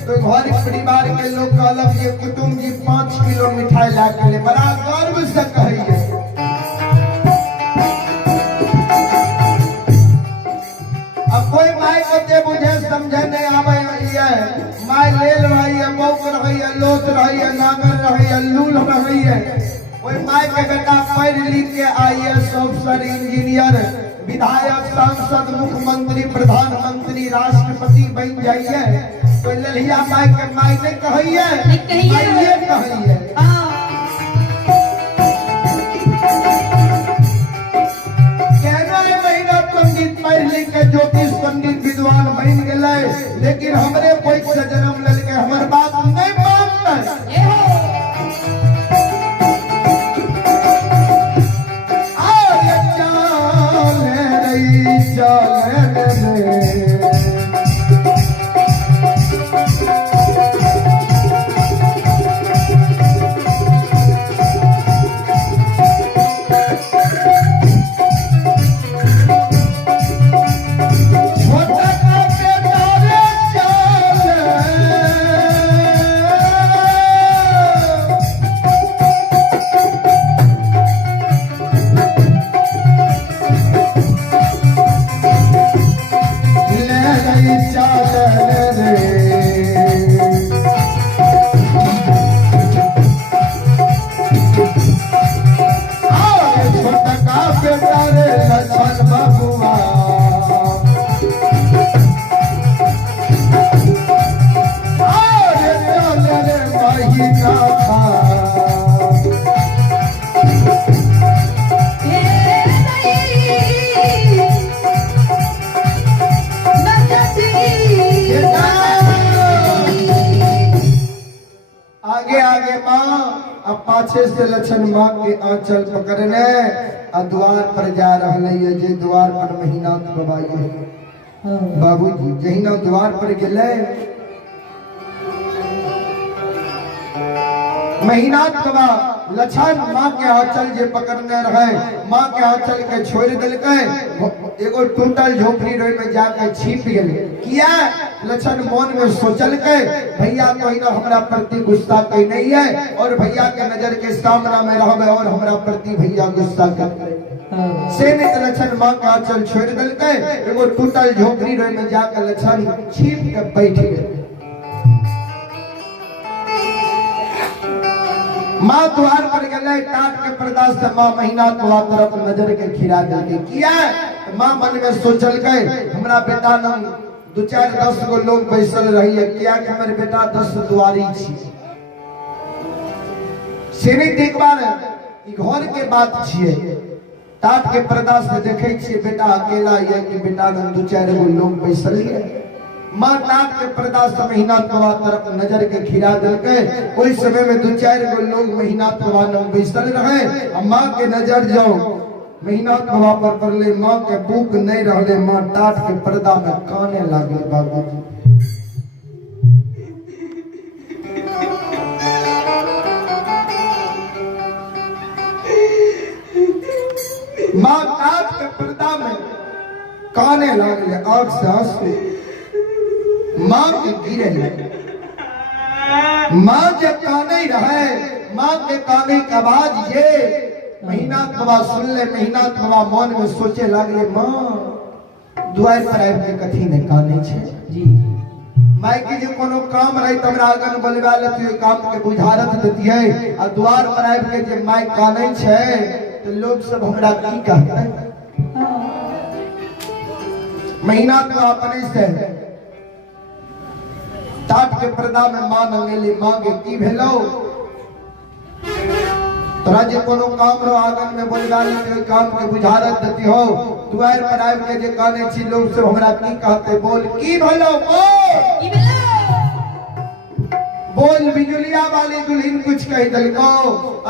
तो घर परिवार के लोग कहलक ये कुटुम्ब जी 5 किलो मिठाई लाकर ले बड़ा गर्व से कहिए अब कोई माई को दे बुझे समझे नहीं आवे है माई लेल रही है मौक रही है लोत रही है नागर रही है लूल रही है कोई माई के बेटा पढ़ लिख के IAS अफसर इंजीनियर विधायक सांसद मुख्यमंत्री प्रधानमंत्री राष्ट्रपति बन जाइए तो ललिया माई के माई ने कहिए कहिए पंडित पढ़ लिख के ज्योतिष पंडित विद्वान बन गए लेकिन हमरे कोई से जन्म ले के हमर बात नहीं मानते बेटा रे लछन बबुआ अरे चले रे महीना था आगे आगे माँ अब पाछे से लक्षण माँ के आंचल पकड़ने आ द्वार पर जा रहा है जे द्वार पर महीना बबाई बाबूजी जहिना द्वार पर गेले महीना कबा लक्षण माँ के आंचल जे पकड़ने रहे माँ के आंचल के छोड़ दिलके एगो टूटल झोपड़ी रोई में जाकर छिप गेल किया लक्षण मन में सोचल के भैया कोई ना हमरा प्रति गुस्सा कोई नहीं है और भैया के नजर के सामना में रहबे और हमरा प्रति भैया गुस्सा करते से ने लक्षण माँ का आंचल छोड़ दिलके एगो टूटल झोपड़ी रोई में जाकर लक्षण छिप के बैठ गेल माँ द्वार पर गए टाट के पर्दा से माँ महीना द्वार तरफ नजर के खिरा देती किया माँ मन में सोचल गए हमरा बेटा न 2-4-10 गो लोग बैसल रही है किया कि हमारे बेटा 10 दुआरी छी सीमित एक बार घर के बात छिए टाट के पर्दा से देखे छिए बेटा अकेला है कि बेटा न 2-4 गो लोग बैसल है माँ टाट के पर्दा से महीना तवा तरफ नजर के खिरा दिलके कोई समय में 2-4 गो लोग महीना तवा न बैसल रहे माँ के नजर जाओ महीना तवा पर पड़ले माँ के बुक नहीं रहले माँ टाट के पर्दा में काने लगे बाबूजी माँ टाट के पर्दा में काने लगे आंख से आंसू माँ के गिरे माँ जब काने रहे माँ के काने की आवाज ये महीना थवा सुन ले महीना थवा मन में सोचे लगले माँ द्वार पर आबि के कथी ने काने छे जी माई के जो कोनो काम रही तमरा आगन बोलवा लेती है काम के बुझारत देती है आ द्वार पर आबि के जे माई काने छे तो लोग सब हमरा की कहते महीना तो अपने से टाट के पर्दा में मां नंगेली मां के की भेलो तोरा जे कोनो काम रो आंगन में बोलवाली के काम के बुझारत देती हो द्वार पर आबि के जे काने छी लोग सब हमरा की कहते बोल की भेलो बोल बिजुलिया वाली दुल्हन कुछ कह दलको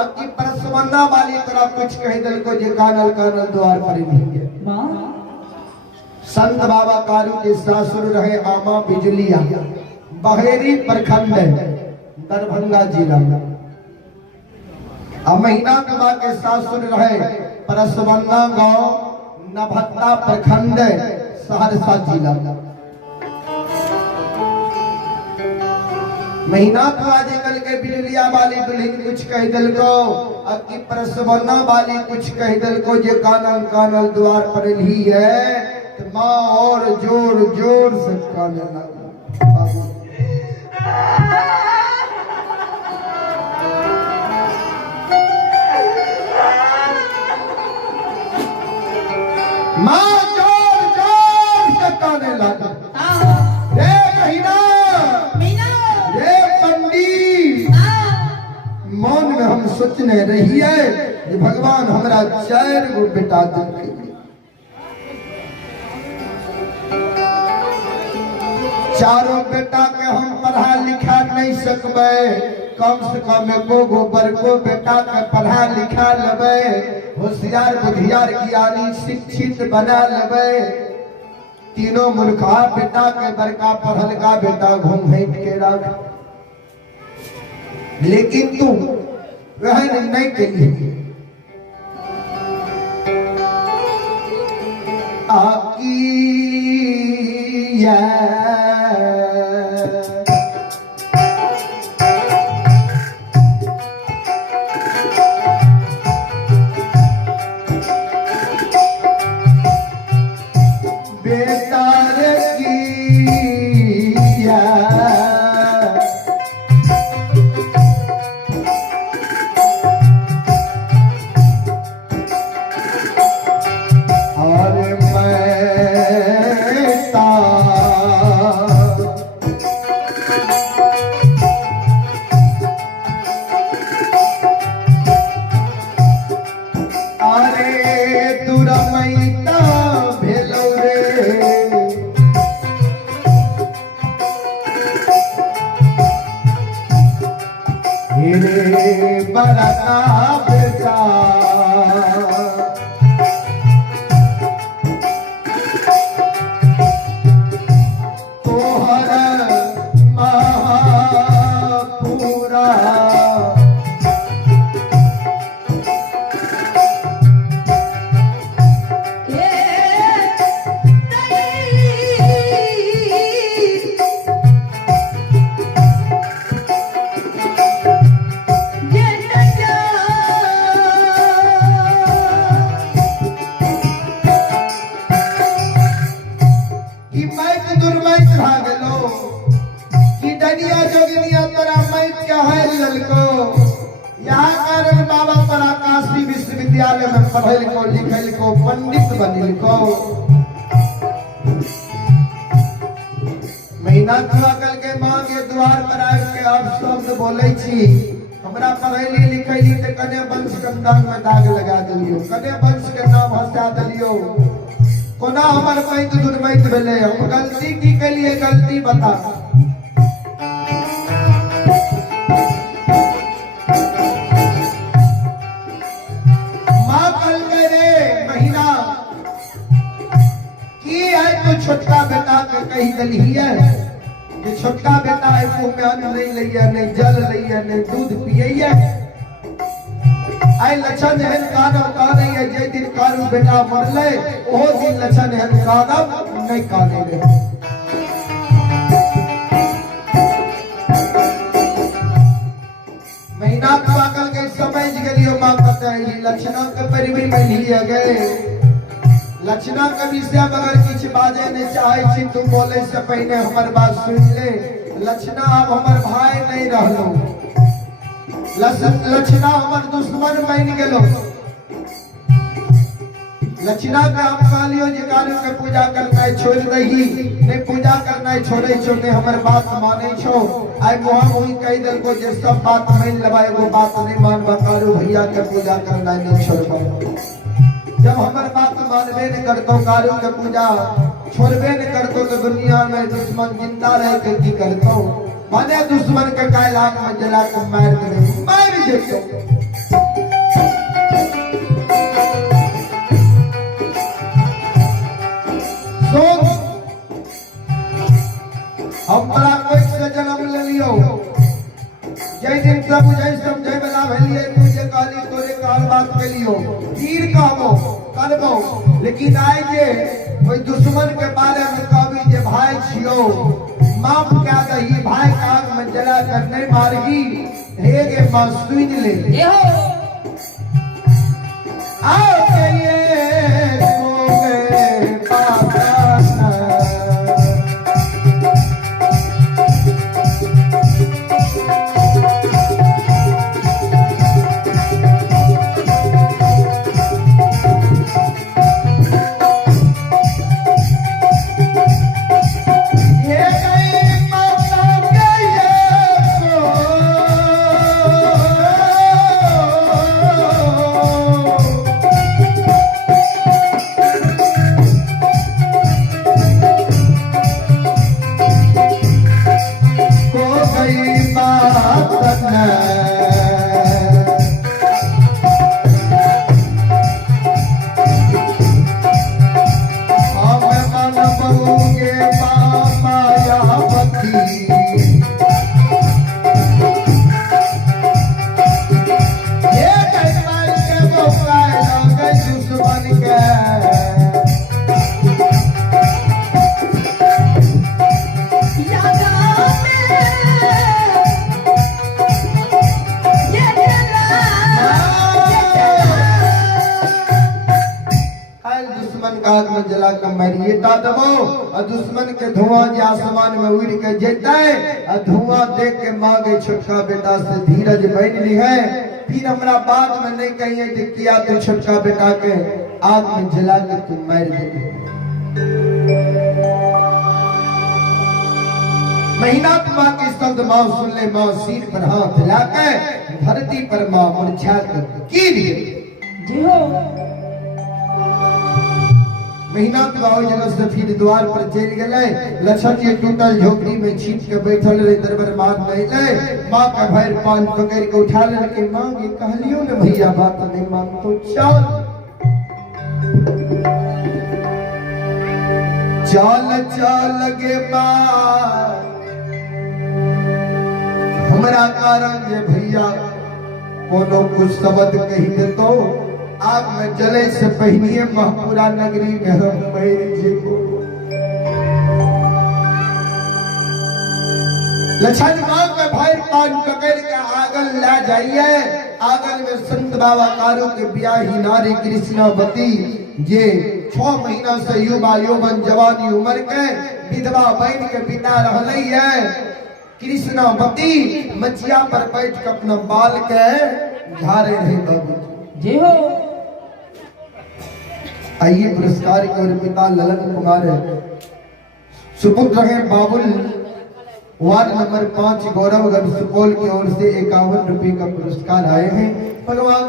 अब की परसवन्ना वाली तोरा कुछ कह दलको जे कानल कानल द्वार पर नहीं है मां संत बाबा कारू के सासुर रहे आमा बिजुलिया बहेरी प्रखंड दरभंगा जिला महीना कबा के सासुर रहे परसवन्ना गांव नभत्ता प्रखंड सहरसा जिला महीना कबा जे कल के बिजलिया वाली दुल्हन कुछ कह दिल को अब की परसवन्ना वाली कुछ कह दिल को जे कानल कानल द्वार पर ही है तो माँ और जोर जोर से काने लगी माँ जोर जोर से काने लगी रे महीना रे पंडित मौन में हम सोचने रही है कि भगवान हमारा 4 गो बेटा देखे चारों बेटा के हम पढ़ा लिखा नहीं सकबे कम से कम एको गो बड़को बेटा के पढ़ा लिखा लेबे होशियार बुद्धियार ज्ञानी शिक्षित बना लेबे तीनों मूर्खा बेटा के बड़का पढ़ल का बेटा घूम घाट के रख लेकिन तू वह नहीं कही आकी मैता भेलो रे हेरे बरका बेटा तोहर महापूरा ये कि मैत दुर्मैत भागलो कि डनिया जोगिनिया तोरा मैत क्या है ललको यहाँ कारण बाबा तोरा काशी विश्वविद्यालय में पढ़ल को लिखल को पंडित बनिल को महीना कल के माँ के द्वार पर आबि के आप शब्द बोले छी हमरा पढ़ैली लिखैली त कने वंश कंदान में दाग लगा दिलियो कने वंश के नाम हटा दिलियो कोना हमर मैत दुर्मैत भेले हम गलती की केलिए गलती बता माँ कल के रे महीना की है तो छोटका बेटा के कही दली है कि छोटका बेटा है को में अन्न नहीं लइया नहीं जल लइया नहीं दूध पियैया आई लक्षण है कानव का नहीं है जे दिन कारू बेटा मरले ओ दिन लक्षण है कानव नहीं काने रे महीना पाकल के समझ गेलियो मां कहते हैं लक्षणा के परिवी में लिया गए लक्षणा के विषय अगर किछ बाजे नहीं चाहे छी तू बोले से पहले हमर बात सुन ले लक्षणा अब हमर भाई नहीं रहलो लक्षणा हमर दुश्मन बन गेलो लक्षणा के हम कहलियो जे कारू के पूजा करना छोड़ दही नहीं पूजा करना छोड़े छो नहीं हमर बात माने छो आई मोहा मोही कह दल को जे सब बात मान लेबा एगो बात नहीं मान कारू भैया के पूजा करना नहीं छोड़बा जब हमर बात मानबे न करतो कारू के पूजा छोड़बे न करतो तो दुनिया में दुश्मन जिंदा रह के की करतो माने दुश्मन के कायलाक में जला के मार दे मार देतो सो हम बड़ा कोई से जन्म ले लियो जय दिन प्रभु जय समझे वाला भेलिए तुझे काली तोरे काल बात के लियो तीर कहबो करबो लेकिन आइ जे कोई दुश्मन के बारे में कहबी जे भाई छियो माफ क्या दही भाई का आग में जला कर नहीं मारगी हे गे मां सुन ले आओ कहिए सो गए पापा जला के मारिए दबो और दुश्मन के धुआं जे आसमान में उड़ के जेते और धुआं देख के मांगे छोटका बेटा से धीरज बन ली है फिर हमरा बाद में नहीं कहिए कि किया तू छोटका बेटा के आग में जला के तू मार दे महीना माँ के शब्द माँ सुन ले माँ सिर पर हाथ हिला के धरती पर माँ मुरझा कर गिर गई जी हो महीना के बाद जगह से फिर द्वार पर चल गए। लक्षण जी टूटल झोपड़ी में छीट के बैठल रहे, दरबार मार नहीं ले। माँ का भैर पान पकड़ के उठा ले। माँ ये कहलियो ने भैया बात नहीं मान तो चल चल चल गे बात हमरा कारण जे भैया कोनो कुछ शब्द कही दे तो आग में जले से पहनिए महपुरा नगरी में हम मर जेबो। लक्षण माँ के भाई कान पकड़ के आगल ला जाइए। आगल में संत बाबा कारो के ब्याही नारी कृष्णावती जे 6 महीना से युवा यौवन जवानी उम्र के विधवा बन के बिता रहले है। कृष्णावती मचिया पर बैठ के अपना बाल के झारे रहे बाबू जी हो। आइए पुरस्कार की ओर पिता ललन कुमार सुपुत्र हैं बाबुल वार्ड नंबर 5 गौरवगढ़ सुपौल की ओर से 51 रुपए का पुरस्कार आए हैं। भगवान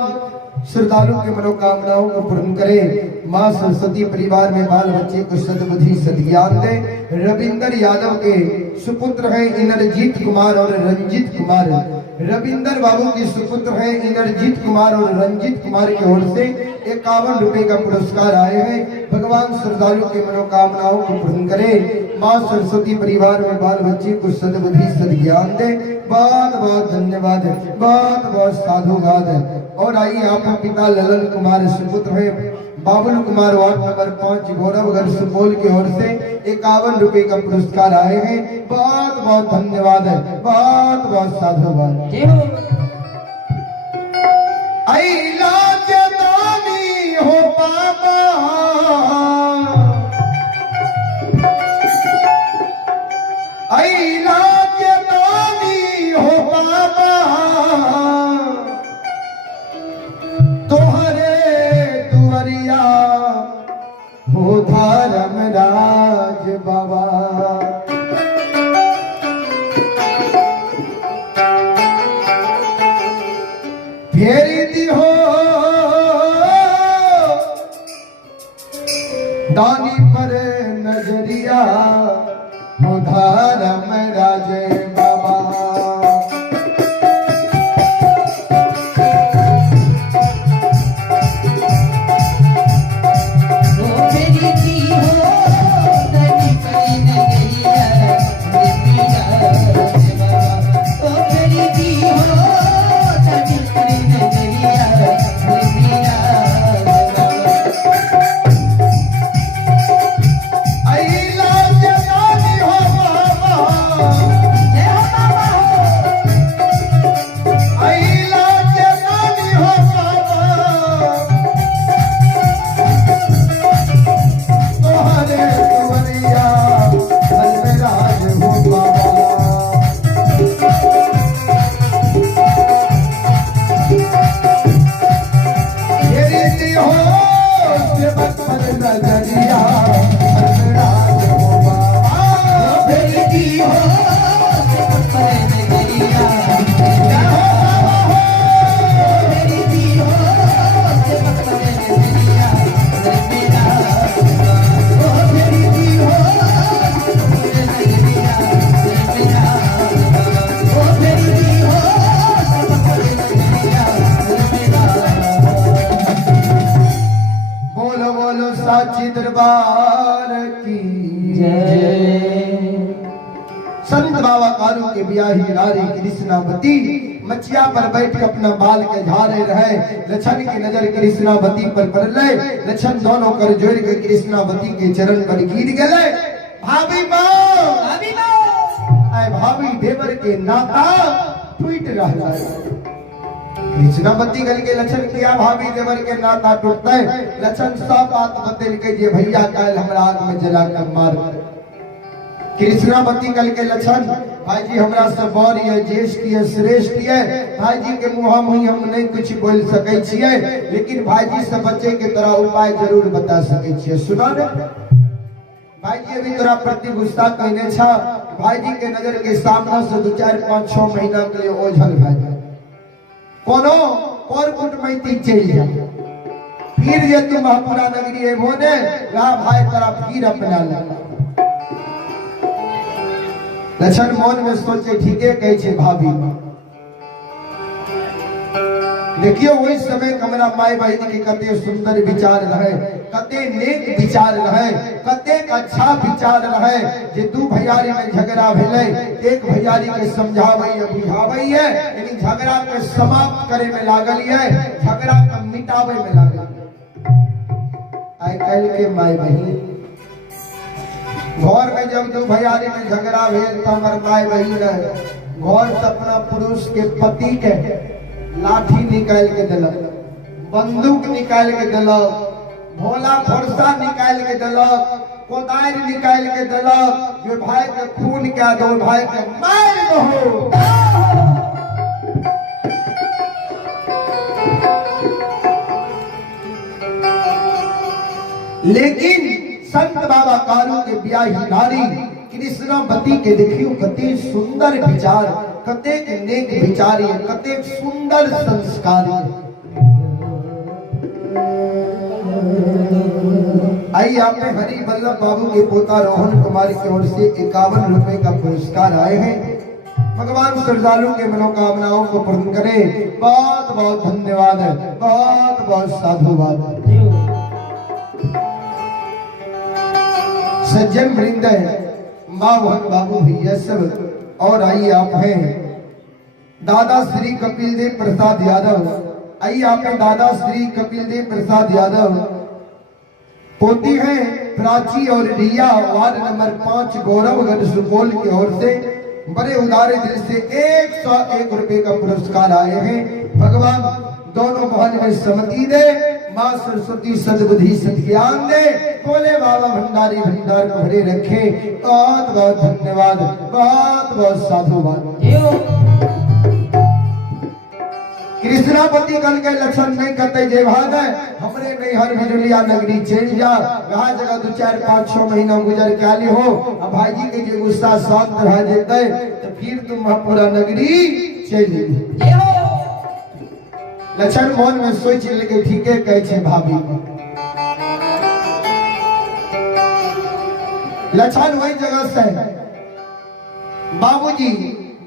श्रद्धालु के मनोकामनाओं को पूर्ण करे। माँ सरस्वती परिवार में बाल बच्चे को सद्बुद्धि सद्ज्ञान दे। रविंदर यादव के सुपुत्र हैं इंद्रजीत कुमार और रंजित कुमार। रविंदर बाबू के सुपुत्र हैं इंद्रजीत कुमार और रंजित कुमार की ओर से 51 रुपए का पुरस्कार आए हैं। भगवान श्रद्धालु के मनोकामनाओं को पूर्ण करे। माँ सरस्वती परिवार में बाल बच्चे को सद्बुद्धि सद्ज्ञान दे। बहुत बहुत धन्यवाद, बहुत बहुत साधुवाद। और आइए आपका पिता ललन कुमार सुपुत्र है बाबुल कुमार वार्ड नंबर 5 गौरवगढ़ सुपौल की ओर से 51 रुपए का पुरस्कार आए हैं। बहुत बहुत धन्यवाद है, बहुत बहुत साधुवाद। जी हो। इलाज दानी हो बाबा इलाज दानी हो बाबा तोहरे दुआरिया हो धर्मराज बाबा। फेरी दी हो दानी पर नजरिया हो धर्मराज बाबा। साची दरबार की जय। संत बाबा कालू के ब्याही नारी कृष्णावती मचिया पर बैठ के अपना बाल के झारे रहे। लक्षण की नजर कृष्णावती पर पड़ ले। लक्षण दोनों कर जोड़ के कृष्णावती के चरण पर गिर गए। भाभी माँ भाभी देवर के नाता टूट रहा है। कृष्णावती गल के लक्षण किया भाभी देवर के नाता टूटता है। लक्षण सब बात बदल के जे भैया काल हमरा आग में जला कर मार। कृष्णावती गल के लक्षण भाई जी हमरा सब बड़ है, ज्येष्ठ है, श्रेष्ठ है। भाई जी के मुँह मुँह हम नहीं कुछ बोल सके छिए, लेकिन भाई जी से बचे के तरह उपाय जरूर बता सके छिए। सुना रे भाई जी अभी तोरा प्रति गुस्सा कहने छा। भाई जी के नजर के सामने से 2 4 5 6 महीना के लिए ओझल भाई कोनो और कुटमैती चल जा। फिर ये तुम महापुरा नगरी है बोने वहां भाई तेरा फिर अपना लगा लक्षण मन में सोचे ठीक है कहे छे भाभी देखियो वही समय कमरा माई बहन के कते सुंदर विचार रहे कते नेक विचार रहे कते अच्छा विचार रहे जे दू भैयारी में झगड़ा भेले एक भैयारी के समझावे बुझावे है लेकिन झगड़ा के समाप्त करे में लागल है झगड़ा के मिटावे में लागल आई कल के माई बहन घर में जब दो भैयारी में झगड़ा भेल तो हमार माई बहन रहे घर से अपना पुरुष के पति के लाठी निकाल के दिलक बंदूक निकाल के दिलक भोला फरसा निकाल के दिलक कोदार निकाल के दिलक जो भाई के खून क्या दो भाई के मार दो लेकिन संत बाबा कारू के ब्याही नारी कृष्णावती के देखियो कते सुंदर विचार कते नेक विचारी कते सुंदर संस्कारी आइए आपने हरि वल्लभ बाबू के पोता रोहन कुमार की ओर से 51 रुपए का पुरस्कार आए हैं भगवान श्रद्धालु के मनोकामनाओं को पूर्ण करें बहुत बहुत धन्यवाद है बहुत बहुत साधुवाद सज्जन वृंद है माँ बहन बाबू भैया सब और आइए आप हैं दादा श्री कपिल देव प्रसाद यादव आइए आप हैं दादा श्री कपिल देव प्रसाद यादव पोती हैं प्राची और रिया वार्ड नंबर 5 गौरवगढ़ सुपौल की ओर से बड़े उदार दिल से 101 रुपए का पुरस्कार आए हैं भगवान दोनों बहन में सम्मति दे माँ सरस्वती सद्बुद्धि सद्ज्ञान दे बोले बाबा भंडारी भंडार को भरे रखे बहुत बहुत धन्यवाद बहुत बहुत साधुवाद कृष्णापति कल के लक्षण नहीं करते जे भाग है हमरे नहीं हर बिजुलिया नगरी चल जा वहां जगह 2 4 5 6 महीना गुजर के आली हो अब भाईजी के जे गुस्सा शांत रह जेते तो फिर तुम महापुरा नगरी चल लक्षण मन में सोच लेके ठीक है कहे छे भाभी लक्षण वही जगह से बाबूजी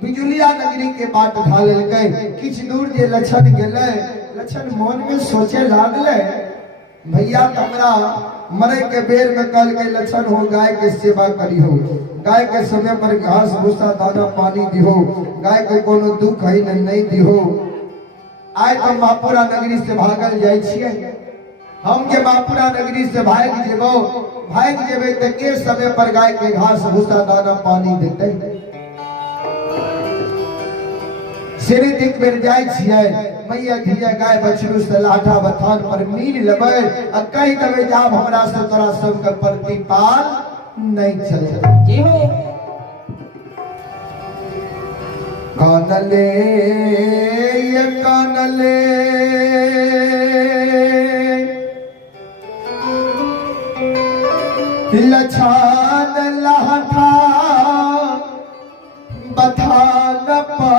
बिजुलिया नगरी के बाट ढाल गए किछ दूर जे लक्षण गेले लक्षण मन में सोचे लागले भैया तमरा मरे के बेर में कल के लक्षण हो गाय के सेवा करी हो गाय के समय पर घास भूसा दाना पानी दिहो गाय को कोनो दुख है नहीं दिहो आय तो महापुरा नगरी से भागल जाय छियै हम के महापुरा नगरी से भाग जेबे त के समय पर गाय के घास भूसा दाना पानी देते सिर दिख बेर जाय छियै मैया धिया गाय बछरू से लाठा बथान पर मील लेबै आ कहि देबै जे आब हमरा से तोरा सब के प्रतिपाल नहीं चले जी हो कानले ये कानले लछान लाठा बथान पा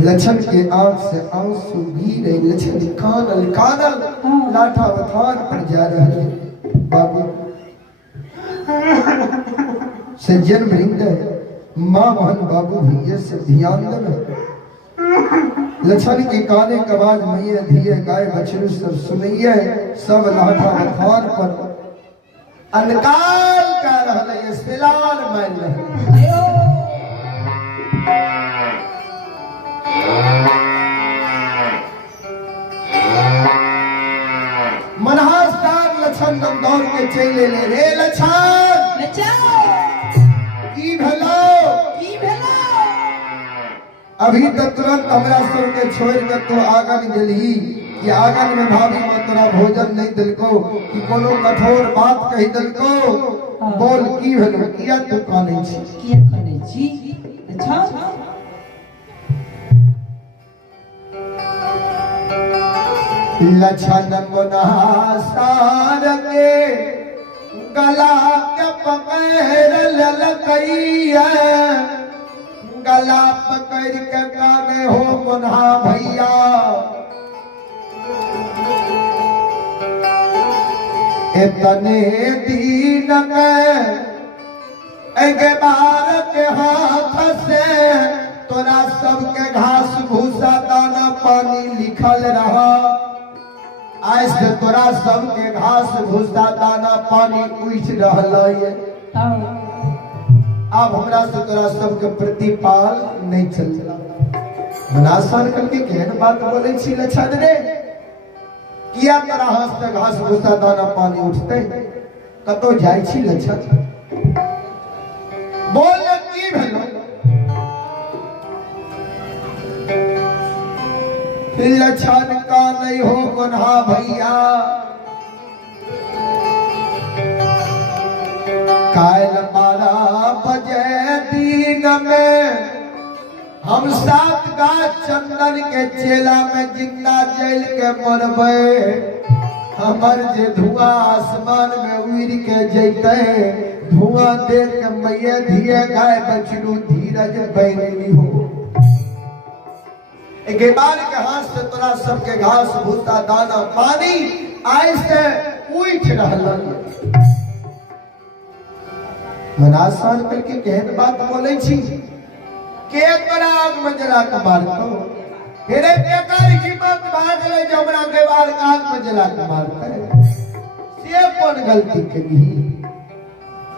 लक्षण के आंख से आंसू गिरे लक्षण कानल कानल लाठा बथान पर जा रहे बाबू सज्जन वृंद माँ बहन बाबू भैया से ध्यान देना लक्षण के काने कबाज मैया धिये गाय बछरू सब सुनइए सब लाठा बथान पर अनकाल का रहले सिलाल मैल रहले मनहास्तान लक्षण दम दौड़ के चले ले रे लक्षण की भेलो अभी तो तुरंत हमरा सब के छोड़ के तू आगन गेलही कि आगन में भाभी मां तोरा भोजन नहीं दिलको कि कोनो कठोर बात कहि दिलको बोल की भेलो किया तू कानै छी अच्छा लक्षण मुनहासार के गला के पकड़ ललकैया गला पकड़ के काने हो मुन्हा भैया इतने दीन में एगे बार के हाथ से तोरा सबके घास भूसा दाना पानी लिखल रहा आज से तोरा सबके घास भूसा दाना पानी उठ रहा है अब हमरा से तोरा सबके प्रतिपाल नहीं चल रहा मनासन करके केहन बात बोले छी लछन रे किया तोरा हाथ से घास भूसा दाना पानी उठते कतो जाय छी लछन बोल की भेलो लछन का नहीं हो गुनाह भैया कायल 12 बजे दिन में हम 7 गाछ चंदन के चेला में जिंदा जल के मरबे हमर जे धुआं आसमान में उड़ के जैते धुआं देख के मैया धिये गाय बछड़ू धीरज बैगनी हो एक बार के हाथ से तोरा सबके घास भूसा दाना पानी आय से उठ रहल मनासान करके केहन बात बोले छी के तोरा आग में जला के मारतो फिर बेकार की बात भाग ले जो हमरा के बार आग में जला के मारते से कौन गलती करी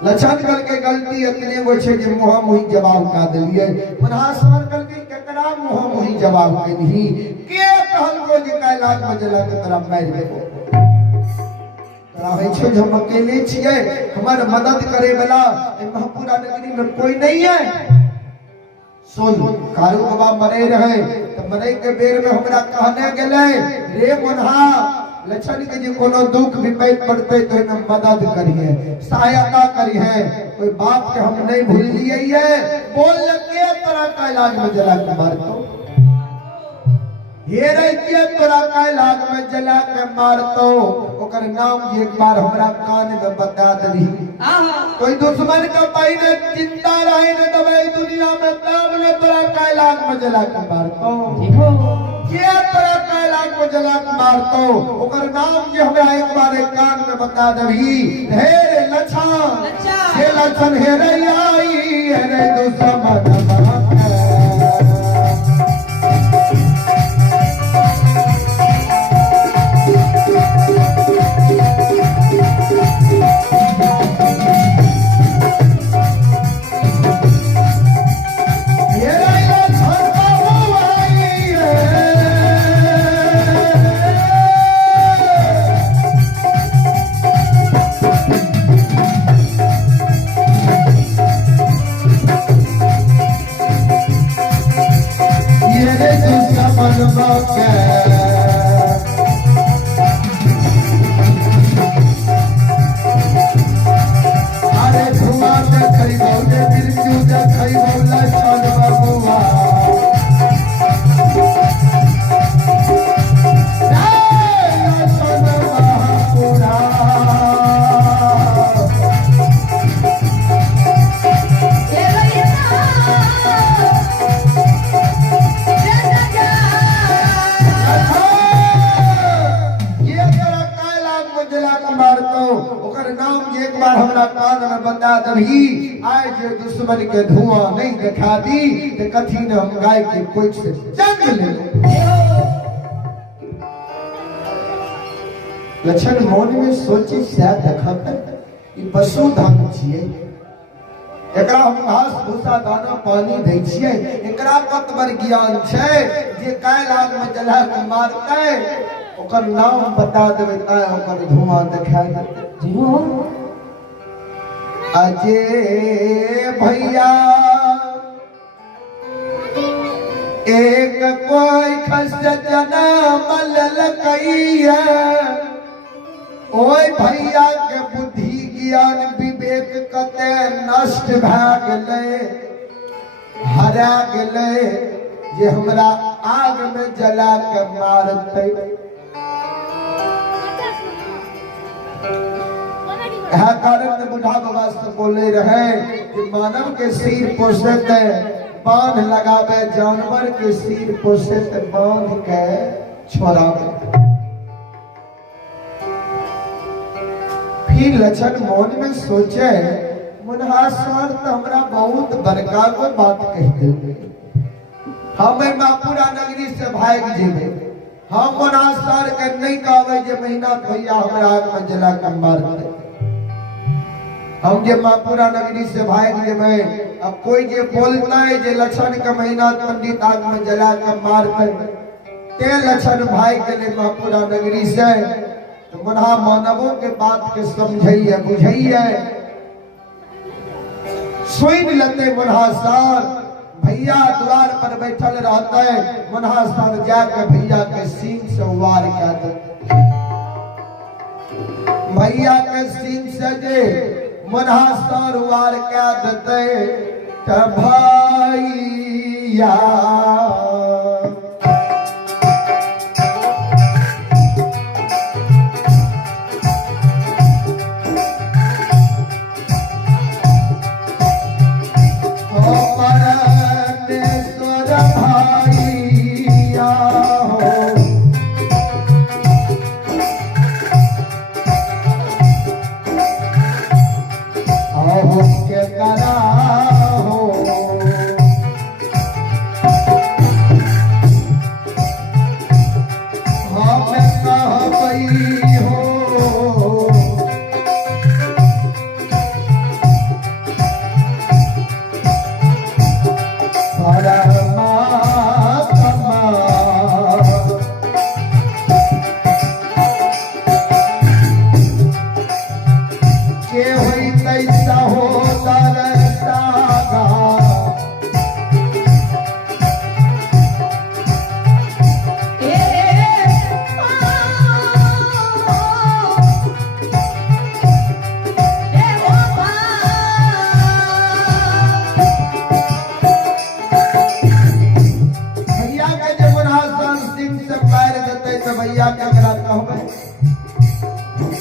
लछन कल के गलती इतने वो छे जे मुहा मुही जवाब का देलिए मनासान कल के केकरा मुहा मुही जवाब करी के कहल को जे कैलाश में जला के तोरा मार देबो तोरा छे हम अकेले छिए हमर मदद करे वाला महपुरा नगरी में कोई नहीं है सुन कारू बाबा मरे रहे तो मरे के बेर में हमरा कहने गेले रे मुन्हा लछन के जे कोनो दुख विपद पड़ते तो हम मदद करिए सहायता करिए कोई बात के हम नहीं भूल लिए ये बोल के तोरा कैलाश में जला के मारतो ये रे के तोरा कैलाश में जला के मारतो ओकर नाम एक बार हमरा कान में बता दही कोई दुश्मन का पाई ने चिंता रहे न दवाई दुनिया में तब ने तोरा कैलाश में जला के मारतो के तोरा कैलाश में जला के मारतो ओकर नाम जे हमरा एक बार एक कान में बता दही हे रे लछन हे लछन हे रे आई हे रे दुश्मन आज दुश्मन के धुआं नहीं दिखा दी तो कथी ने हम गाय के कोच से जंग ले लक्षण मन में सोची शायद देखत ई पशु धन छिए एकरा हम घास भूसा दाना पानी दै छिए एकरा कतबर ज्ञान छै जे कैलाश में जला के मारतै ओकर नाम बता देबै त ओकर धुआं दिखा देतै जी हो अजय भैया एक कोई खस जन्म ललकैया ओए भैया के बुद्धि ज्ञान विवेक कते नष्ट भए गेलै हरा गेलै जे हमरा आग में जला के मारतै यह कारण बुढ़ा बाबा से बोले रहे कि मानव के सिर पोषित बांध लगावे, जानवर के सिर पोषित बांध के छोड़ावे। फिर लक्षण मन में सोचे, मुनहासर तो हमरा बहुत बड़का को बात कह देते, हमें मापुरा नगरी से भाग जेबे, हम मुनहासर के नहीं कहवे जे महीना भैया हमरा आग में जला के मार दे। हम जे मापुरा नगरी से भाग जेबे, अब कोई जे बोलता है जे लक्षण के महीना पंडित आग में जला के मार दे, ते लक्षण भाग गेले मापुरा नगरी से। तो मुनहा मानवों के बात के समझिए बुझिए, सुन लेते मुनहासर भैया द्वार पर बैठल रहता है, मुनहासर जाके भैया के सींग से वार कर देते। भैया के सींग से जे मुनहासर वार कर देते, तो भैया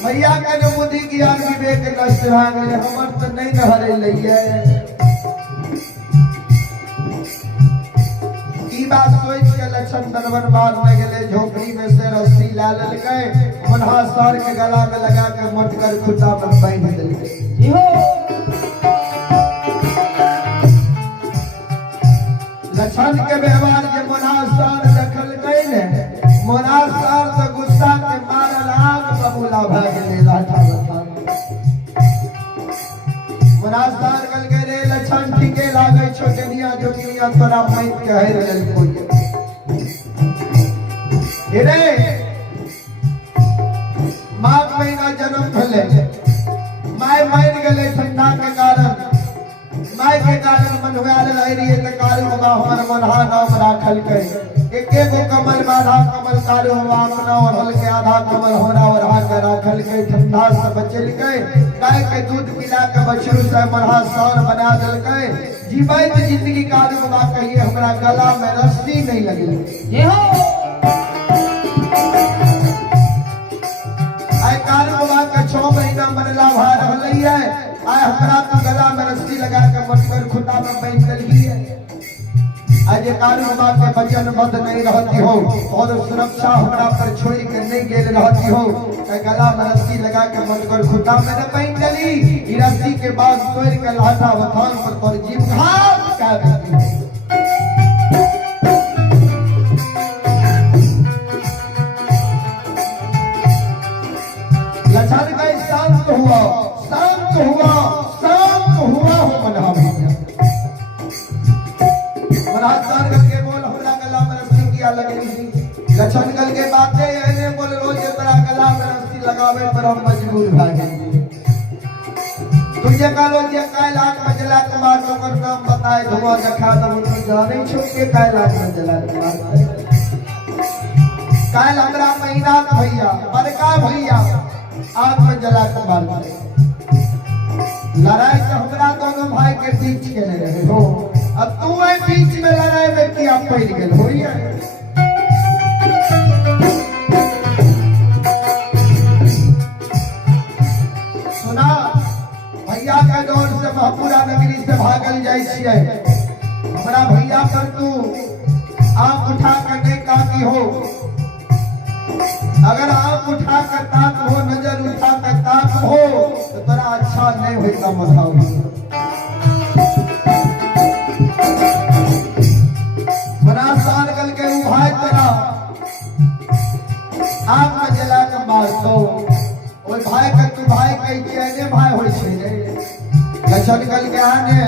भैया का जो बुद्धि ज्ञान विवेक नष्ट रह गए, हमर तो नहीं रहले लइए। ई बात सोच के लक्षण दरबार बार में गेले, झोपड़ी में से रस्सी ला लेलके, मुनहासर के गला में लगा के मटकर खुटा में बांध देलके। लक्षण के व्यवहार के मुनहासर देखल गए ने, मुनहासर तो गुस्सा के मारल आग बबूला भाग ले लाठा लठा। मुनहासर कल के रे लक्षण ठीके लागे छोटनिया जोगिया तोरा माइट के है रहल कोई। रे माघ महीना जन्म भले, माय मर गेले ठंडा के कारण, माय के कारण मनवाल रह रही है। काल बाबा हमर मनहा नाम राखल के, एक एक कमल माधा कमल कालो अपना और हल के आधा कमल होना और हाथ राखल के, ठंडा से बचल के, गाय के दूध पिला के बछरू से मनहा सौर बना दल के। जीवित जिंदगी काल बाबा कहिए हमरा गला में रस्सी नहीं लगी। ये हो आय काल बाबा के 6 महीना मनला भा रहलै है। आय हमरा तो गला में रस्सी लगा के मटकर खुटा में बैठ गई है। आज कानून बात के वचन बंद नहीं रहती हो और सुरक्षा हमरा पर छोड़ के नहीं गेल रहती हो, गला में रस्सी लगा के मटकर खुटा में न बैठ गली। ई रस्सी के बाद तोड़ के लाठा बथान पर तोड़ जीव घात कर देती हो। लक्षण का शांत हुआ, शांत हुआ, शांत हुआ हो मना भैया। महाराज करके बोल हमरा गला में रस्सी किया लगेगी। लक्षण कल के बातें ऐसे बोल रोज तेरा गला में रस्सी लगावे पर हम मजबूर भागे। तुझे कलो जे कैलाश में जला के मार ओकर नाम बताए धुआं देखा तब तू जाने छो के कैलाश में जला के मार। कैल हमरा महीना भैया बड़का भैया आग में जला के मार। लड़ाई तो हमरा दोनों भाई के बीच के नहीं रहे हो, अब तू बीच में लड़ाई में क्या पड़ गए हो। सुना चल जाए छिए हमारा भैया पर तू आंख उठा कर नहीं ताकी हो। अगर आंख उठा कर ताक हो, नजर उठा कर ताक हो तो तोरा अच्छा नहीं होता मधाऊ। बना साल गल के भाई तोरा आंख में जला के मार दो ओए भाई का तू भाई कह के एने भाई होय छै रे। लक्षण गल के आने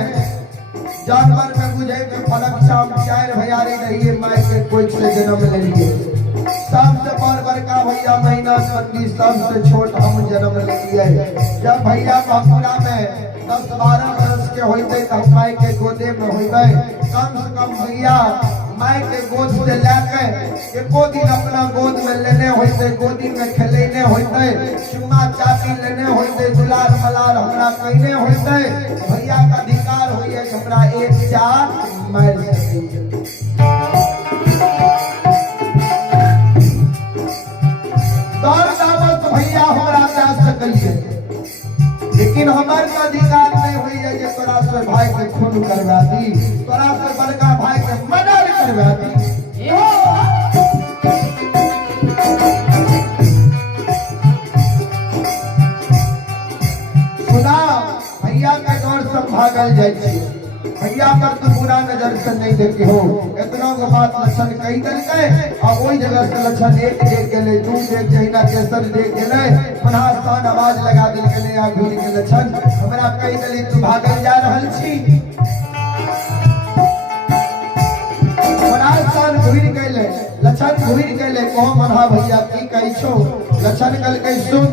जानवर में बुझे के फलक शाम चार भैयारी रहिए माय के कोई से जन्म ले लिए। सबसे बड़का भैया महीना सन्नी सबसे छोट हम जन्म ले लिए। जब भैया बापुरा में 10-12 वर्ष के होते तो माय के गोदे में होते कम से कम भैया माय के गोद से लेके एको दिन अपना गोद में लेने होते, गोदी में खेलेने होते, चुम्मा चाटी लेने होते, दुलार मलार हमरा कहने होते। भैया का अधिकार होइए कि हमरा एक चार मार सके। भैया हमरा जा सकलिए लेकिन हमार का अधिकार नहीं हुई है कि तोरा से भाई के खून करवा दी, तोरा से बड़का भाई के मर्डर करवा दी। सुना भैया के डर से भागल जाए छिए। भैया पर तू बुरा नजर से नहीं देखे हो। इतना को बात लक्षण कही देलकै और वही जगह से लक्षण एक देख गेले, दू देख जहिना तेसर देख गेले, मनासान आवाज लगा दिल गेले आ घूर के लक्षण हमरा कही देली तू भागल जा रहल छी। मनासान घूर गेले, लक्षण घूर गेले कहो मना भैया की कहै छौ। लक्षण कल कह सुन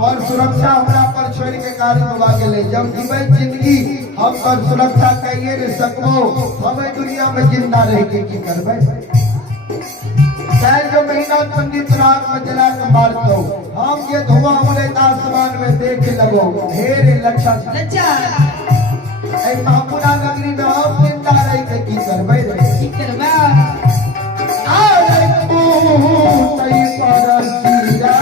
और सुरक्षा हमरा पर छोड़ के कार्य होवा गेले। जब जीवे जिंदगी हम पर सुरक्षा कहिए रे सकबो, हमें दुनिया में जिंदा रह के की करबे। चाहे जो महीना पंडित रात में जला के मार दो, हम ये धुआं उड़े आसमान में देख लगो। हे रे लक्षण ए महापुरा नगरी में हम जिंदा रह के की करबे रे की करबे। आ तू तई पर सीरा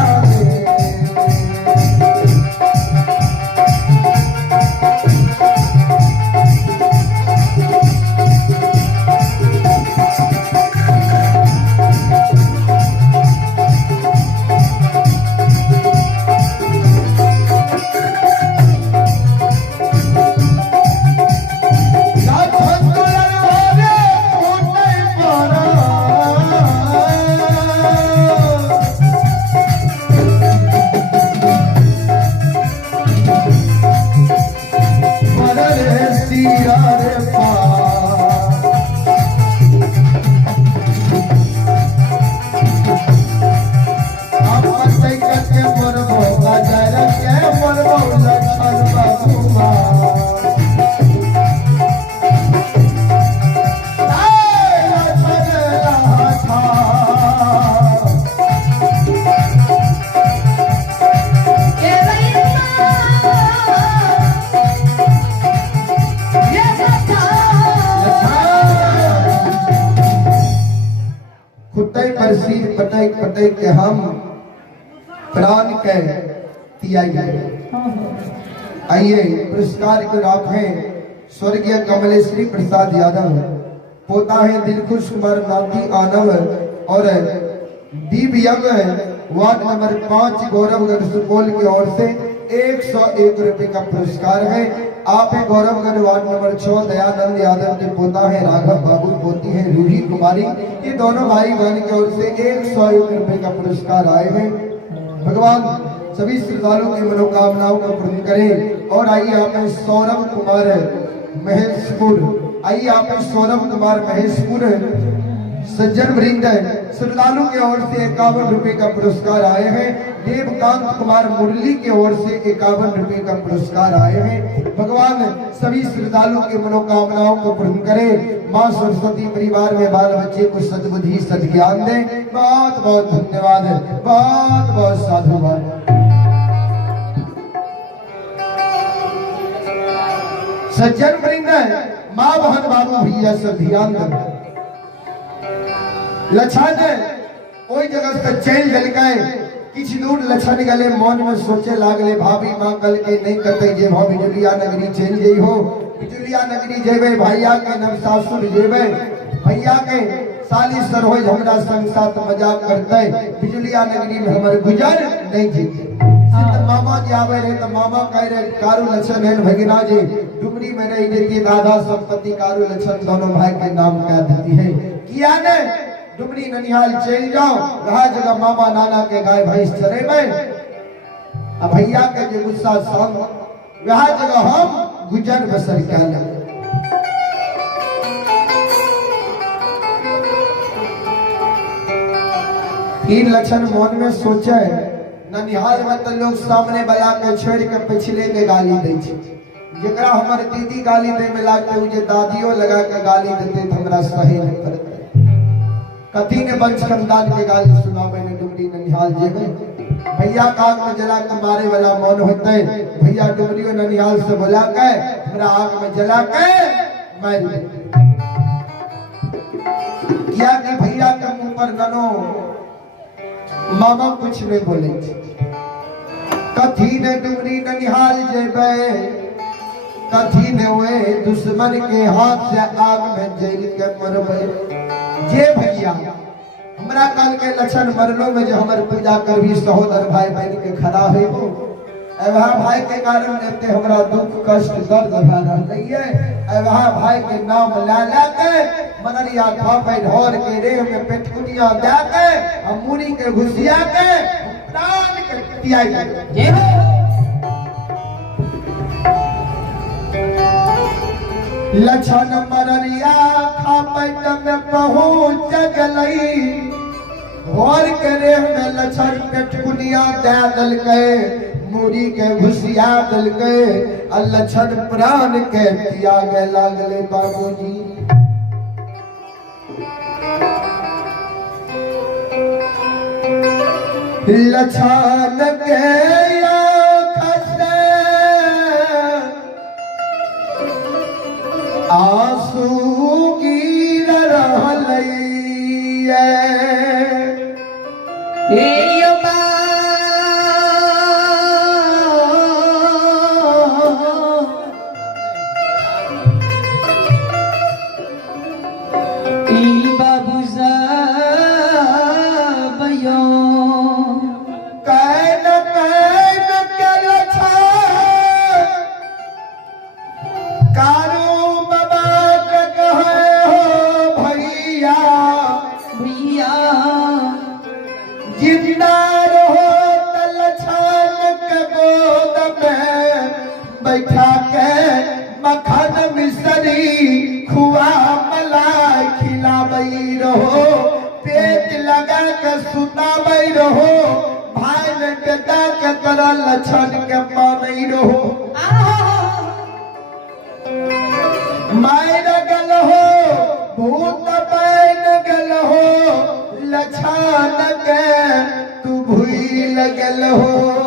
पटक के हम प्राण के आइए पुरस्कार को राखें स्वर्गीय कमलेश्वरी प्रसाद यादव, पोता है दिलखुश कुमार नाथी आनव और दिव्यांग वार्ड नंबर 5 गौरवगढ़ सुपौल की ओर से 101 रुपए का पुरस्कार है। आप है गौरवगढ़ वार्ड नंबर 6 दयानंद यादव के पोता है राघव बाबू, पोती है रूही कुमारी। ये दोनों भाई बहन की ओर से 101 रुपए का पुरस्कार आए हैं। भगवान सभी श्रद्धालुओं की मनोकामनाओं को पूर्ण करें। और आइए आप सौरभ कुमार महेशपुर, आइए आप सौरभ कुमार महेशपुर सज्जन वृंद श्रद्धालु की ओर से 51 रुपए का पुरस्कार आए हैं। देवकांत कुमार मुरली की ओर से 51 रुपए का पुरस्कार आए हैं। भगवान सभी श्रद्धालुओं की मनोकामनाओं को पूर्ण करें। माँ सरस्वती परिवार में बाल बच्चे को सद्बुद्धि सद्ज्ञान दें। बहुत बहुत धन्यवाद, बहुत बहुत साधुवाद। सज्जन वृंद माँ बहन बाबू भैया सब ध्यान दें। लक्षण ओई जगह से चल दिलकै किछ दूर लक्षण गले मन में सोचे लागले भाभी मां कल के नहीं करते जे भाभी जुलिया नगरी चल गई हो बिजुलिया नगरी जेबे भैया के नव सासुर जेबे भैया के साली सर हो हमरा संग साथ मजाक करते बिजुलिया नगरी में हमर गुजर नहीं जीते सिद्ध मामा जी आवे रहे तो मामा कह रहे कारू लक्षण है भगिना जी डुमरी में नहीं देती दादा संपत्ति कारू लक्षण दोनों भाई के नाम कह देती है किया ने डुमरी ननिहाल चल जाओ रहा जगह मामा नाना के गाय भैंस चरे में अब भैया के जो गुस्सा शांत वह जगह हम गुजर बसर क्या लगे तीन लक्षण मन में सोचे ननिहाल में तो लोग सामने बला के छोड़ के पिछले के गाली दे जरा हमारे दीदी गाली दे में लागते मुझे दादियों लगा के गाली देते तो हमरा सही नहीं करते कथी ने वंश खानदान के गाली सुना मैंने डुमरी ननिहाल जेबे भैया आग में जला के मारे वाला मौन होते भैया डुमरियो ननिहाल से बुला के हमरा आग में जला के मार दे किया कि भैया के मुंह पर ननो मामा कुछ नहीं बोले कथी ने डुमरी ननिहाल जेबे कथी ने वे दुश्मन के हाथ से आग में जल के मरबे जे भैया हमरा काल के लक्षण मरलो में जो हमर पूजा करबी सहोदर भाई बहन के खड़ा है वो वह भाई के कारण देते हमरा दुख कष्ट दर्द भा रही है वह भाई के नाम ला ला के मनरिया खापे ढोर के रे में पेटकुनिया दे के हम मुरी के घुसिया के प्राण के पियाई जय हो लक्षण मनरिया खापे में पहुंच गई और करे में लक्षण पेटकुनिया दे दल के मुरी के घुसिया दल के लक्षण प्राण के पिया गए लागले बाबूजी लक्षण के आंसू गिर रहलै बैठा के मखन मिसरी खुआ मलाई खिलाबई रहो पेट लगा के सुताबई रहो भाई ने बेटा के तरह लक्षण के मानई रहो मायर गल हो भूत बैन गल हो लक्षण के तू भूल गल हो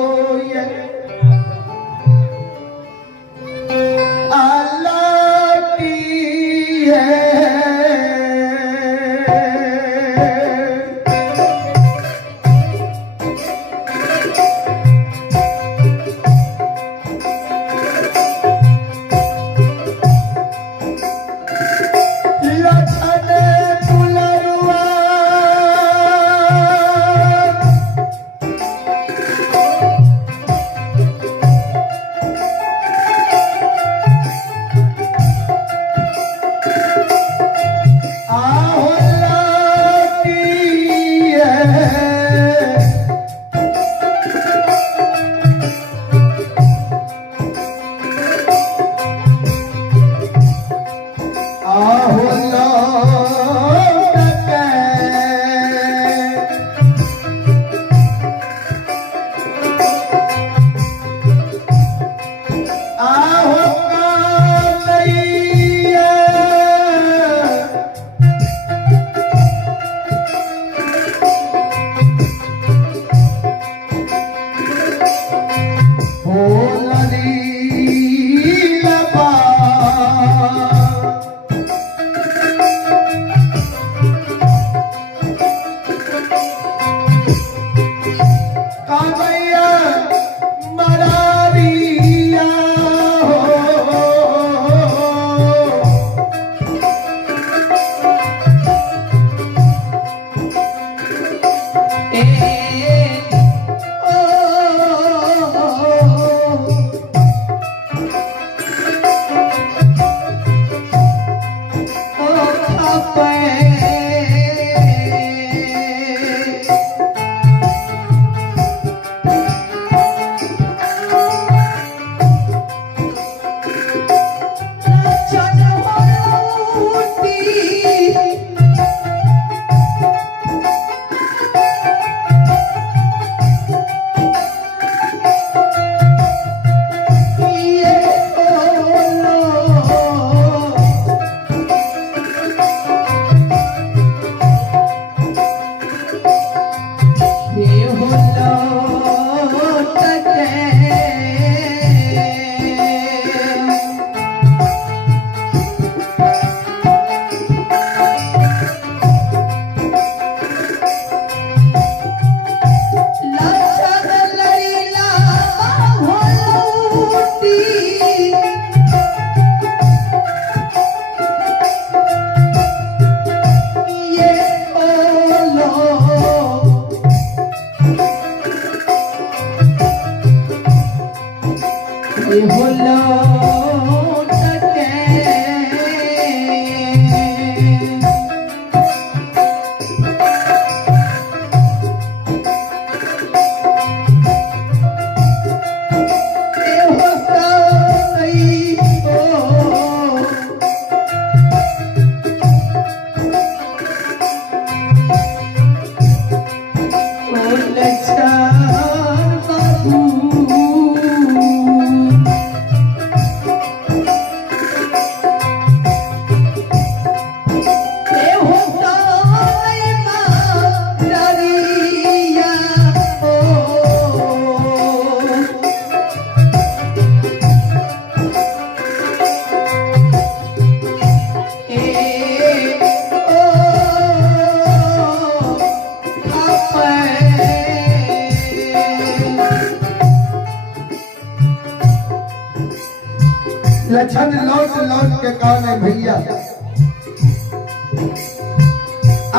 लक्षण लौट लौट के काने भैया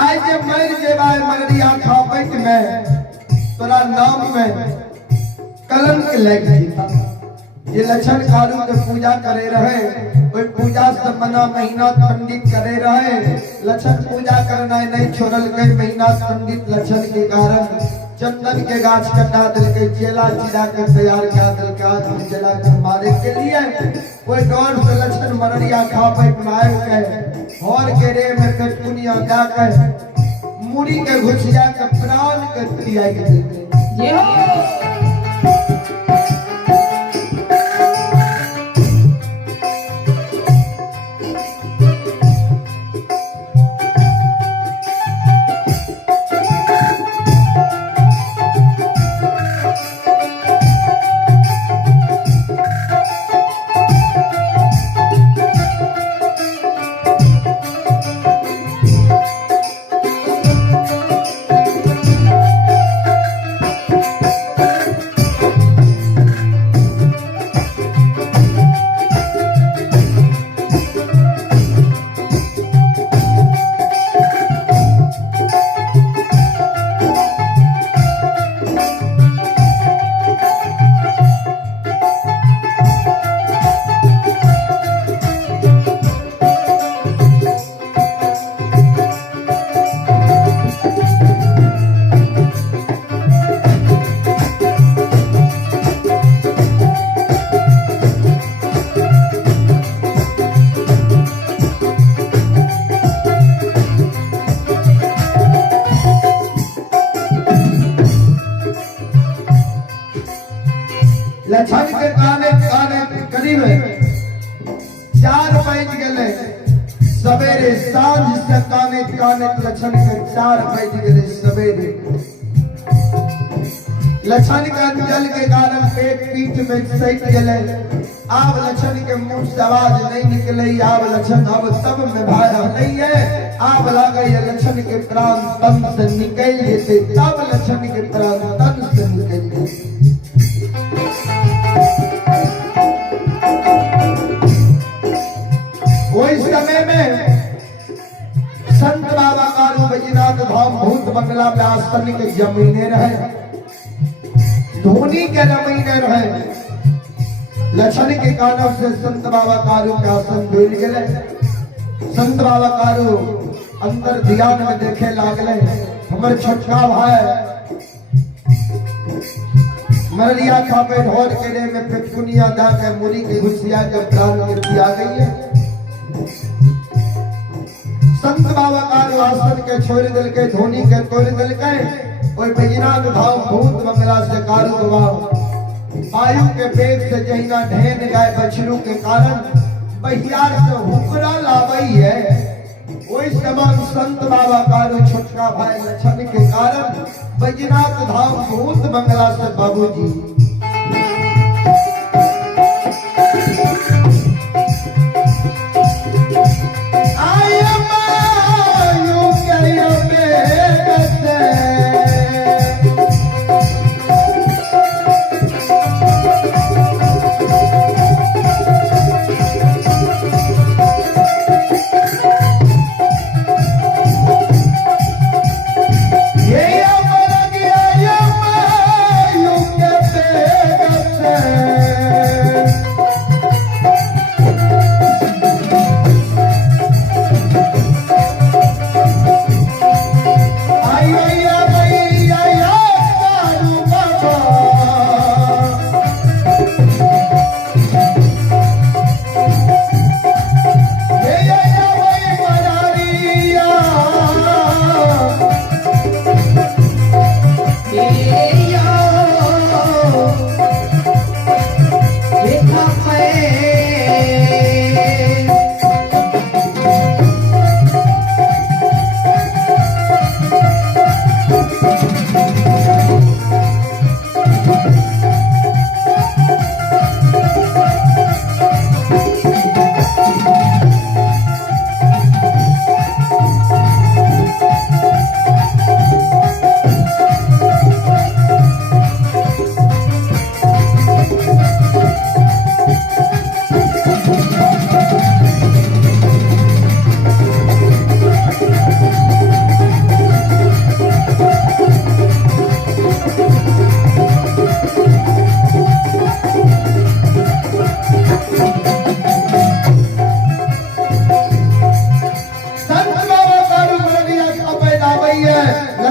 आज के मर के बाय मगरिया खापट में तोरा नाम में कलंक लग जीता ये लक्षण कारू के पूजा करे रहे कोई पूजा से मना महीना पंडित करे रहे लक्षण पूजा करना नहीं छोड़ल कई महीना पंडित लक्षण के कारण चंदन के गाछ कटा दिल के चेला चिरा के तैयार कर दिल के आज चला के मारे के लिए कोई डोर से लक्षण मरड़िया खा पे मार के और के रे में कटकुनिया जा के मुड़ी के घुसिया के प्राण के क्रिया के जय हो लक्षण के काने काने करीब 4 बज गए सवेरे सांझ से काने काने लक्षण के 4 बज गए सवेरे लक्षण के अंजल के कारण पेट पीठ में सैक गए आब लक्षण के मुंह से आवाज नहीं निकले आब लक्षण अब तब में भार नहीं है आब लागे लक्षण के प्राण तन से निकल जेते तब लक्षण के प्राण तन से निकल जेते उस समय में संत बाबा कारू बैजनाथ धाम भूत बंगला में आसन के जमीने रहे धोनी के जमीने रहे लक्षण के कानव से संत बाबा कारू के आसन मिल गए संत बाबा कारू अंदर ध्यान में देखे लागले हमर छोटका भाई मरलिया खापे ढोर के रे में पेटकुनिया जाके मुरी की घुसिया के प्राण के दिया गई है संत बाबा कारू आसन के छोड़ दिल के धोनी के तोड़ दिल के कोई बैजनाथ धाम भूत बंगला से कारू गवा वायु के वेग से जहिना ढेन गाय बछरू के कारण बहियार से हुकरा लावई है वही समान संत बाबा कारू छोटका भाई लक्षण के कारण बैजनाथ धाम भूत बंगला से बाबूजी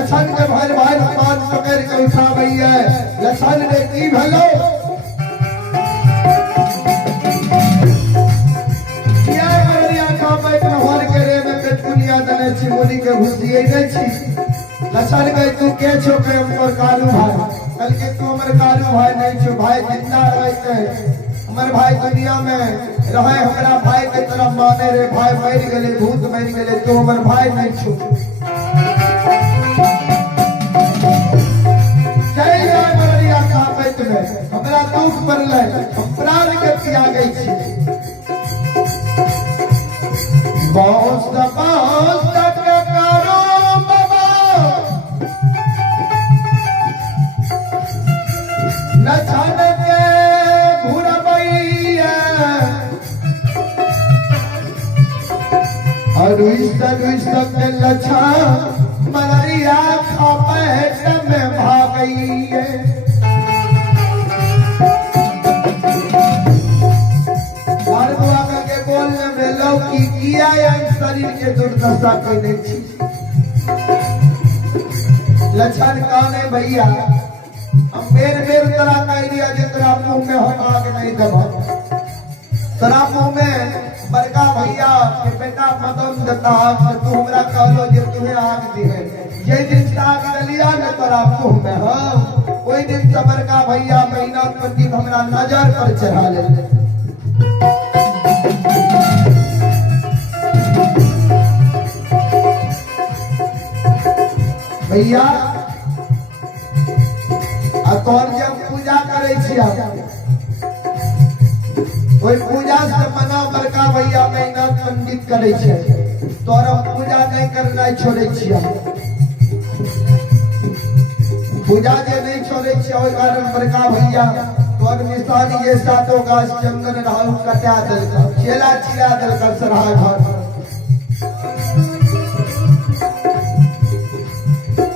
लछन के भाई भाई पान पकड़ के उठावई है। लछन ने की भलो किया मरिया का बैठ नहर के रे में पेटकुनिया दने छी मोदी के घुसिए नहीं छी। लछन गई तू के छो के हमर कालू भाई, कल के तू हमर कालू भाई नहीं छो। भाई जिंदा रहते हमर भाई दुनिया में रहे, हमरा भाई के तरह माने रे। भाई मर गए, भूत मर गए, तू हमर भाई नहीं छो। जय जय मरिया का पेट में हमरा दुख पड़ले, हम प्राण के पिया गई छी। बहुत तक करो लछन के घुरबैया और के लछन मरिया खा पेट में भागई है। और दुआ करके बोलने में लो की किया या शरीर के दुर्दशा कोई नहीं छी। लछन काने भैया हम बेर बेर तरा कह दिया जे तेरा मुंह में हम आग नहीं दबा। तेरा मुंह में बड़का भैया के बेटा मदन देता तू हमरा कहलो जे तुम्हें आग दी है। ये दिन से आग डलिया न तेरा मुंह में हम कोई दिन से बड़का भैया महीना प्रदीप हमरा नजर पर चढ़ा ले। भैया तोर जब पूजा करे छिया कोई पूजा से मना बड़का भैया मेहनत पंडित करे छे, तोरा पूजा नहीं करना छोड़े छिया। पूजा जे नहीं छोड़े छिया ओइ कारण बड़का भैया तोर निशानी ये सातों गाछ चंदन राहु कटा देलका, चेला चिरा देलका सरहा घर।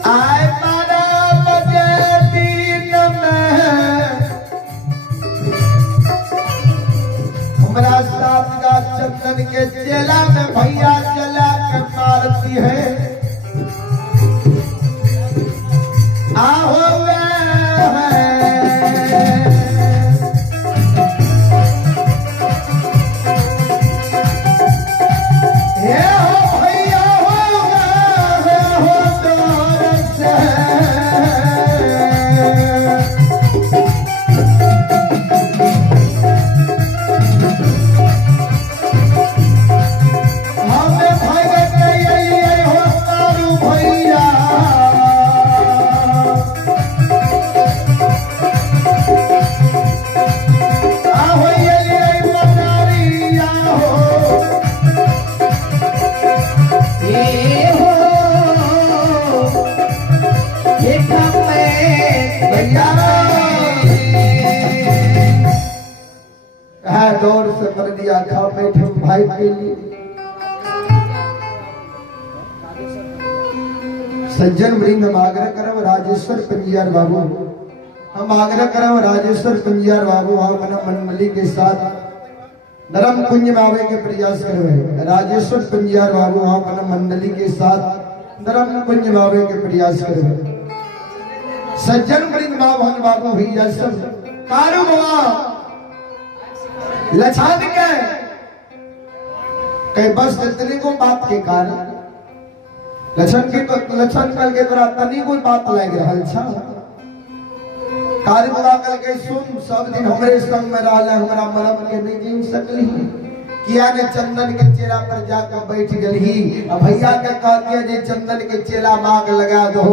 आय हमरा साथ का चंदन के चेला में भैया चला के मारती है। आहो दौड़ से कर दिया खा बैठे भाई के लिए। सज्जन वृंद हम आग्रह करब राजेश्वर पंजियार बाबू, हम आग्रह करब राजेश्वर पंजियार बाबू अपना मंडली के साथ नरम कुंज में आवे के प्रयास करवे। राजेश्वर पंजियार बाबू अपना मंडली के साथ नरम कुंज में आवे के प्रयास करवे। सज्जन वृंद बाबू भैया सब कारू बाबा लछन के कई बस इतनी को बात के कारण लछन कल के तोरा तनी कोई बात लग रहल छा। कार्य बुला कल के सुन सब दिन हमरे संग में रहले, हमरा मरम के नहीं जीव सकली किया ने चंदन के चेला पर जाकर बैठ गई। अब भैया के कहती है जे चंदन के चेला मांग लगा दो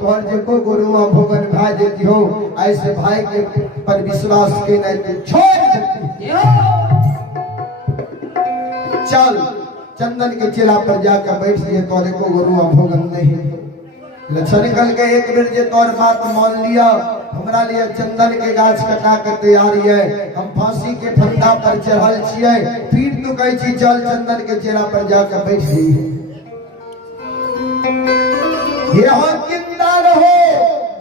तोहर जे को गुरुआ भोगन भाई देती हो। ऐसे भाई के पर विश्वास के नहीं छोड़ सकती। चल चंदन के चेला पर जाकर बैठ गए, तोरे को गुरुआ भोगन नहीं। लछन कल के एक बेर जे तोर बात मान लिया, हमरा लिए चंदन के गाछ कटा के तैयारी है। हम फांसी के फंदा पर चढ़ल छिए, फिर तू कह छी चल चंदन के चेला पर जाकर बैठ जइए। ये हो जिंदा रहो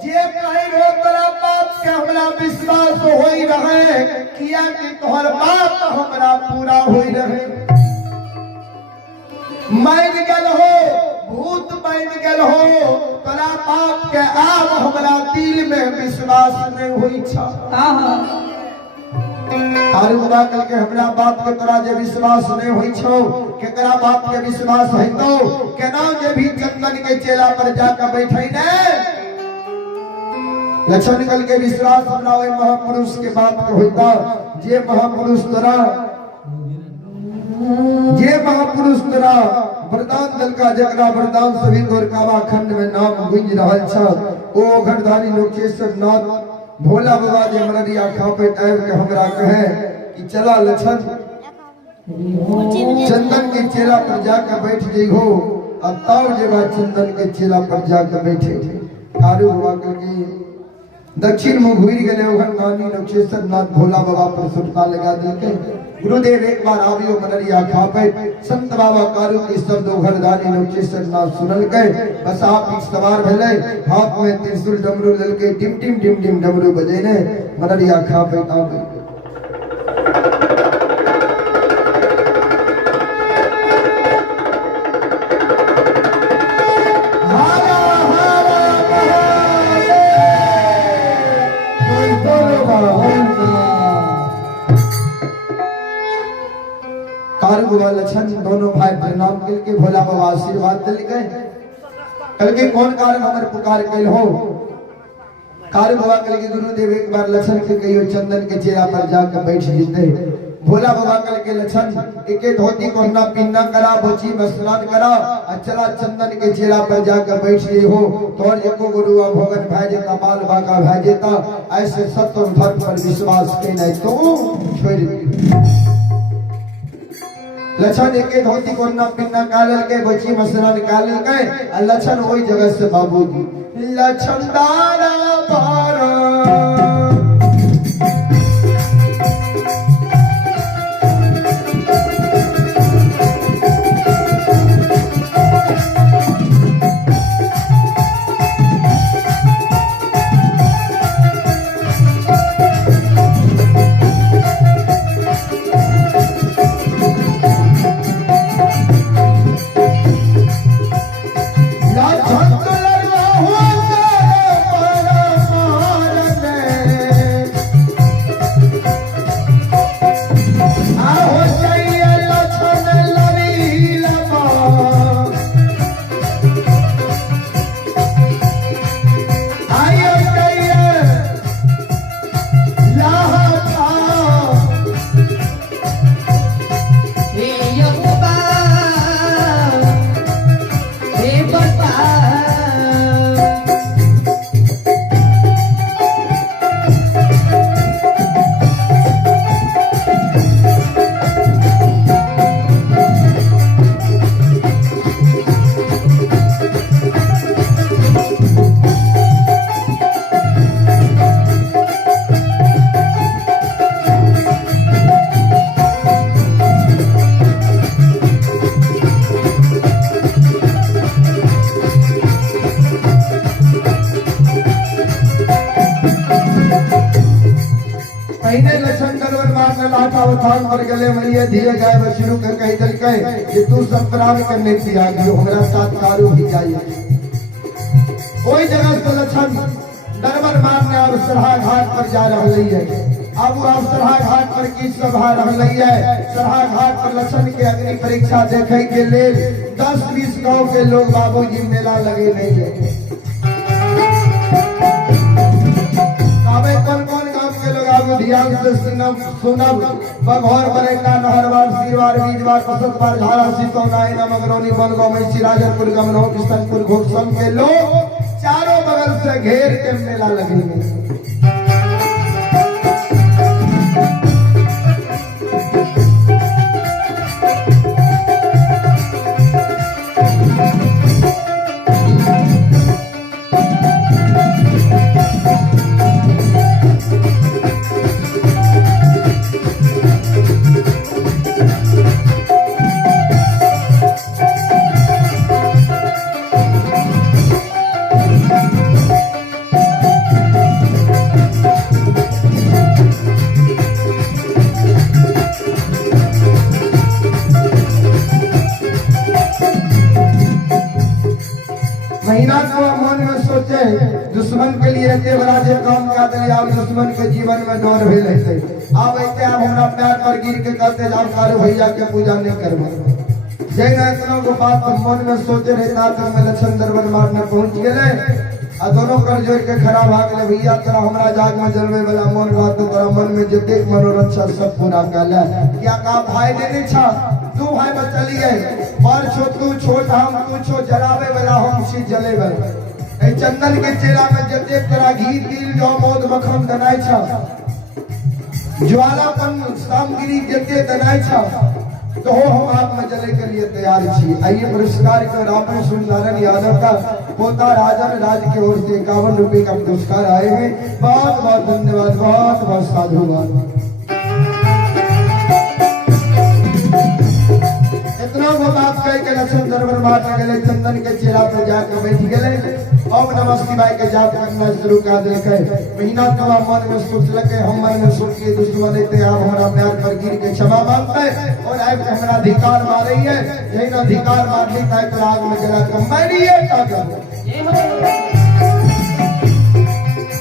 जे कहि रो तोरा बात के हमरा विश्वास होई रहे, किया कि तोहर बात हमरा पूरा होई रहे। मर गल हो भूत बन गए गेल हो तोरा बाप के आब हमरा दिल में विश्वास नहीं हुई छा तारू बाबा कल के हमरा बाप के तोरा जे विश्वास नहीं हुई छो केकरा बाप के विश्वास है तो केना जे भी चंदन के चेला पर जाकर बैठे ने लक्षण कल के विश्वास हमरा ओय महापुरुष के बाप के होता जे महापुरुष तोरा वरदान दल का जगरा वरदान सभी गोरकावा खंड में नाम गुंज रहल छ ओ घरधारी लोकेश्वर नाथ भोला बाबा जे मररिया खापे टाइम के हमरा कहे कि चला लक्षण चंदन के चेला पर जाकर बैठ गई हो और तब जे बात चंदन के चेला पर जाकर बैठे कारू हुआ करके दक्षिण मुंह घूर गए नानी लोकेश्वर नाथ भोला बाबा पर सुटका लगा देते गुरुदेव एक बार आवियो मनरिया खापे संत बाबा कारू के शब्द घरदानी लोकेश्वर नाथ सुनल गए बस आप ही सवार भेले हाथ में त्रिशूल डमरू ललके टिम टिम टिम टिम डमरू बजेने मनरिया खापे आवे लक्षण दोनों भाई प्रणाम करके भोला बाबा आशीर्वाद दिल गए कल के कौन कारण हमर पुकार कैल हो कार बाबा कल के गुरुदेव एक बार लक्षण के कहियो चंदन के चेहरा पर जाकर बैठ जीते भोला बाबा कल के लक्षण एके धोती कोहना पिन्ना करा बोची मस्नान करा चला चंदन के चेहरा पर जाकर बैठ गई हो तोर एको गुरुआ भगन भाई जेता बाल बाका भाई जेता ऐसे सत्य धर्म पर विश्वास के नहीं तो छोड़ लक्षण एके धोती कोन्ना पिन्ना कालल के बची मसना निकालल के लक्षण वही जगह से बाबूजी लक्षण दारा पारा थान पर गले मलिए दिए गए बशरू के कह दिल के कि तू संप्राण करने की आ गई हमरा साथ कारू ही जाइए कोई जगह से लक्षण दरबार मारने और सरहा घाट पर जा रही है अब आप सरहा घाट पर की सभा रही है सरहा घाट पर लक्षण के अग्नि परीक्षा देखे के लिए 10-20 गांव के लोग बाबूजी मेला लगे नहीं है कौन कौन गांव के लोग आगू ध्यान से सुनब बघौर बरेका नहरवार सीरवार बीजवार पसतवार झारा सिसौनाई नमगरौनी बनगांव में सिराजपुर गमनौ किशनपुर घोषम के लोग चारों बगल से घेर के मेला लगे महीना को मन में सोचे दुश्मन के लिए एते बड़ा जे काम क्या दे आप दुश्मन के जीवन में डर भेल है अब ऐसे आप हमरा पैर पर गिर के कहते जाओ कारे भैया के पूजा नहीं करबो जय ना इतना को बात मन में सोचे रहता तो मैं लक्षण दरबार मारने पहुंच गए आ दोनों कर जोड़ के खड़ा भाग ले भैया तोरा हमरा जाग में जलवे वाला मन बात तो तोरा मन में जते मनोरंजन सब पूरा कर ले क्या का भाई ने नहीं छा तू भाई में चलिए और छो तू छोट हम तू छो जलावे वाला हम छी जले वाला ए चंदन के चेला में जते तोरा घी तिल जो मौत मखन दनाई छा ज्वालापन सामग्री जते दनाई छा तो हम आप में जले के लिए तैयार छी आइए पुरस्कार को रामन सुंदरन यादव का पोता राजन राज की ओर से 51 रुपए का पुरस्कार आए हैं बहुत बहुत धन्यवाद बहुत बहुत साधुवाद इतना वो बात कह के लक्ष्मण दरबार मारने गए चंदन के चेहरा पर जाकर बैठ गए ओम नमः शिवाय के जाप करना शुरू कर देखे महीना तवा मन में सोच लगे हम मन में सोच के दुश्मन लेते आप हमारा प्यार पर गिर के क्षमा मांगते और आए हमारा अधिकार मारे है यही ना अधिकार मारने का तो आग में जला कर मैंने ये क्या कर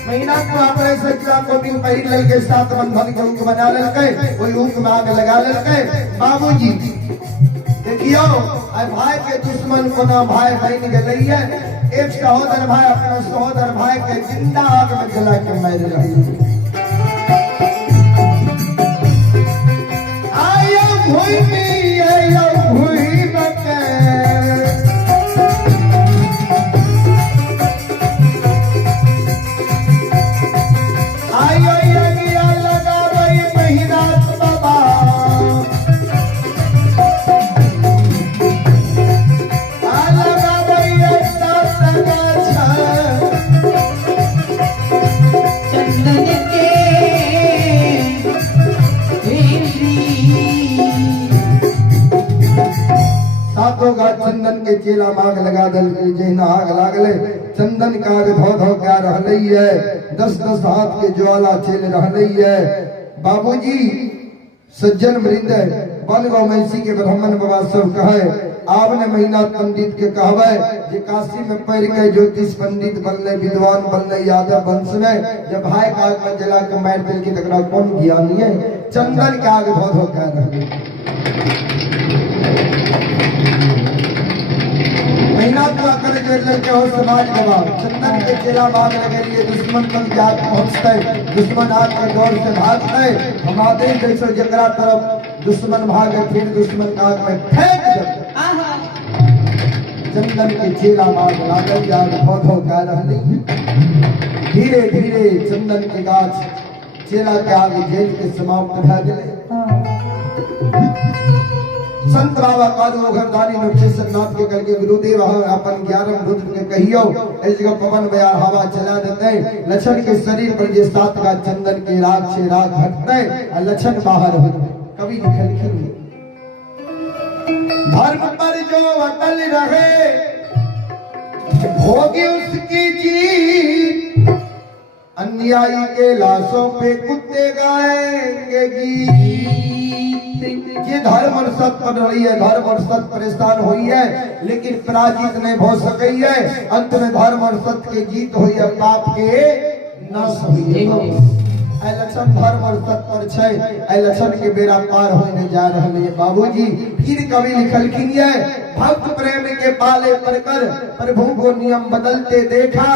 महीना को अपने सच्चा को भी पहले लल के साथ बंधन के ऊक बना ललके कोई ऊक में आग लगा ललके बाबूजी देखियो भाई के दुश्मन को ना भाई बहन गए है एक सहोदर भाई अपने सहोदर भाई के जिंदा आग में जला के मार रही आयो भूई में आयो भूई बके आयो ये लगा वही महीना बाबा चंदन के चेला मांग लगा दल जहिना आग लागले चंदन का आग धो धो क्या रहलई है 10-10 हाथ के ज्वाला चल रहलई है बाबूजी सज्जन वृंद बन गौ मैसी के ब्राह्मण बाबा सब कहे आपने महीना पंडित के कहवे जे काशी में पैर के ज्योतिष पंडित बनले विद्वान बनले यादव वंश में जब भाई का आग में जला के मार दिल की तकरा कौन ज्ञानी है चंदन के आग धो धो क्या रहले महीना को आकर जोड़ के और समाज गवा चंदन के चेला बाग लगे लिए दुश्मन तक जात पहुंचते दुश्मन आग के दौर से भागते हमारे जैसे जकरा तरफ दुश्मन भागे फिर दुश्मन का आग में फेंक देते चंदन के चेला बाग लागल जाग धो क्या रहली धीरे धीरे चंदन के गाछ चेला के आगे जेल के समाप्त भ गेले संत बाबा कालू घरदारी नक्षेश्वरनाथ के करके गुरुदेव अपन 11 रुद्र के कहियो इस जगह पवन बयार हवा चला देते लक्षण के शरीर पर जे 7 का चंदन के राग से राग हटते और लक्षण बाहर होते कवि लिखल धर्म पर जो अटल रहे होगी उसकी जीत अन्यायी के लाशों पे कुत्ते गाएंगे गीत ये धर्म और सत पर रही है धर्म और सत परेशान हुई है लेकिन पराजित नहीं हो सकी है अंत में धर्म और सत्य के जीत हुई है पाप के नाश हुई है लक्षण धर्म और सत पर छे लक्षण के बेड़ा पार होने जा रहे हैं बाबूजी फिर कवि लिखलखिन है भक्त प्रेम के पाले पर कर प्रभु को नियम बदलते देखा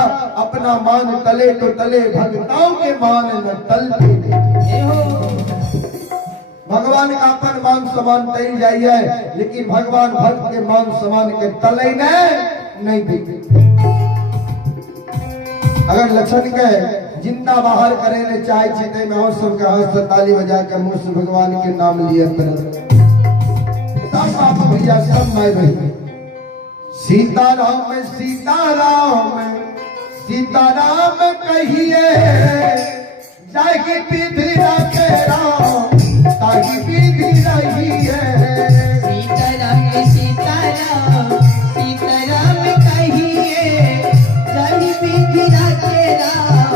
अपना मान तले तो तले भक्तों के मान न तलते देखा भगवान का अपन मान समान तय जाइए लेकिन भगवान भक्त के मान समान के तले नहीं देते अगर लक्षण के जिंदा बाहर करे ले चाहे छे में और सब के हाथ से ताली बजा के मुंह से भगवान के नाम लिए सब बाप भैया सब माय भाई सीताराम सीताराम सीताराम कहिए जाके पीधी रखे राम ताकि पीधी रही है सीताराम सीताराम सीताराम कहिए जाहि पीधी रखे राम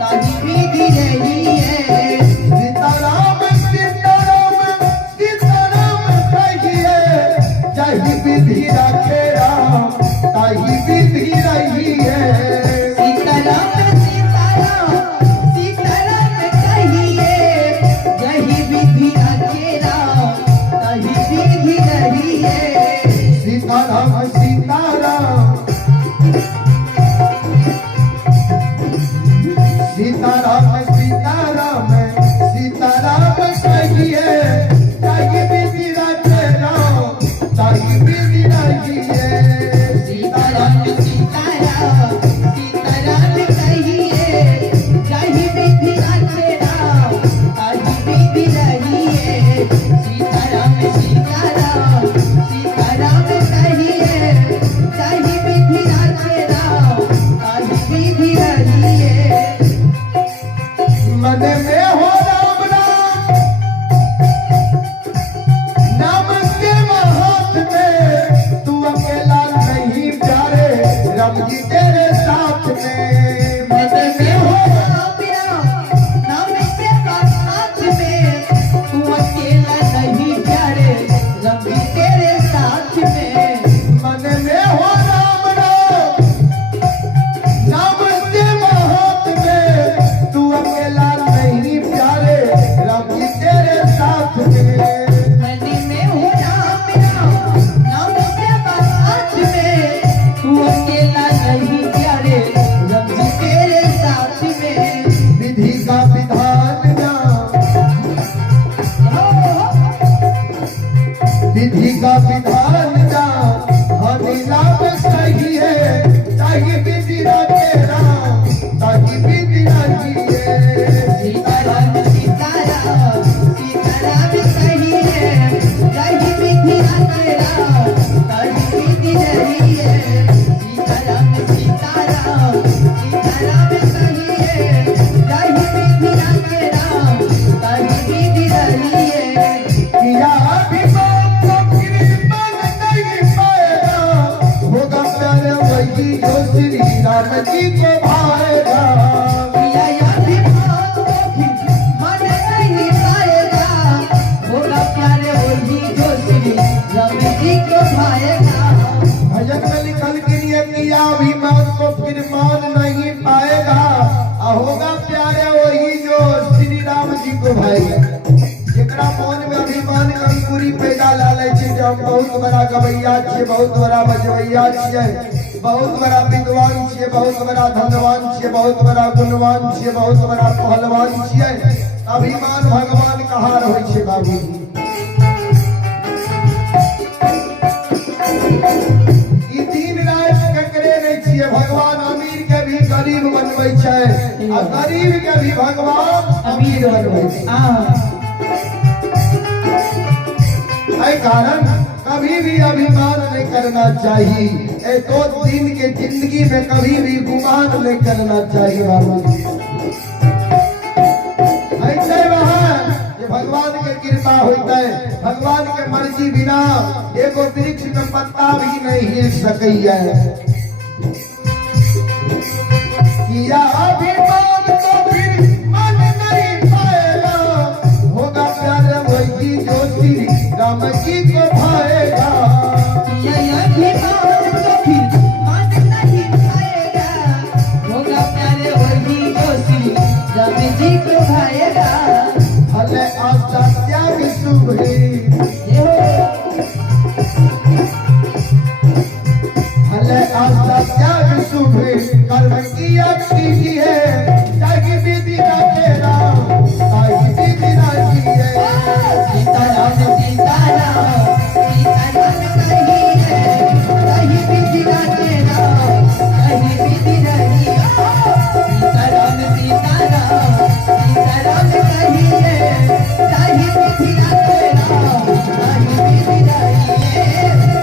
ताहि पीधी रही है सीताराम सीताराम सीताराम कहिए जाहि पीधी रखे राम ताहि विधि रही है। सीताराम सीताराम कहिए, यही विधि रचेरा तही विधि रही है। सीताराम सीताराम सीताराम सीताराम सीताराम कहिए, ताई विधि रचेरा ताई विधि रही है। सीताराम सीताराम सीताराम कहिए, यही विधि रचेरा तही विधि रही है। सीताराम सीताराम सीताराम कहिए, यही विधि रचेरा तही विधि रही है। मन में हो राम राम नाम के हाथ में, तू अकेला नहीं प्यारे रब जी तेरे साथ में। मन में हो नाम के साथ में, तू अकेला नहीं प्यारे रवि तेरे साथ में। मन में हो राम राम नाम के हाथ में, तू अकेला नहीं प्यारे रब जी तेरे साथ में। मन में हो राम नाम के साथ में, तू अकेला नहीं प्यारे रवि तेरे साथ में। विधि का विधान जान, विधि का विधान जान, हमें लाभ सही है, ताकि विधि रचेरा ताकि विधि रही है। सीताराम सीताराम सीताराम कहिए, यही विधि रचेरा तही विधि रही है। सीताराम सीताराम सीताराम कहिए, यही विधि रचेरा तही विधि रही है। किया अभिमान तो फिर मन नहीं पाएगा, होगा प्यार वही जो श्री राम जी को भाएगा। किया अभिमान तो फिर मन नहीं पाएगा, होगा प्यारे वही जो श्री राम जी को भाएगा। भजन में लिखल के लिए किया अभिमान को फिर मान नहीं पाएगा, होगा प्यारे वही जो श्री राम जी को भाएगा। जेकरा मन में अभिमान कभी पूरी पैदा लाले छे, जे हम बहुत बड़ा गवैया छियै, बहुत बड़ा बजवैया छियै, बहुत बड़ा विद्वान छियै, बहुत बड़ा धनवान छियै, बहुत बड़ा गुणवान छियै, बहुत बड़ा पहलवान छियै। अभिमान भगवान कहाँ रहै छै बाबूजी। ई दिन रात ककरे नहीं छियै, भगवान अमीर के भी गरीब बनबै छै, आ गरीब के भी भगवान अमीर बनबै छै। एहि कारण कभी भी अभिमान नहीं करना चाहिए। ए दो दिन के जिंदगी में कभी भी गुमान नहीं करना चाहिए बाबूजी। ऐसे वहाँ ये भगवान के कृपा होता है, भगवान के मर्जी बिना एगो वृक्ष के पत्ता भी नहीं हिल सकैया। किया अभिमान तो फिर मन नहीं पाएगा, होगा प्यार वही जो श्री राम जी को भाएगा। यही अभिमान तो फिर मन नहीं पाएगा, होगा प्यारे वही जो श्री राम जी को भाएगा। भले आशा त्याग शुभ है, भले आशा त्याग शुभ है, कर्म की अक्षी है, ताकि विधि रचेरा ताकि विधि रची है। सीताराम सीताराम सीताराम कहिए, यही विधि रचेरा तही विधि रही है। सीताराम सीताराम सीताराम कहिए, यही विधि रचेरा तही विधि रही है।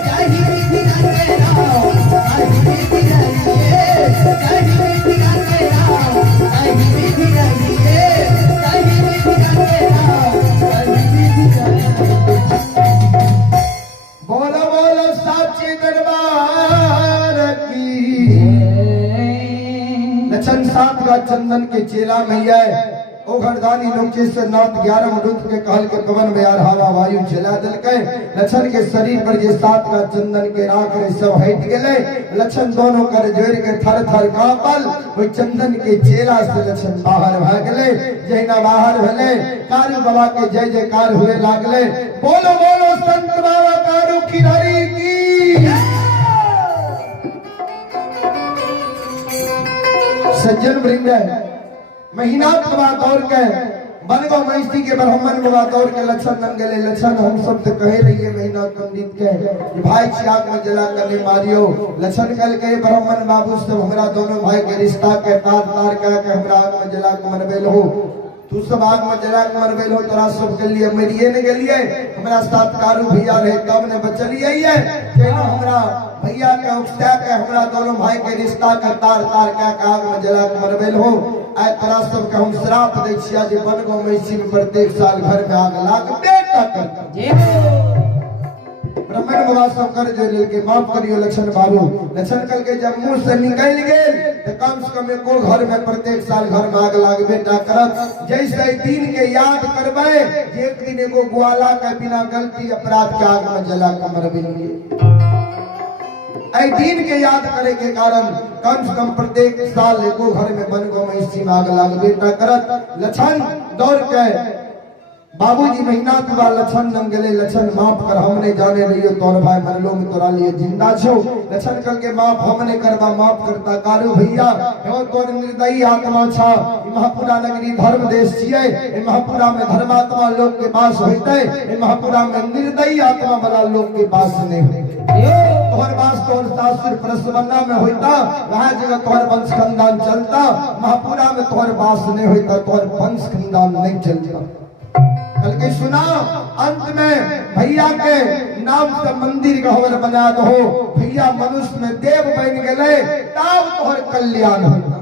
यही विधि रचेरा तही विधि रही है। यही विधि रचेरा तही विधि रही है। यही विधि रचेरा तही विधि रही है। बोलो बोलो साचे दरबार की। लक्षण सात का चंदन के चेला मैया ओ घरदानी लोकेश नाथ 11 रुद्र के कहल के कवन बयार हवा वायु जला दल के लक्षण के शरीर पर जे सात का चंदन के राख रे सब हट गेले लक्षण दोनों कर जोड़ के थर थर कांपल ओई चंदन के चेला से लक्षण बाहर भ गेले जहिना बाहर भेले कारू बाबा के जय जयकार हुए लागले बोलो बोलो संत बाबा कारू की हरि की सज्जन वृंद महीना बाबा तौर के बनगो महिषी के ब्राह्मण बाबा तौर के लक्षण नन गले लक्षण हम सब तो कहे रहिए महीना पंडित के कि भाई चिराग में जला करने मारियो लक्षण कल के ब्राह्मण बाबू सब हमरा दोनों भाई के रिश्ता के तार तार के हमरा आग में जला के मरबेल हो तू सब आग में जला के मरबेल हो तोरा सब के लिए मरिए ने गेलिए हमरा साथ कारू भैया रहे तब ने बचलिए है केनो हमरा भैया के उकसा के हमरा दोनों भाई के रिश्ता के तार तार के आग में जला के मरबेल हो आय तोरा सब के हम श्राप दै छिया जे बनगो महिषी में प्रत्येक साल घर में आग लागबे कर जय हो ब्राह्मण बाबा सब कर जो के माफ करियो लक्षण बाबू लक्षण कल के जब मुंह से निकल गेल तो कम से कम एको घर में प्रत्येक साल घर में आग लागबे टा करत जैसे दिन के याद करबे एक दिन एगो ग्वाला के बिना गलती अपराध के आग में जला के मरबेलिए ऐ दिन के याद करे के कारण कम से कम प्रत्येक साल एको घर में बनगो महिषी में आग लागबे टा करत लक्षण दौड़ के बाबूजी महीना तुरा लक्षण नम गेले लक्षण माफ कर हमने जाने रहियो तोर भाई मरलो में तोरा लिए जिंदा छो लक्षण कल के माफ हमने करबा माफ करता कारू भैया हो तोर निर्दयी आत्मा छा महापुरा नगरी धर्म देश छिए ए महापुरा में धर्मात्मा लोग के पास होते ए महापुरा में निर्दयी आत्मा वाला लोग के पास नहीं होते तोहर बास तोहर सासुर प्रसवन्ना में होता वह जगह तोहर वंश खानदान चलता महापुरा में तोहर बास नहीं होता तोहर वंश खानदान नहीं चलता कल के सुना अंत में भैया के नाम से मंदिर गहवर बना दो भैया मनुष्य में देव बन गए तब तोहर कल्याण होता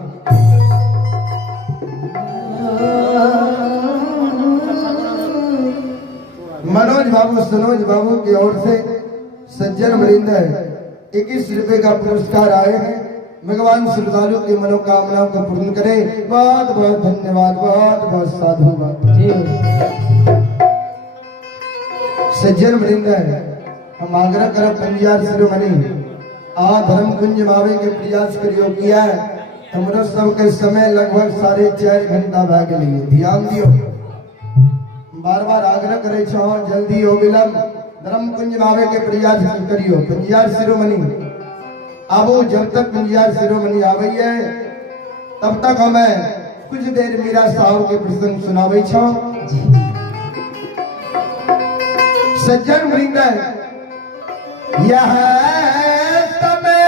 मनोज बाबू सनोज बाबू की ओर से सज्जन वृंद 21 रुपए का पुरस्कार आए हैं भगवान श्रद्धालु की मनोकामनाओं को पूर्ण करे बहुत बहुत धन्यवाद बहुत बहुत साधुवाद सज्जन वृंद हम आग्रह करब पंजियार शिरोमणि आ धर्म कुंज मावे के प्रयास करियो किया हमरो सब के समय लगभग 4.5 घंटा भा गेलिए ध्यान दियो बार बार आग्रह करे छो जल्दी हो विलंब धर्म कुंज मावे के प्रयास करियो पंजियार शिरोमणि आबो जब तक पंजियार शिरोमणि आवे तब तक हमें कुछ देर मीरा साहब के प्रसंग सुनावे छो सज्जन वृंद यह समय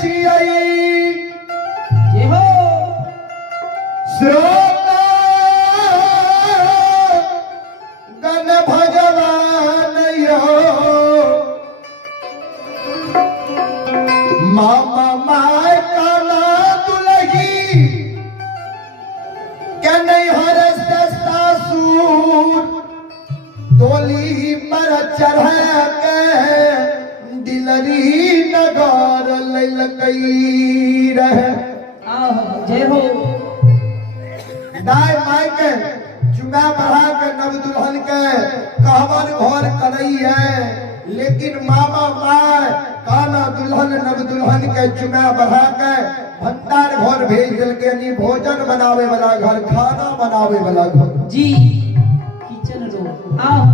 छियै जय हो श्रोता गण भगवान यो मामा माय काला दुलही क्या नहीं हरस सासुर डोली पर चढ़ के दिलरी नगार ललकई रहे जय हो दाई माई के जुमा बढ़ा के नव दुल्हन के कहवन घर करई है लेकिन मामा माय काना दुल्हन नव दुल्हन के जुमा बढ़ा के भंडार घर भेज दिल के नहीं भोजन बनावे वाला घर खाना बनावे वाला घर जी किचन रो आओ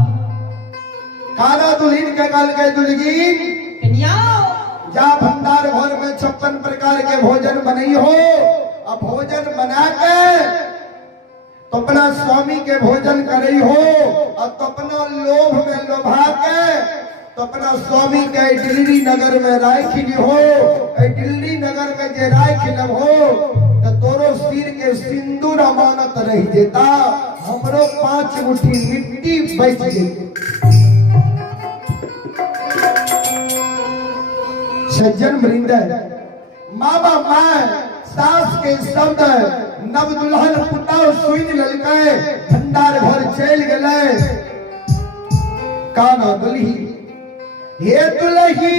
काना दुल्हन के कल के दुल्हीन कन्या जा भंडार घर में 56 प्रकार के भोजन बनई हो अब भोजन बना के तो अपना स्वामी के भोजन करई हो और तो अपना लोभ में लोभा के तो अपना स्वामी के दिल्ली नगर में राय खिली हो दिल्ली नगर में जे राय खिलब हो तो तोरो सिर के सिंदूर अमानत रह जेता हमरो 5 मुट्ठी मिट्टी बच जेती सज्जन वृंद मामा माँ सास के शब्द नव दुल्हन पुताव सुन ललके भंडार घर चल गए काना दुल्ही हे दुल्ही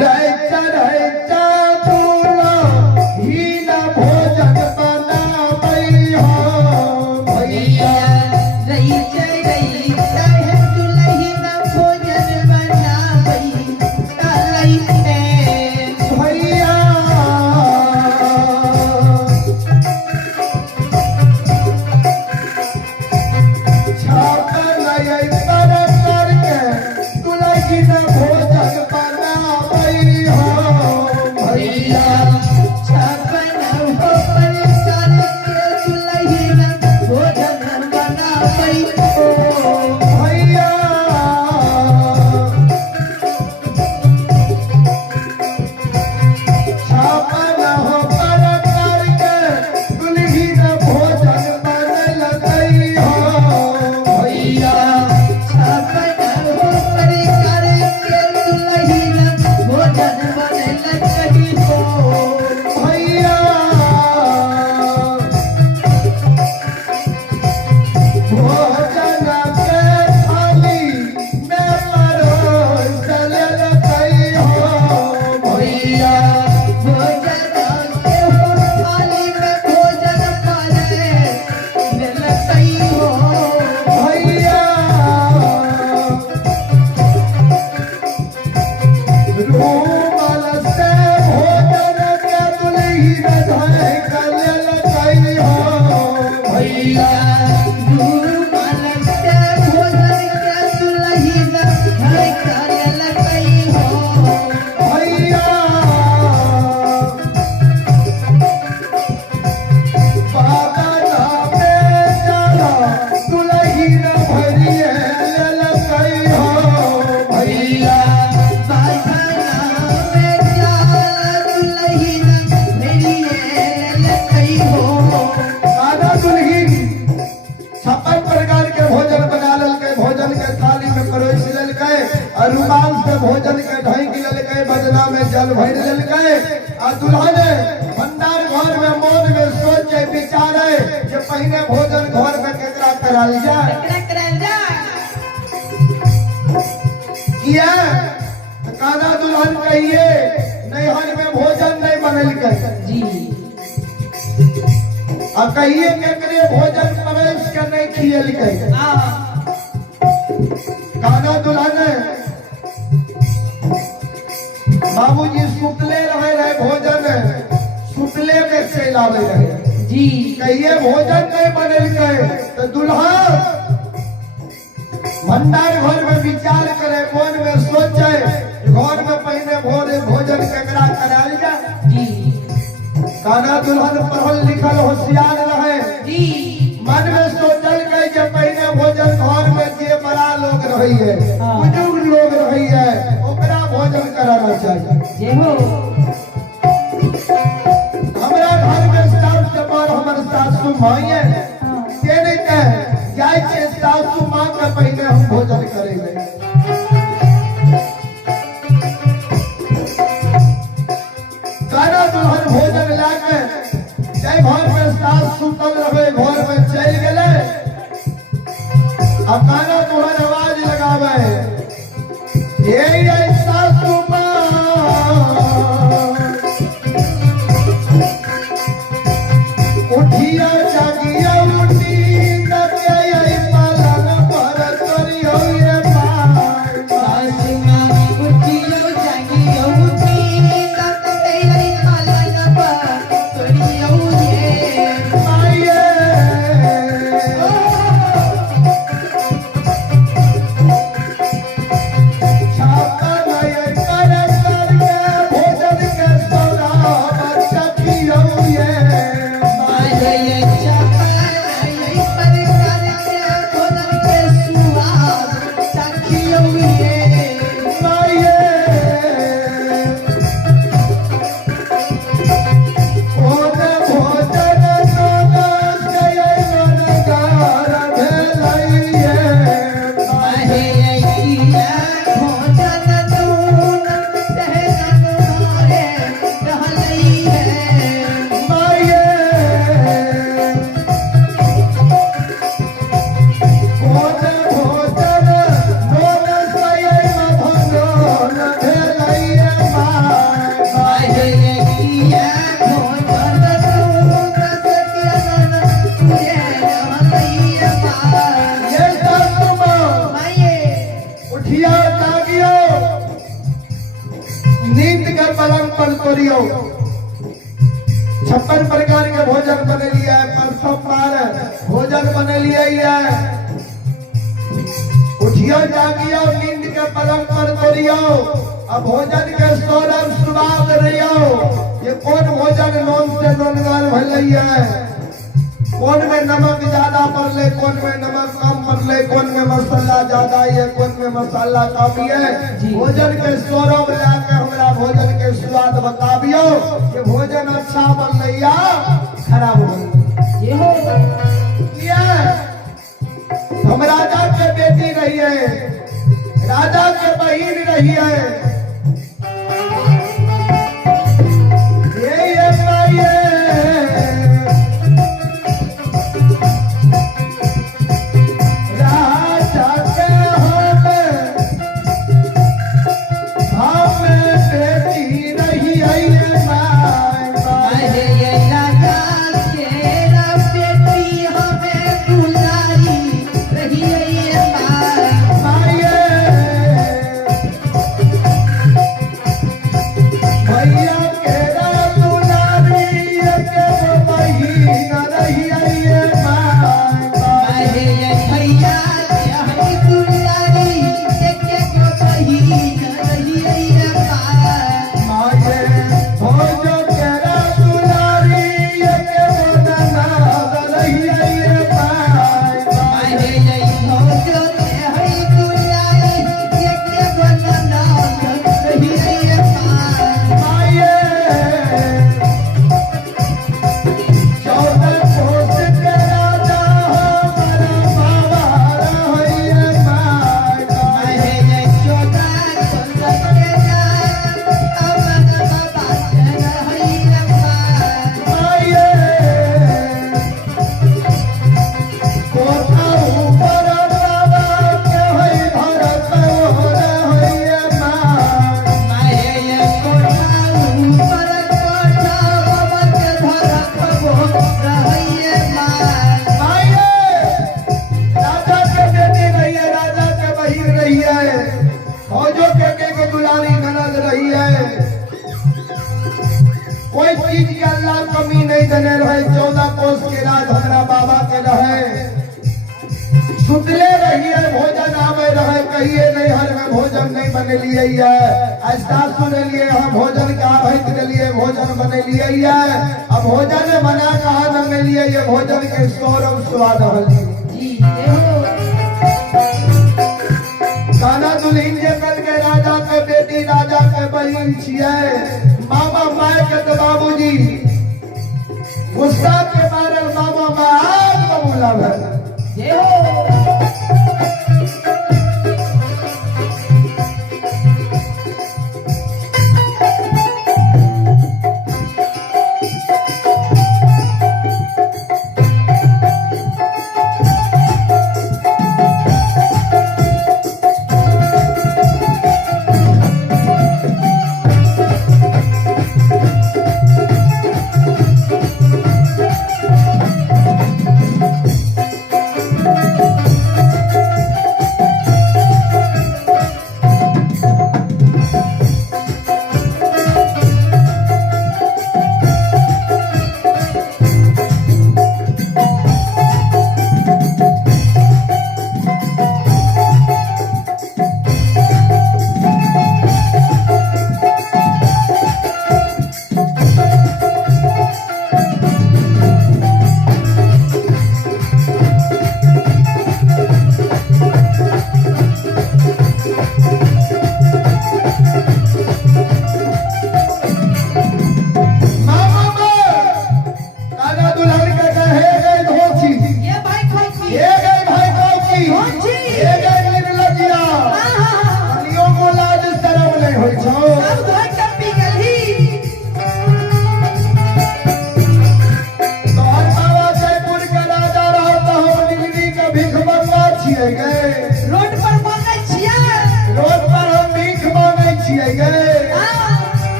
रह चढ़ दुलहिन भोजन बनावई हो भैया छपन हो पर करके दुल्हन भोजन बनावई हो भैया छापन हो पर करके दुलहिन भोजन बनलई हो भैया छपन हो पर करके दुल्हन भोजन बनलई हो भैया भोजन के थाली में परोसल लई हो भैया भोजन के हो थाली में भोजन पाले मिलतई हो भैया रूमाल से भोजन के दुलहिन ढकल लई हो भैया रूमाल से भोजन के दुल्हन ढकल लई हो भैया बादल में चला दुलहिन भरिए लई हो भैया बाजना में चाल दुल्हन मेरी लई हो आधा दुल्हिन 56 प्रकार के भोजन बना ललकै भोजन के थाली में परोस ललकै और रुमाल से भोजन के ढक ललकै बदला में जल भर ललकै आ दुल्हन भंडार घर में मन में सोचे विचारे जे पहले भोजन घर में केकरा कराल जाए किया तो काना दुल्हन कहिए नैहर में भोजन नहीं बनलकै जी आ कहिए केकरे भोजन परोस के नहीं खियलकै काना दुल्हन बाबूजी सुतले रहे भोजन सुतले में चल आवे रहे जी कहिए भोजन नहीं बनलकै तो दुल्हा भंडार घर में विचार करे मन में सोचे घर में पहले भोरे भोजन केकरा कराल जाए जी काना दुल्हन पढ़ल लिखल होशियार रहे जी मन में सोचल के जे पहले भोजन घर में जे बड़ा लोग रही है हाँ। बुजुर्ग लोग रही है ओकरा भोजन कराना चाहिए जे हो हमरा घर में सास चपार हमर सासू माई है से नहीं कहे जाय छे सासू माँ के पहले हम भोजन करेंगे काना दुल्हन भोजन लाके जय घर में सास सुतल रहे घर में चल गेले आ काना दुल्हन आवाज लगावे ये सासू माँ उठिया जागिया उठी नके आई पालन पर करियो ये पार सासुमा उठियो जागियो उठी तत तेरी पालन पर तोड़ियो ये आइए छापा नए कर के भोजन के सौदा बच्चा खियो ये माये ये चापा ये पर करके भोजन के सुआद चाखियो ये आइए भोजन भोजन सौदा जय मनगार भेलइए माये ये किया भोजन दून सहन मारे रहलई है माये भोजन भोजन मोन सयै मधुन भेलइए माय माये ये किया भोजन दून सहन तुझे रहलई है ये सासुमा माये उठिया जागियो नींद के पलंग पर तोड़ियो 56 प्रकार के भोजन बने लिया है परसों पार भोजन बने लिया है उठियो जागियो नींद के के पलंग पर तोड़ियो अब भोजन के सौरभ सुबाद रहियो ये कौन भोजन नोन से नोनगार भलई है कौन में नमक ज्यादा पड़ले कौन में नमक कम पड़ले कौन में मसाला ज्यादा है कौन में मसाला कम है भोजन के सौरभ लाके हमरा भोजन के स्वाद बताबियो कि भोजन अच्छा बनलैया खराब हो ये हो हम राजा के बेटी रही है राजा के बहन रही है ये माये राजा के हम बेटी रही है ये माये ये राजा केरा बेटी हमें दुलारी रही है ये माँ भैया केरा दुलारी के बहिन रही है अरे ये भैया हमें दुलारी देखे क्यों बहिन रही है ये माँ माये भोजो केरा दुलारी के ननद रही है अरे ये भौजो है दुलारी देखे बनना रही है ये माँ माये चौदह कोस के राजा हमारा बाबा रही है अरे ये चौदह कोस के राजा हमारा बाबा रही है माँ माये कोठा ऊपर बाबा के है धरत रही है माये ये कोठा ऊपर कोठा बाबा के धरत रही है माँ माये राजा के बेटी रही है राजा के बहिन रही है फौजों के दुलारी ननद रही है कोई चीज के अल्लाह कमी नहीं देने रहे 14 कोस के राज हमरा बाबा के रहे सुतले रहिए भोजन आवे रहे कहिए नहीं हर में भोजन नहीं बनेलिए है ऐसा सुनलिए हम भोजन का भैत देलिए भोजन बनेलिए है अब भोजन बना कहा न मिलिए ये भोजन के सौरभ स्वाद हलिए जी ये हो गाना दुल्हन जे कल के राजा के बेटी राजा के बहिन छिए मामा माय के तो बाबूजी गुस्सा के मारे मामा माय आग बबूला भर ये हो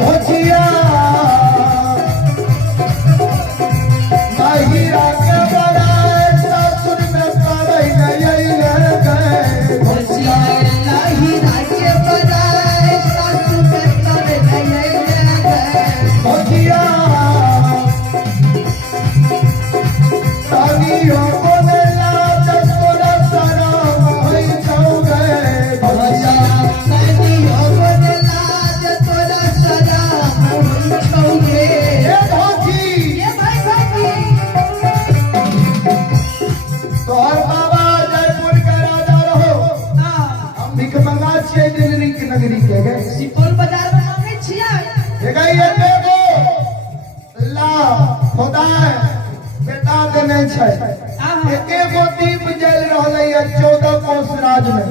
भोजिया महिरा के बड़ाए ससुर में करे नहीं गए भोजिया तानियों को मेला जसोरा सारा वही जाओ गए भोजिया ये भोजी तोहर बाबा जयपुर के राजा रहो हम भिख मंगा छियै दिल्ली की नगरी के गए सुपौल बाजार में आवे छियै ये देखो ला खुदा बेटा देने छै एके गो दीप जल रहलै है 14 कोस राज में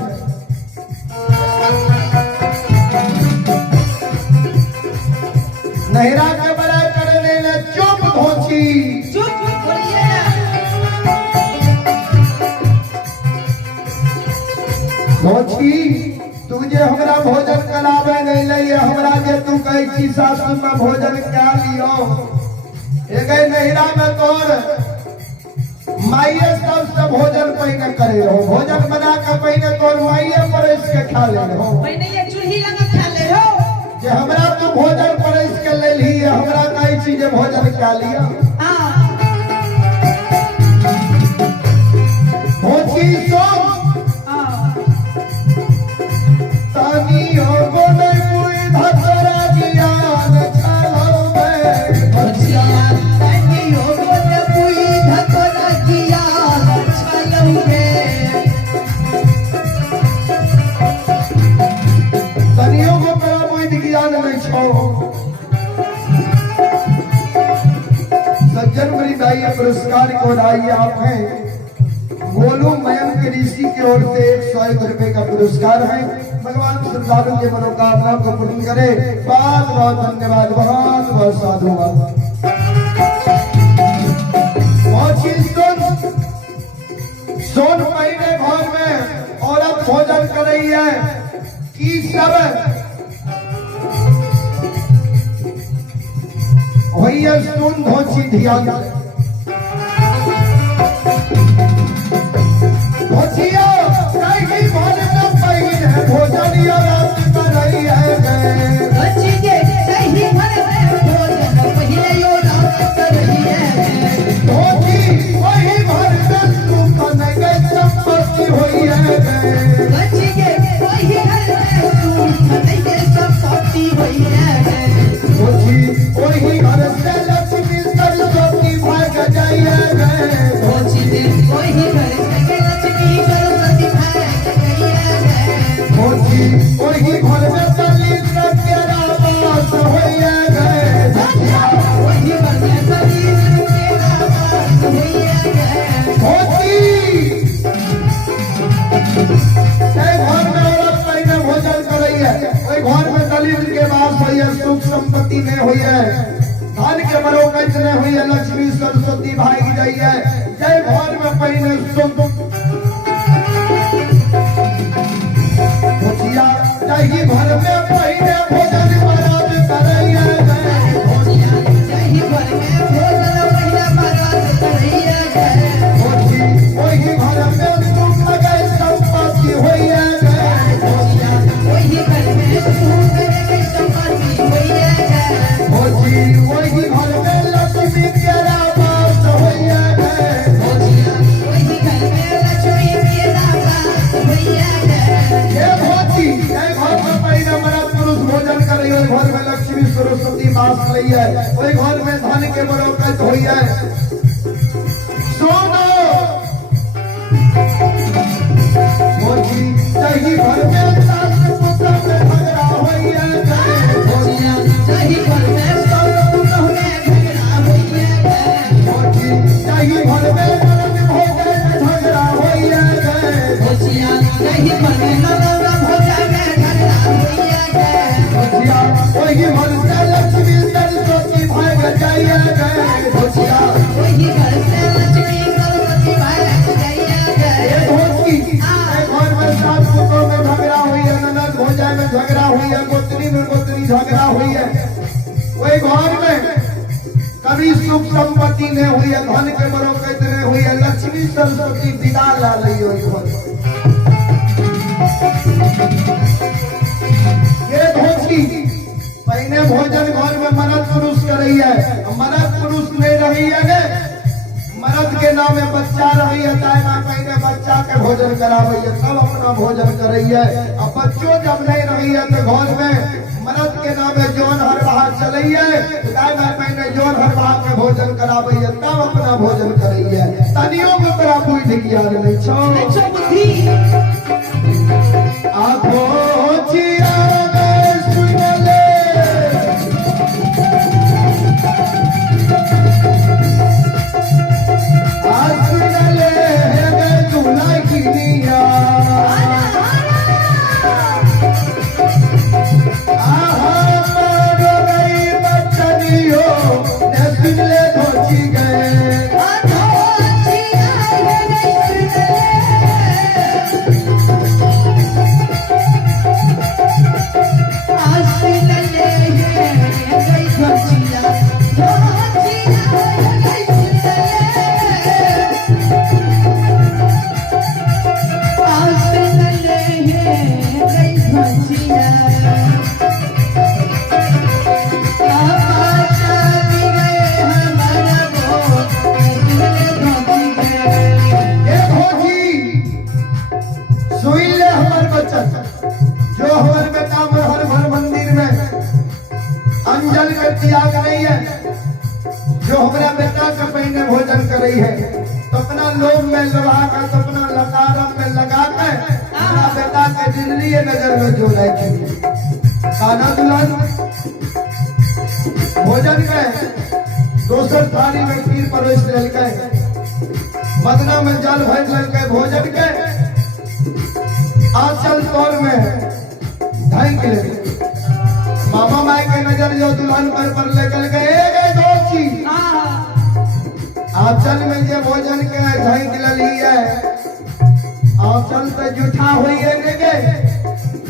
नहिरा के बड़ाई करने ले चुप धोची चुप बोलिए धोची तुझे हमरा भोजन करावे नहीं लइए हमरा जे तू कहे छी सासु में भोजन क्या लियो एके नहिरा में तोर माइये सबसे भोजन पहले करे रहो भोजन बना के पहले तोर माइये परस के खा ले रहो पहले ये चूल्ही लगा खा ले हो जे हमरा तू भोजन परस के ले ली हमरा कहे छी जे भोजन क्या लिया भोजी सो तानियो को नहीं कोई धतरा ज्ञान चलो तनियो को मेरा कोई ज्ञान नहीं छो सज्जन वृंदाई पुरस्कार को राई आप हैं गोलू मयंक ऋषि की ओर से 101 रुपए का पुरस्कार है भगवान श्रद्धालु के मनोकामना को पूर्ण करे बहुत बहुत धन्यवाद बहुत बहुत साधुवाद सोन महीने घर में औरत भोजन कर रही है कि सब वही सुन धोची ध्यान भोजिया कहीं भोजन में पहिन है भोजन या रात कर रही है अच्छी के सही भर में भोजन पहले यो रात कर रही है धोती वही भर में सुख नहीं संपत्ति हुई है अच्छी के वही घर में सुख नहीं संपत्ति हुई है धोती वही घर से लक्ष्मी सरस्वती भाग जाई है अच्छी के वही घर से लक्ष्मी सरस्वती भाग गई है धोती वही घर में तली के रावास हुई है वही घर में तली के रावास हुई है धोती घर में औरत पहले भोजन कर रही है वही घर में दलित के वास हुई है सुख संपत्ति में हुई है धन के मरोकच में हुई है लक्ष्मी सरस्वती भागी गई है जय घर में पहले सुख भोजिया जय घर में पहले भोजन बरात कर रही है सही घर में भोजन महिला बारात कर रही है भोजी वही घर में सुख गए संपत्ति हुई है वही घर में सुख की संपत्ति हुई है भोजी वही घर में लक्ष्मी के रावास हुई है वही घर में लक्ष्मी की रावास हुई है ये भोजी ये घर में पहले मर्द पुरुष भोजन कर रही है घर में लक्ष्मी सरस्वती वास रही है वही घर में धन के बरकत हुई है सोनो भोजी सही घर में सास पुत्र में झगड़ा हुई है सही घर में सब पुत्र में झगड़ा हुई है भोजी सही घर में नरक भोजन में झगड़ा हुई है सही घर में नरक भोजन में झगड़ा हुई है भोजिया वही घर से लक्ष्मी सरस्वती भाग जाई है वही घर से लक्ष्मी सरस्वती भाग गई है ये भोजी घर में सास पुतों में झगड़ा हुई है, ननद भौजाई में झगड़ा हुई है, गोतनी में गोतनी झगड़ा हुई है, कोई घर में कभी सुख संपत्ति ने हुई है, धन के बरकत ने हुई है, लक्ष्मी सरस्वती विदा ला रही हो। ये धोखी पहले भोजन घर में मर्द पुरुष कर रही है, मर्द पुरुष नहीं रही है ने मर्द के नाम में बच्चा रही है, ताई माँ पहले बच्चा के भोजन करावे है, सब अपना भोजन कर रही है। अब बच्चों जब नहीं रही है तो घर में मर्द के नाम में जौन हर बहा चली है, ताई माँ पहले जौन हर बहा के भोजन करावे है, तब अपना भोजन कर रही है। तनियों को तोरा बुद्धि ज्ञान नहीं छो बुद्धि आँखों चिरा गए सुनले सुनले है दूल्हा की निया आहा मारो गई बच्चनियो ने सुनले धोची गए जो हमारे बेटा हर भर मंदिर में अंजल में त्याग रही है, जो हमारा बेटा का पहले भोजन कर रही है, तो अपना लोभ में लगा कर, तो अपना लतारम में लगा कर अपना बेटा के जिंदगी नजर में जो रही खाना दुल्हन भोजन के दोसर थाली में खीर परोस के मदना में जल भर ललके भोजन के आंचल तौर में ढाई के मामा माई के नजर जो दुल्हन पर लेकर गए दोची आंचल में जो भोजन के ढाई के लिए है, आंचल से जूठा हुई है लेके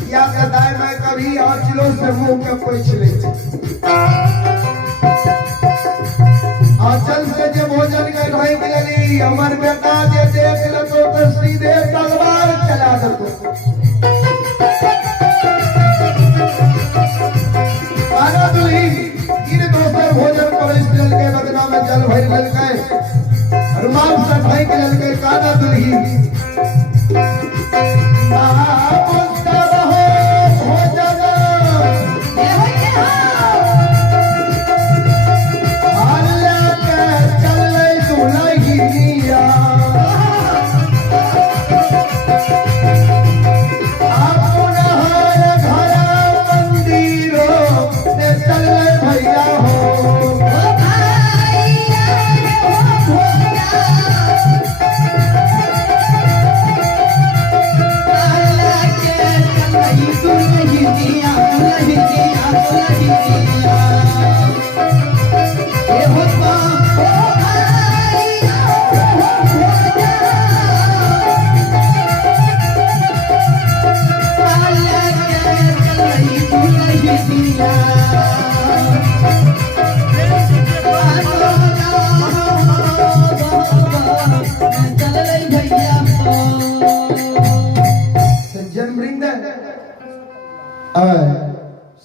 क्या कहता है, मैं कभी आंचलों से मुंह के पोछ ले आंचल से जो भोजन के ढाई के लिए हमारे बेटा जे देख लो तो सीधे तलवार चला दो। आना दुल्ही इन दोस्तों भोजन पर इस जल के बदना में जल भर ललके रुमाल से भाई के ललके काना दुल्ही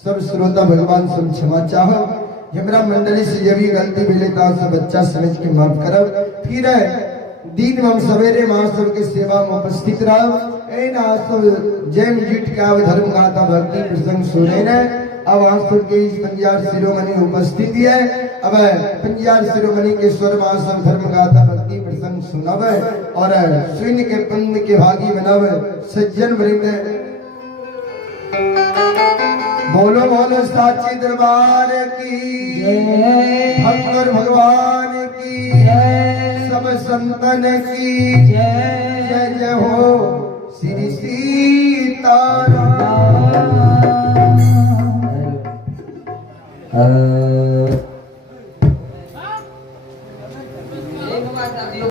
सब श्रोता भगवान सब क्षमा चाहो, हमरा मंडली से ये भी गलती मिले तो सब बच्चा समझ के माफ करब। फिर दिन में सवेरे महासव के सेवा में उपस्थित रहो। ए ना सब जैन जीत का धर्म गाथा भक्ति प्रसंग सुने ने। अब महासव के इस पंजार शिरोमणि उपस्थिति है। अब पंजार शिरोमणि के स्वर महासव धर्म गाथा भक्ति प्रसंग सुनाव और शून्य के पुण्य के भागी बनाव सज्जन वृंद। बोलो बोलो साची दरबार की भक्त भगवान की सब संतन की जय जय हो श्री श्री